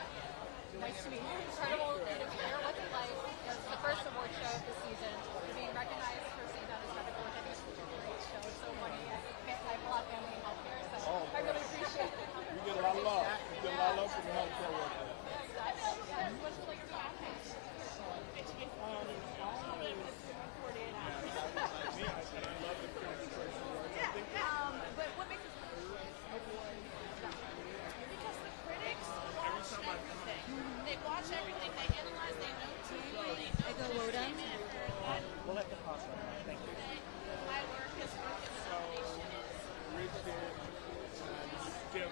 Nice to meet you. Incredible creative career. What's it like as the first award show of the season, being recognized for seeing that as Rebecca Wisocky? It's such a great show. It's so funny. I have a lot of family in healthcare, so I really appreciate it. We get a lot of love. We get a lot of love from the healthcare workers. What's it like to be on this? But what makes it Because the critics watch everything. They watch everything. They analyze. They know TV. They know who came in. We'll let the pass on. Thank you. My work is work in the nomination. Richard and Skip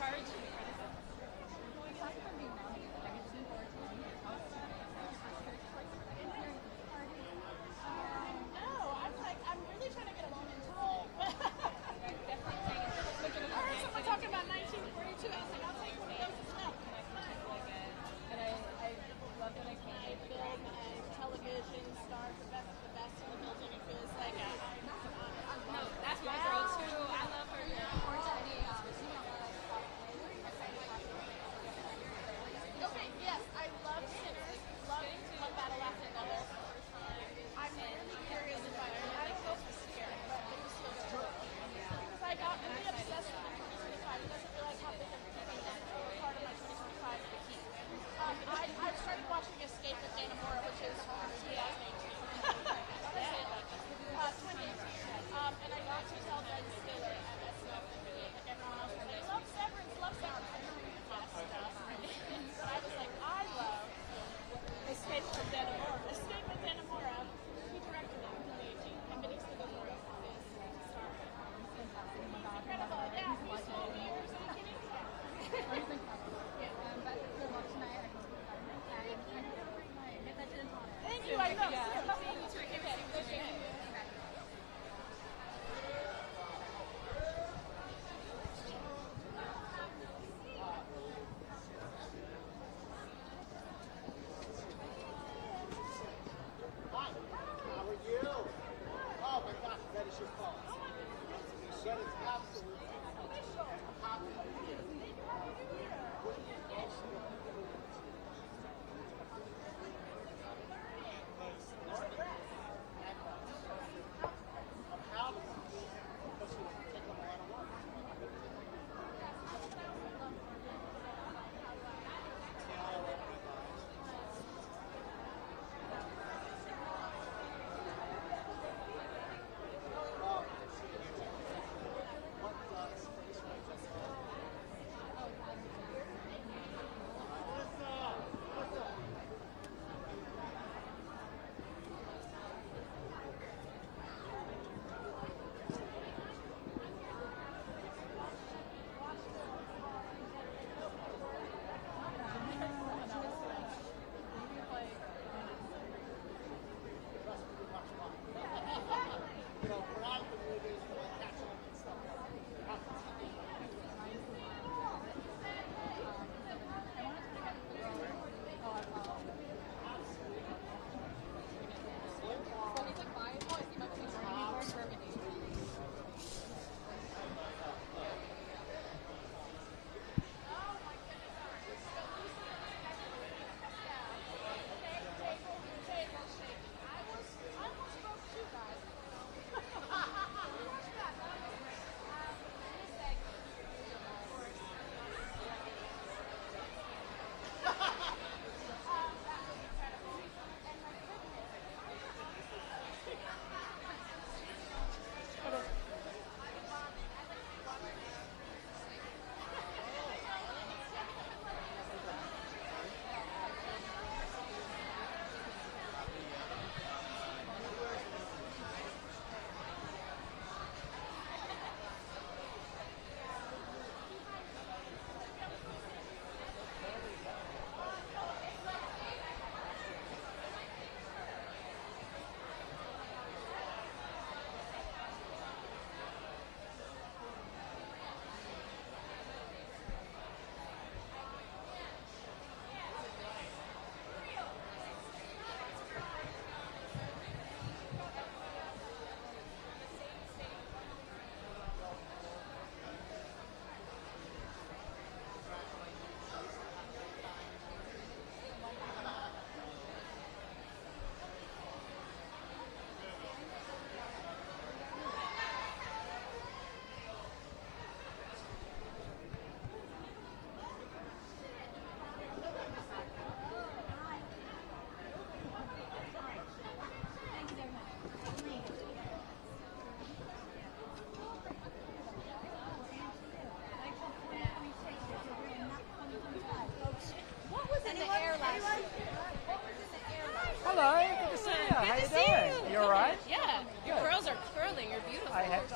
charge. No, I'm really trying to get along in role. I heard someone talking about 1942. I was like, I'll take one of those as well. And I love that I came. I film and television stars, the best in the building. It feels like No, that's my girl too. I love her.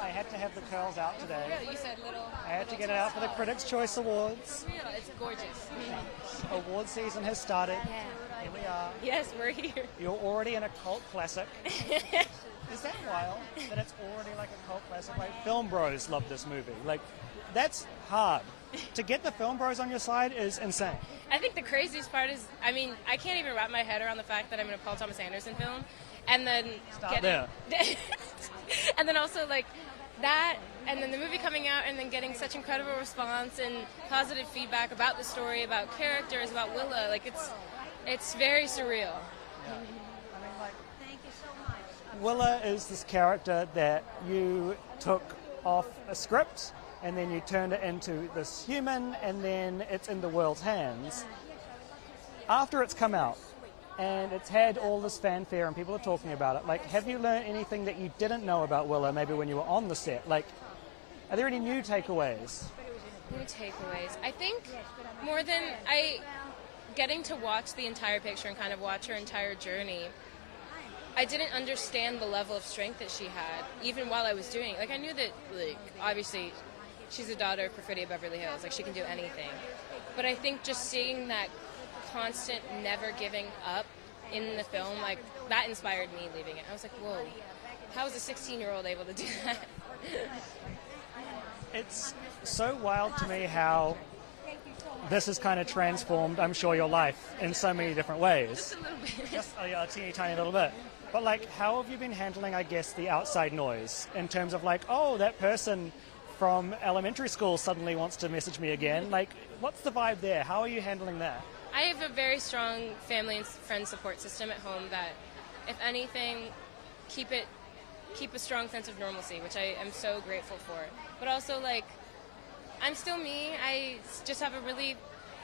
I had to have the curls out today. Really, you said little. I had to get it out for the Critics' Choice Awards. It's gorgeous. Award season has started. Yeah. Here we are. Yes, we're here. You're already in a cult classic. Is that wild? That it's already like a cult classic? Like, film bros love this movie. Like, that's hard. To get the film bros on your side is insane. I think the craziest part is, I mean, I can't even wrap my head around the fact that I'm in a Paul Thomas Anderson film, and then and then also like that, and then the movie coming out, and then getting such incredible response and positive feedback about the story, about characters, about Willa. Like it's very surreal. Willa is this character that you took off a script and then you turned it into this human, and then it's in the world's hands. After it's come out and it's had all this fanfare and people are talking about it, like, have you learned anything that you didn't know about Willa maybe when you were on the set? Like, are there any new takeaways? New takeaways. I think more than getting to watch the entire picture and kind of watch her entire journey, I didn't understand the level of strength that she had, even while I was doing it. Like, I knew that, like, obviously, she's a daughter of Perfetti of Beverly Hills. Like, she can do anything. But I think just seeing that constant never giving up in the film, like, that inspired me leaving it. I was like, whoa, how is a 16-year-old able to do that? It's so wild to me how this has kind of transformed, I'm sure, your life in so many different ways. Just a little bit. Just a teeny tiny little bit. But, like, how have you been handling, I guess, the outside noise in terms of, like, oh, that person from elementary school suddenly wants to message me again? Like, what's the vibe there? How are you handling that? I have a very strong family and friend support system at home that, if anything, keep a strong sense of normalcy, which I am so grateful for. But also, like, I'm still me. I just have a really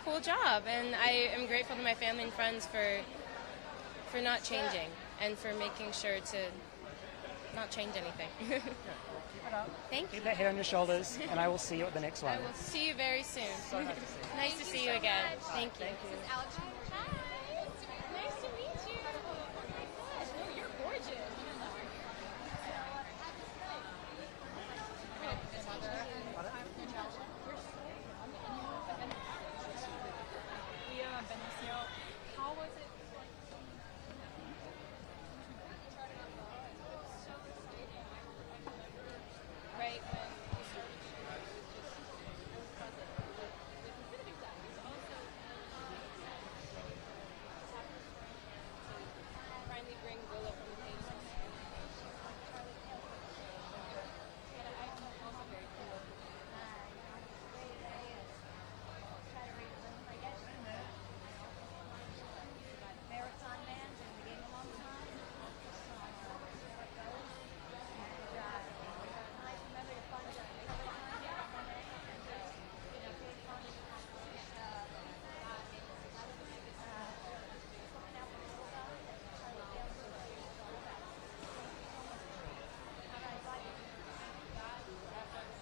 cool job, and I am grateful to my family and friends for not changing and for making sure to not change anything. Thank you. Keep that head on your shoulders, and I will see you at the next one. I will see you very soon. So nice to see you. Nice to see you again. Thank you. Hi. Nice to meet you. Oh, you're gorgeous. How was it? Right. Finally bring Willa from the page.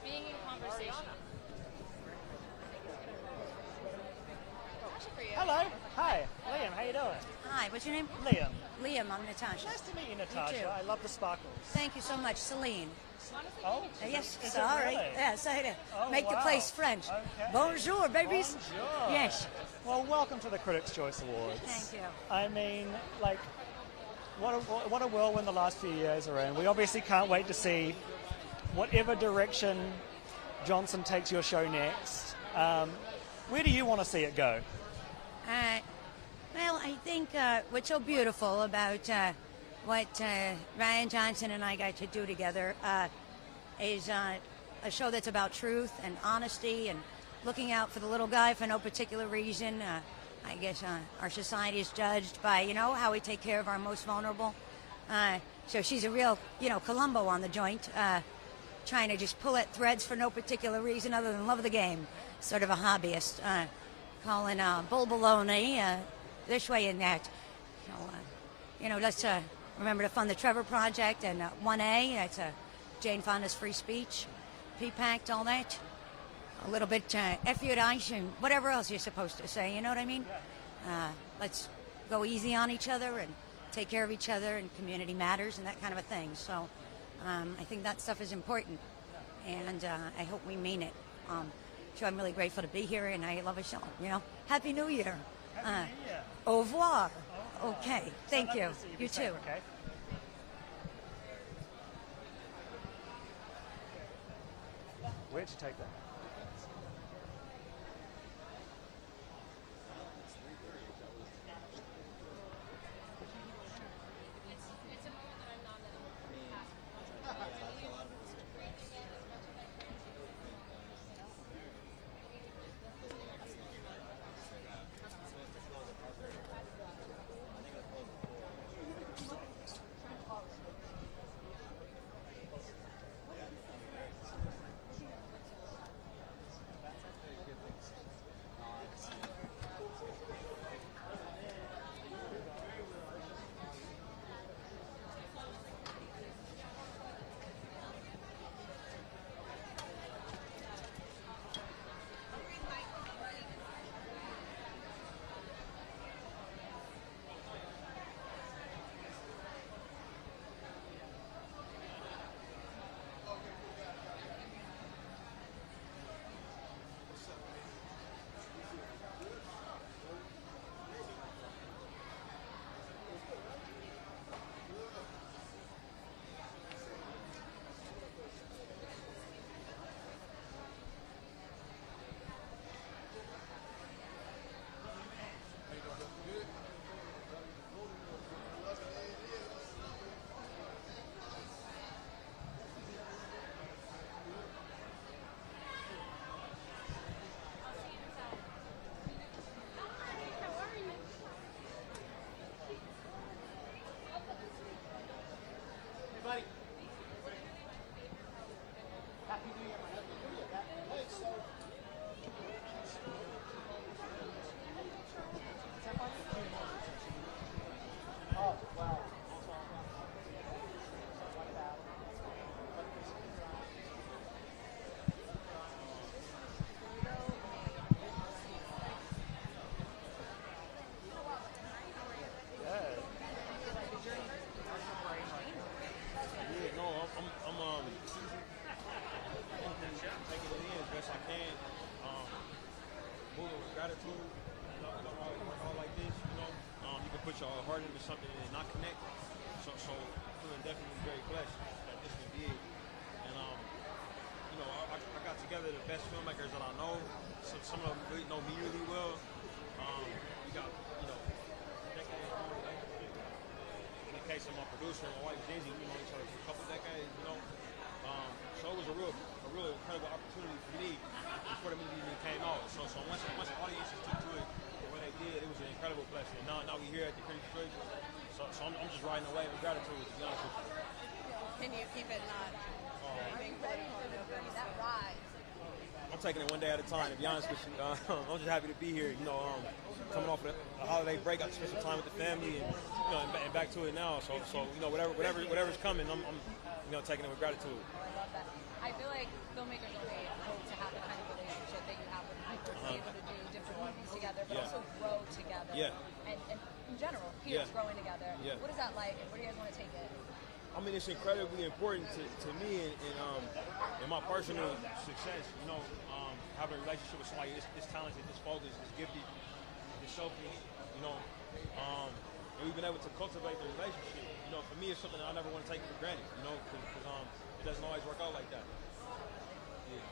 Being in conversation. Hello. Hi. Liam, how you doing? Hi, what's your name? Liam. Liam, I'm Natasha. Nice to meet you, Natasha. You too. I love the sparkles. Thank you so much, Celine. Oh, yes, is it sorry. really? Yes, I did. Oh, Make the wow. place French. Okay. Bonjour, babies. Bonjour. Yes. Well, welcome to the Critics' Choice Awards. Thank you. I mean, like, what a whirlwind the last few years are in. We obviously can't wait to see whatever direction Johnson takes your show next. Where do you want to see it go? Well, I think what's so beautiful about what Ryan Johnson and I got to do together is a show that's about truth and honesty and looking out for the little guy for no particular reason. I guess our society is judged by, how we take care of our most vulnerable. So she's a real, Columbo on the joint, trying to just pull at threads for no particular reason other than love of the game. Sort of a hobbyist, calling bull baloney this way and that. So, let's remember to fund the Trevor Project and 1A. That's Jane Fonda's free speech, PPACT, all that. A little bit FUDI and whatever else you're supposed to say, you know what I mean? Let's go easy on each other and take care of each other, and community matters and that kind of a thing. So I think that stuff is important, and I hope we mean it. So I'm really grateful to be here, and I love a show. Happy New Year. Happy New Year. Au revoir. Okay, thank you. You too. Okay. Where'd you take that? Your heart into something and not connect. So feeling definitely very blessed that this one did. And I got together the best filmmakers that I know. Some of them really know me really well. We got decades long relationship. In the case of my producer and my wife Gingy, we know each other for a couple decades. So it was a real incredible opportunity for me before the movie even came out. So once audiences took to it the way they did, it was an incredible blessing. And now we here at the Critics' Choice. So I'm just riding away with gratitude, to be honest with you. Can you keep it not? Are you ready for that ride? I'm taking it one day at a time, to be honest with you. I'm just happy to be here. Coming off a holiday break, I spent some time with the family, and and back to it now. So whatever's coming, I'm taking it with gratitude. I love that. I feel like filmmakers only hope to have the kind of relationship that you have with Michael, to be able to do different movies together, but also grow together. Yeah. And in general, peers growing together. Yeah. What is that like, and where do you guys want to take it? I mean, it's incredibly important to me and my personal success. Having a relationship with somebody this talented, this focused, this gifted, this selfish. And we've been able to cultivate the relationship. For me, it's something that I never want to take for granted. Because it doesn't always work out like that. Yeah.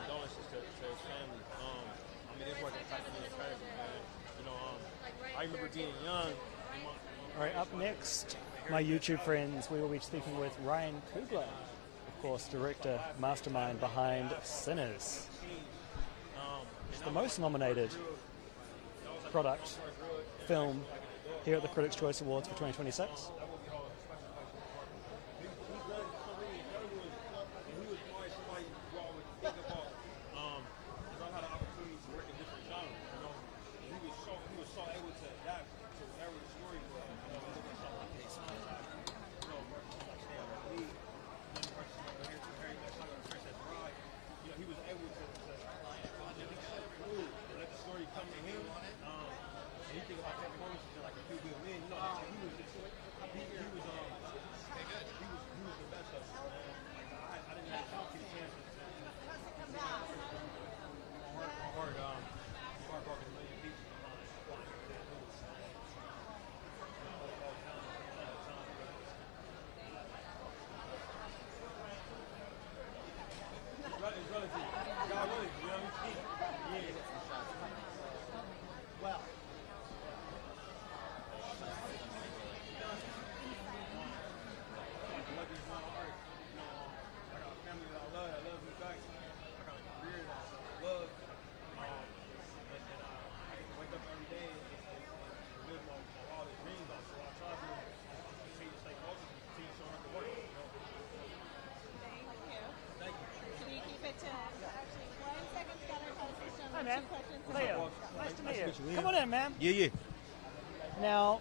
Condolences to his family. It's working incredibly, man. I remember being young. All right, up next, my YouTube friends, we will be speaking with Ryan Coogler, of course, director, mastermind behind Sinners. It's the most nominated film here at the Critics' Choice Awards for 2026. He was able to man. Liam, nice to meet you. Come on in, man. Yeah. Now,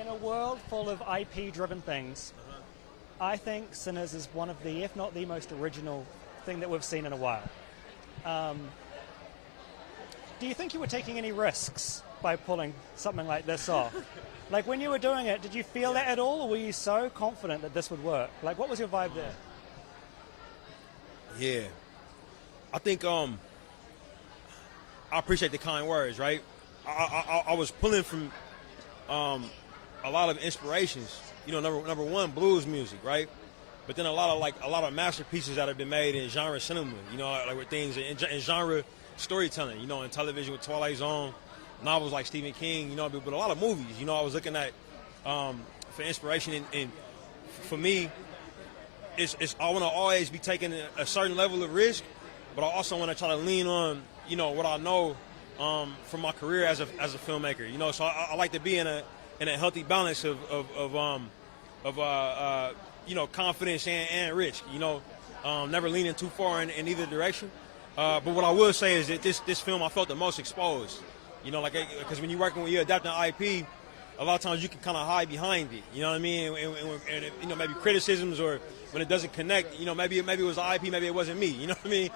in a world full of IP-driven things, I think Sinners is one of the, if not the most original thing that we've seen in a while. Do you think you were taking any risks by pulling something like this off? Like, when you were doing it, did you feel that at all, or were you so confident that this would work? Like, what was your vibe there? Yeah. I think I appreciate the kind words, right? I was pulling from a lot of inspirations. You know, number one, blues music, right? But then a lot of masterpieces that have been made in genre cinema. You know, like with things in genre storytelling. You know, in television with Twilight Zone, novels like Stephen King. You know, but a lot of movies. You know, I was looking at for inspiration, and for me, it's I want to always be taking a certain level of risk, but I also want to try to lean on, you know, what I know from my career as a filmmaker. You know, so I like to be in a healthy balance of you know, confidence and risk. You know, never leaning too far in either direction. But what I will say is that this film, I felt the most exposed. You know, like, because when you're adapting IP, a lot of times you can kind of hide behind it. You know what I mean? And you know, maybe criticisms, or when it doesn't connect, you know, maybe it was the IP, maybe it wasn't me. You know what I mean?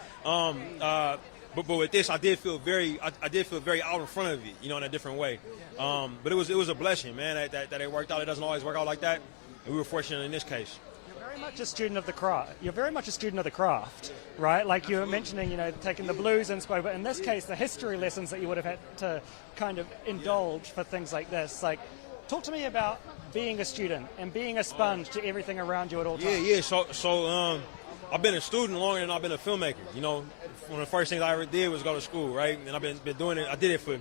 But with this, I did feel very out in front of it, you know, in a different way. But it was a blessing, man, that it worked out. It doesn't always work out like that, and we were fortunate in this case. You're very much a student of the craft. You're very much a student of the craft, right? Like you were mentioning, you know, taking the blues inspo, but in this case, the history lessons that you would have had to kind of indulge for things like this. Like, talk to me about being a student and being a sponge to everything around you at all times. Yeah. So I've been a student longer than I've been a filmmaker. You know, one of the first things I ever did was go to school, right? And I've been doing it. I did it for,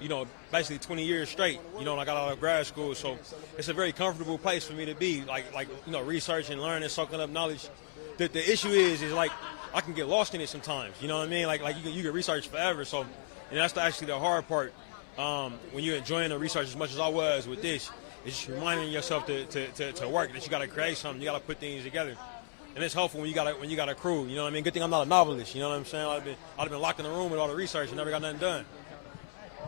you know, basically 20 years straight. You know, and I got out of grad school, so it's a very comfortable place for me to be. Like you know, researching, learning, soaking up knowledge. The issue is like I can get lost in it sometimes. You know what I mean? Like you can research forever. So, and that's actually the hard part. When you're enjoying the research as much as I was with this, it's just reminding yourself to work, that you got to create something, you got to put things together, and it's helpful when you got a crew. You know what I mean? Good thing I'm not a novelist. You know what I'm saying? I'd have been locked in the room with all the research and never got nothing done.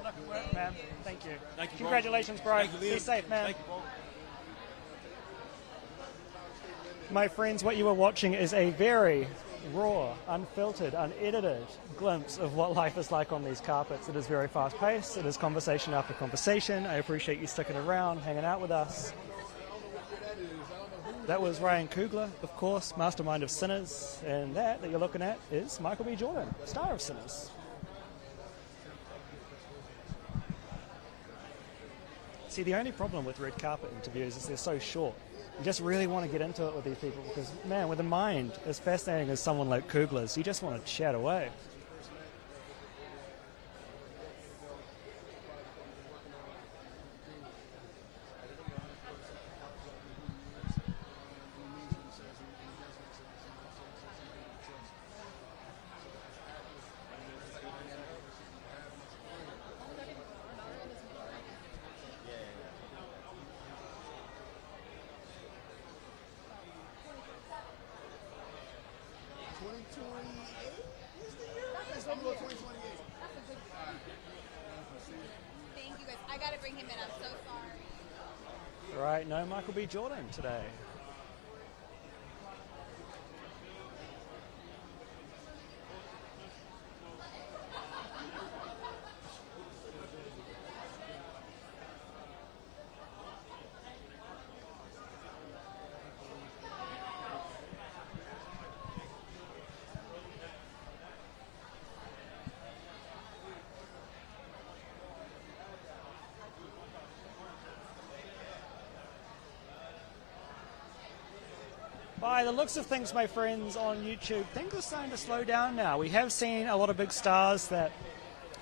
Good work, man. Thank you. Thank you. Congratulations, bro. Thank you, Liam. Be safe, man. Thank you, bro. My friends, what you are watching is a very raw, unfiltered, unedited glimpse of what life is like on these carpets. It is very fast-paced. It is conversation after conversation. I appreciate you sticking around, hanging out with us. That was Ryan Coogler, of course, mastermind of Sinners, and that you're looking at is Michael B. Jordan, star of Sinners. See, the only problem with red carpet interviews is they're so short. You just really want to get into it with these people because, man, with a mind as fascinating as someone like Coogler's, you just want to chat away. Thank you guys. I gotta bring him in. I'm so sorry. Right, no Michael B. Jordan today. By the looks of things, my friends, on YouTube, things are starting to slow down now. We have seen a lot of big stars that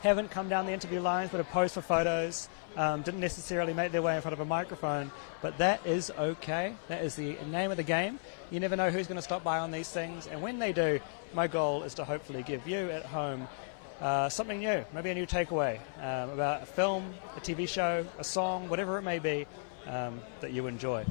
haven't come down the interview lines but have posed for photos, didn't necessarily make their way in front of a microphone, but that is okay. That is the name of the game. You never know who's going to stop by on these things, and when they do, my goal is to hopefully give you at home something new, maybe a new takeaway about a film, a TV show, a song, whatever it may be that you enjoy.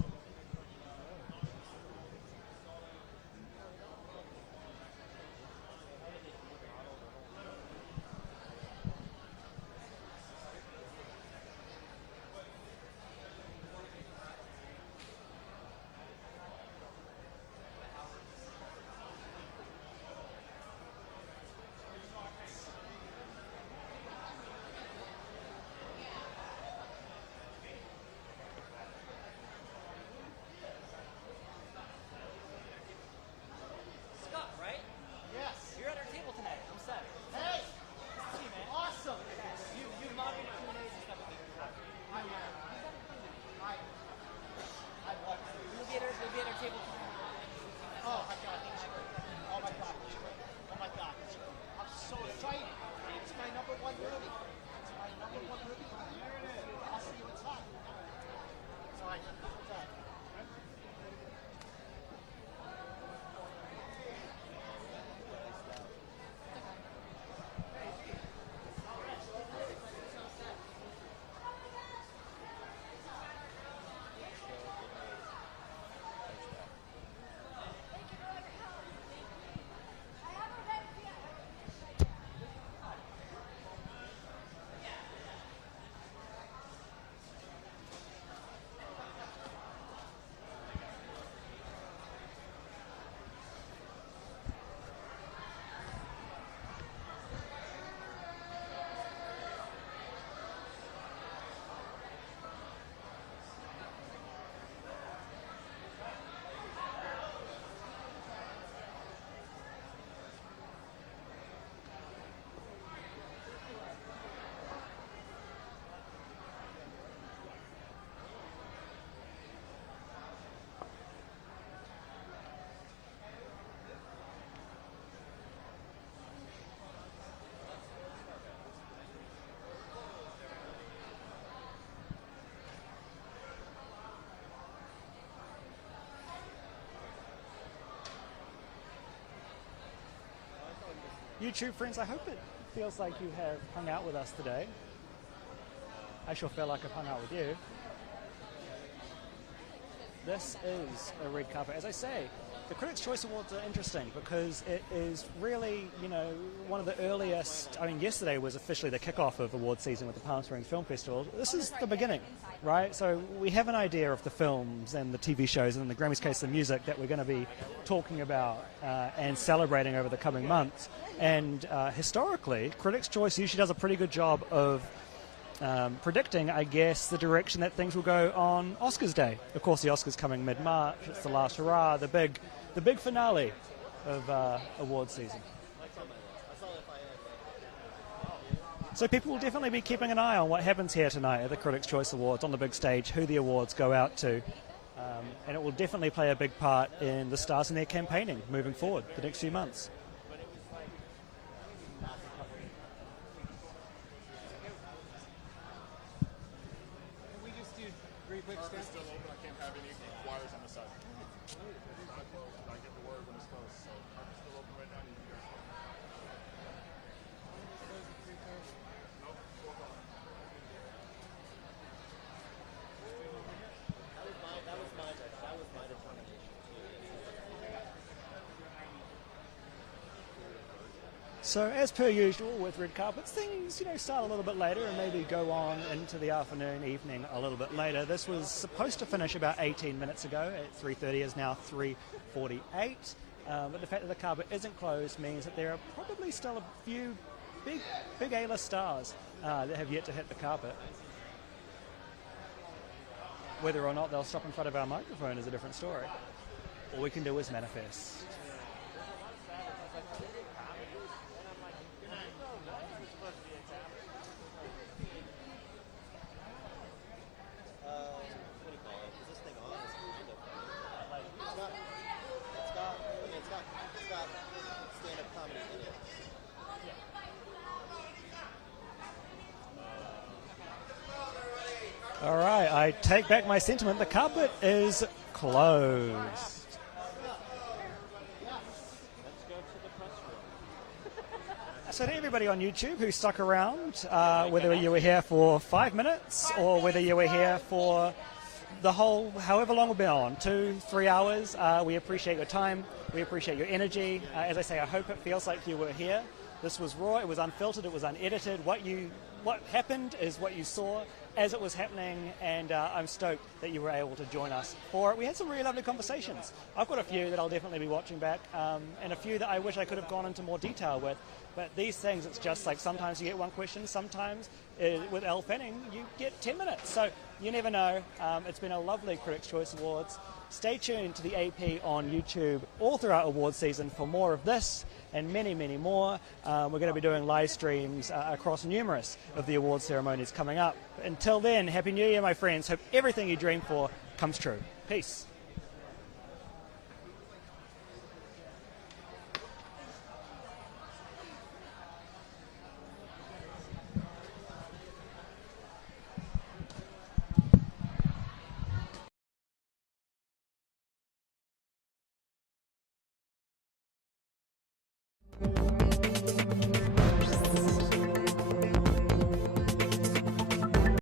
YouTube friends, I hope it feels like you have hung out with us today. I sure feel like I've hung out with you. This is a red carpet. As I say, the Critics' Choice Awards are interesting because it is really, one of the earliest. I mean, yesterday was officially the kickoff of award season with the Palm Springs Film Festival. This is the beginning, right? So we have an idea of the films and the TV shows and in the Grammys case the music that we're going to be talking about and celebrating over the coming months. And historically, Critics' Choice usually does a pretty good job of predicting, I guess, the direction that things will go on Oscars Day. Of course, the Oscars coming mid-March. It's the last hurrah, the big finale of award season. So people will definitely be keeping an eye on what happens here tonight at the Critics' Choice Awards on the big stage, who the awards go out to. And it will definitely play a big part in the stars and their campaigning moving forward the next few months. So as per usual with red carpets, things start a little bit later and maybe go on into the afternoon, evening a little bit later. This was supposed to finish about 18 minutes ago at 3:30, is now 3:48. But the fact that the carpet isn't closed means that there are probably still a few big A-list stars that have yet to hit the carpet. Whether or not they'll stop in front of our microphone is a different story. All we can do is manifest. All right, I take back my sentiment. The carpet is closed. So to everybody on YouTube who stuck around, whether you were here for 5 minutes or whether you were here for the whole, however long we've been on, 2-3 hours, we appreciate your time. We appreciate your energy. As I say, I hope it feels like you were here. This was raw. It was unfiltered. It was unedited. What happened is what you saw as it was happening, and I'm stoked that you were able to join us for it. We had some really lovely conversations. I've got a few that I'll definitely be watching back, and a few that I wish I could have gone into more detail with. But these things, it's just like sometimes you get one question, sometimes with Elle Fanning you get 10 minutes. So you never know. It's been a lovely Critics' Choice Awards. Stay tuned to the AP on YouTube all throughout awards season for more of this and many, many more. We're going to be doing live streams across numerous of the award ceremonies coming up. Until then, Happy New Year, my friends. Hope everything you dream for comes true. Peace.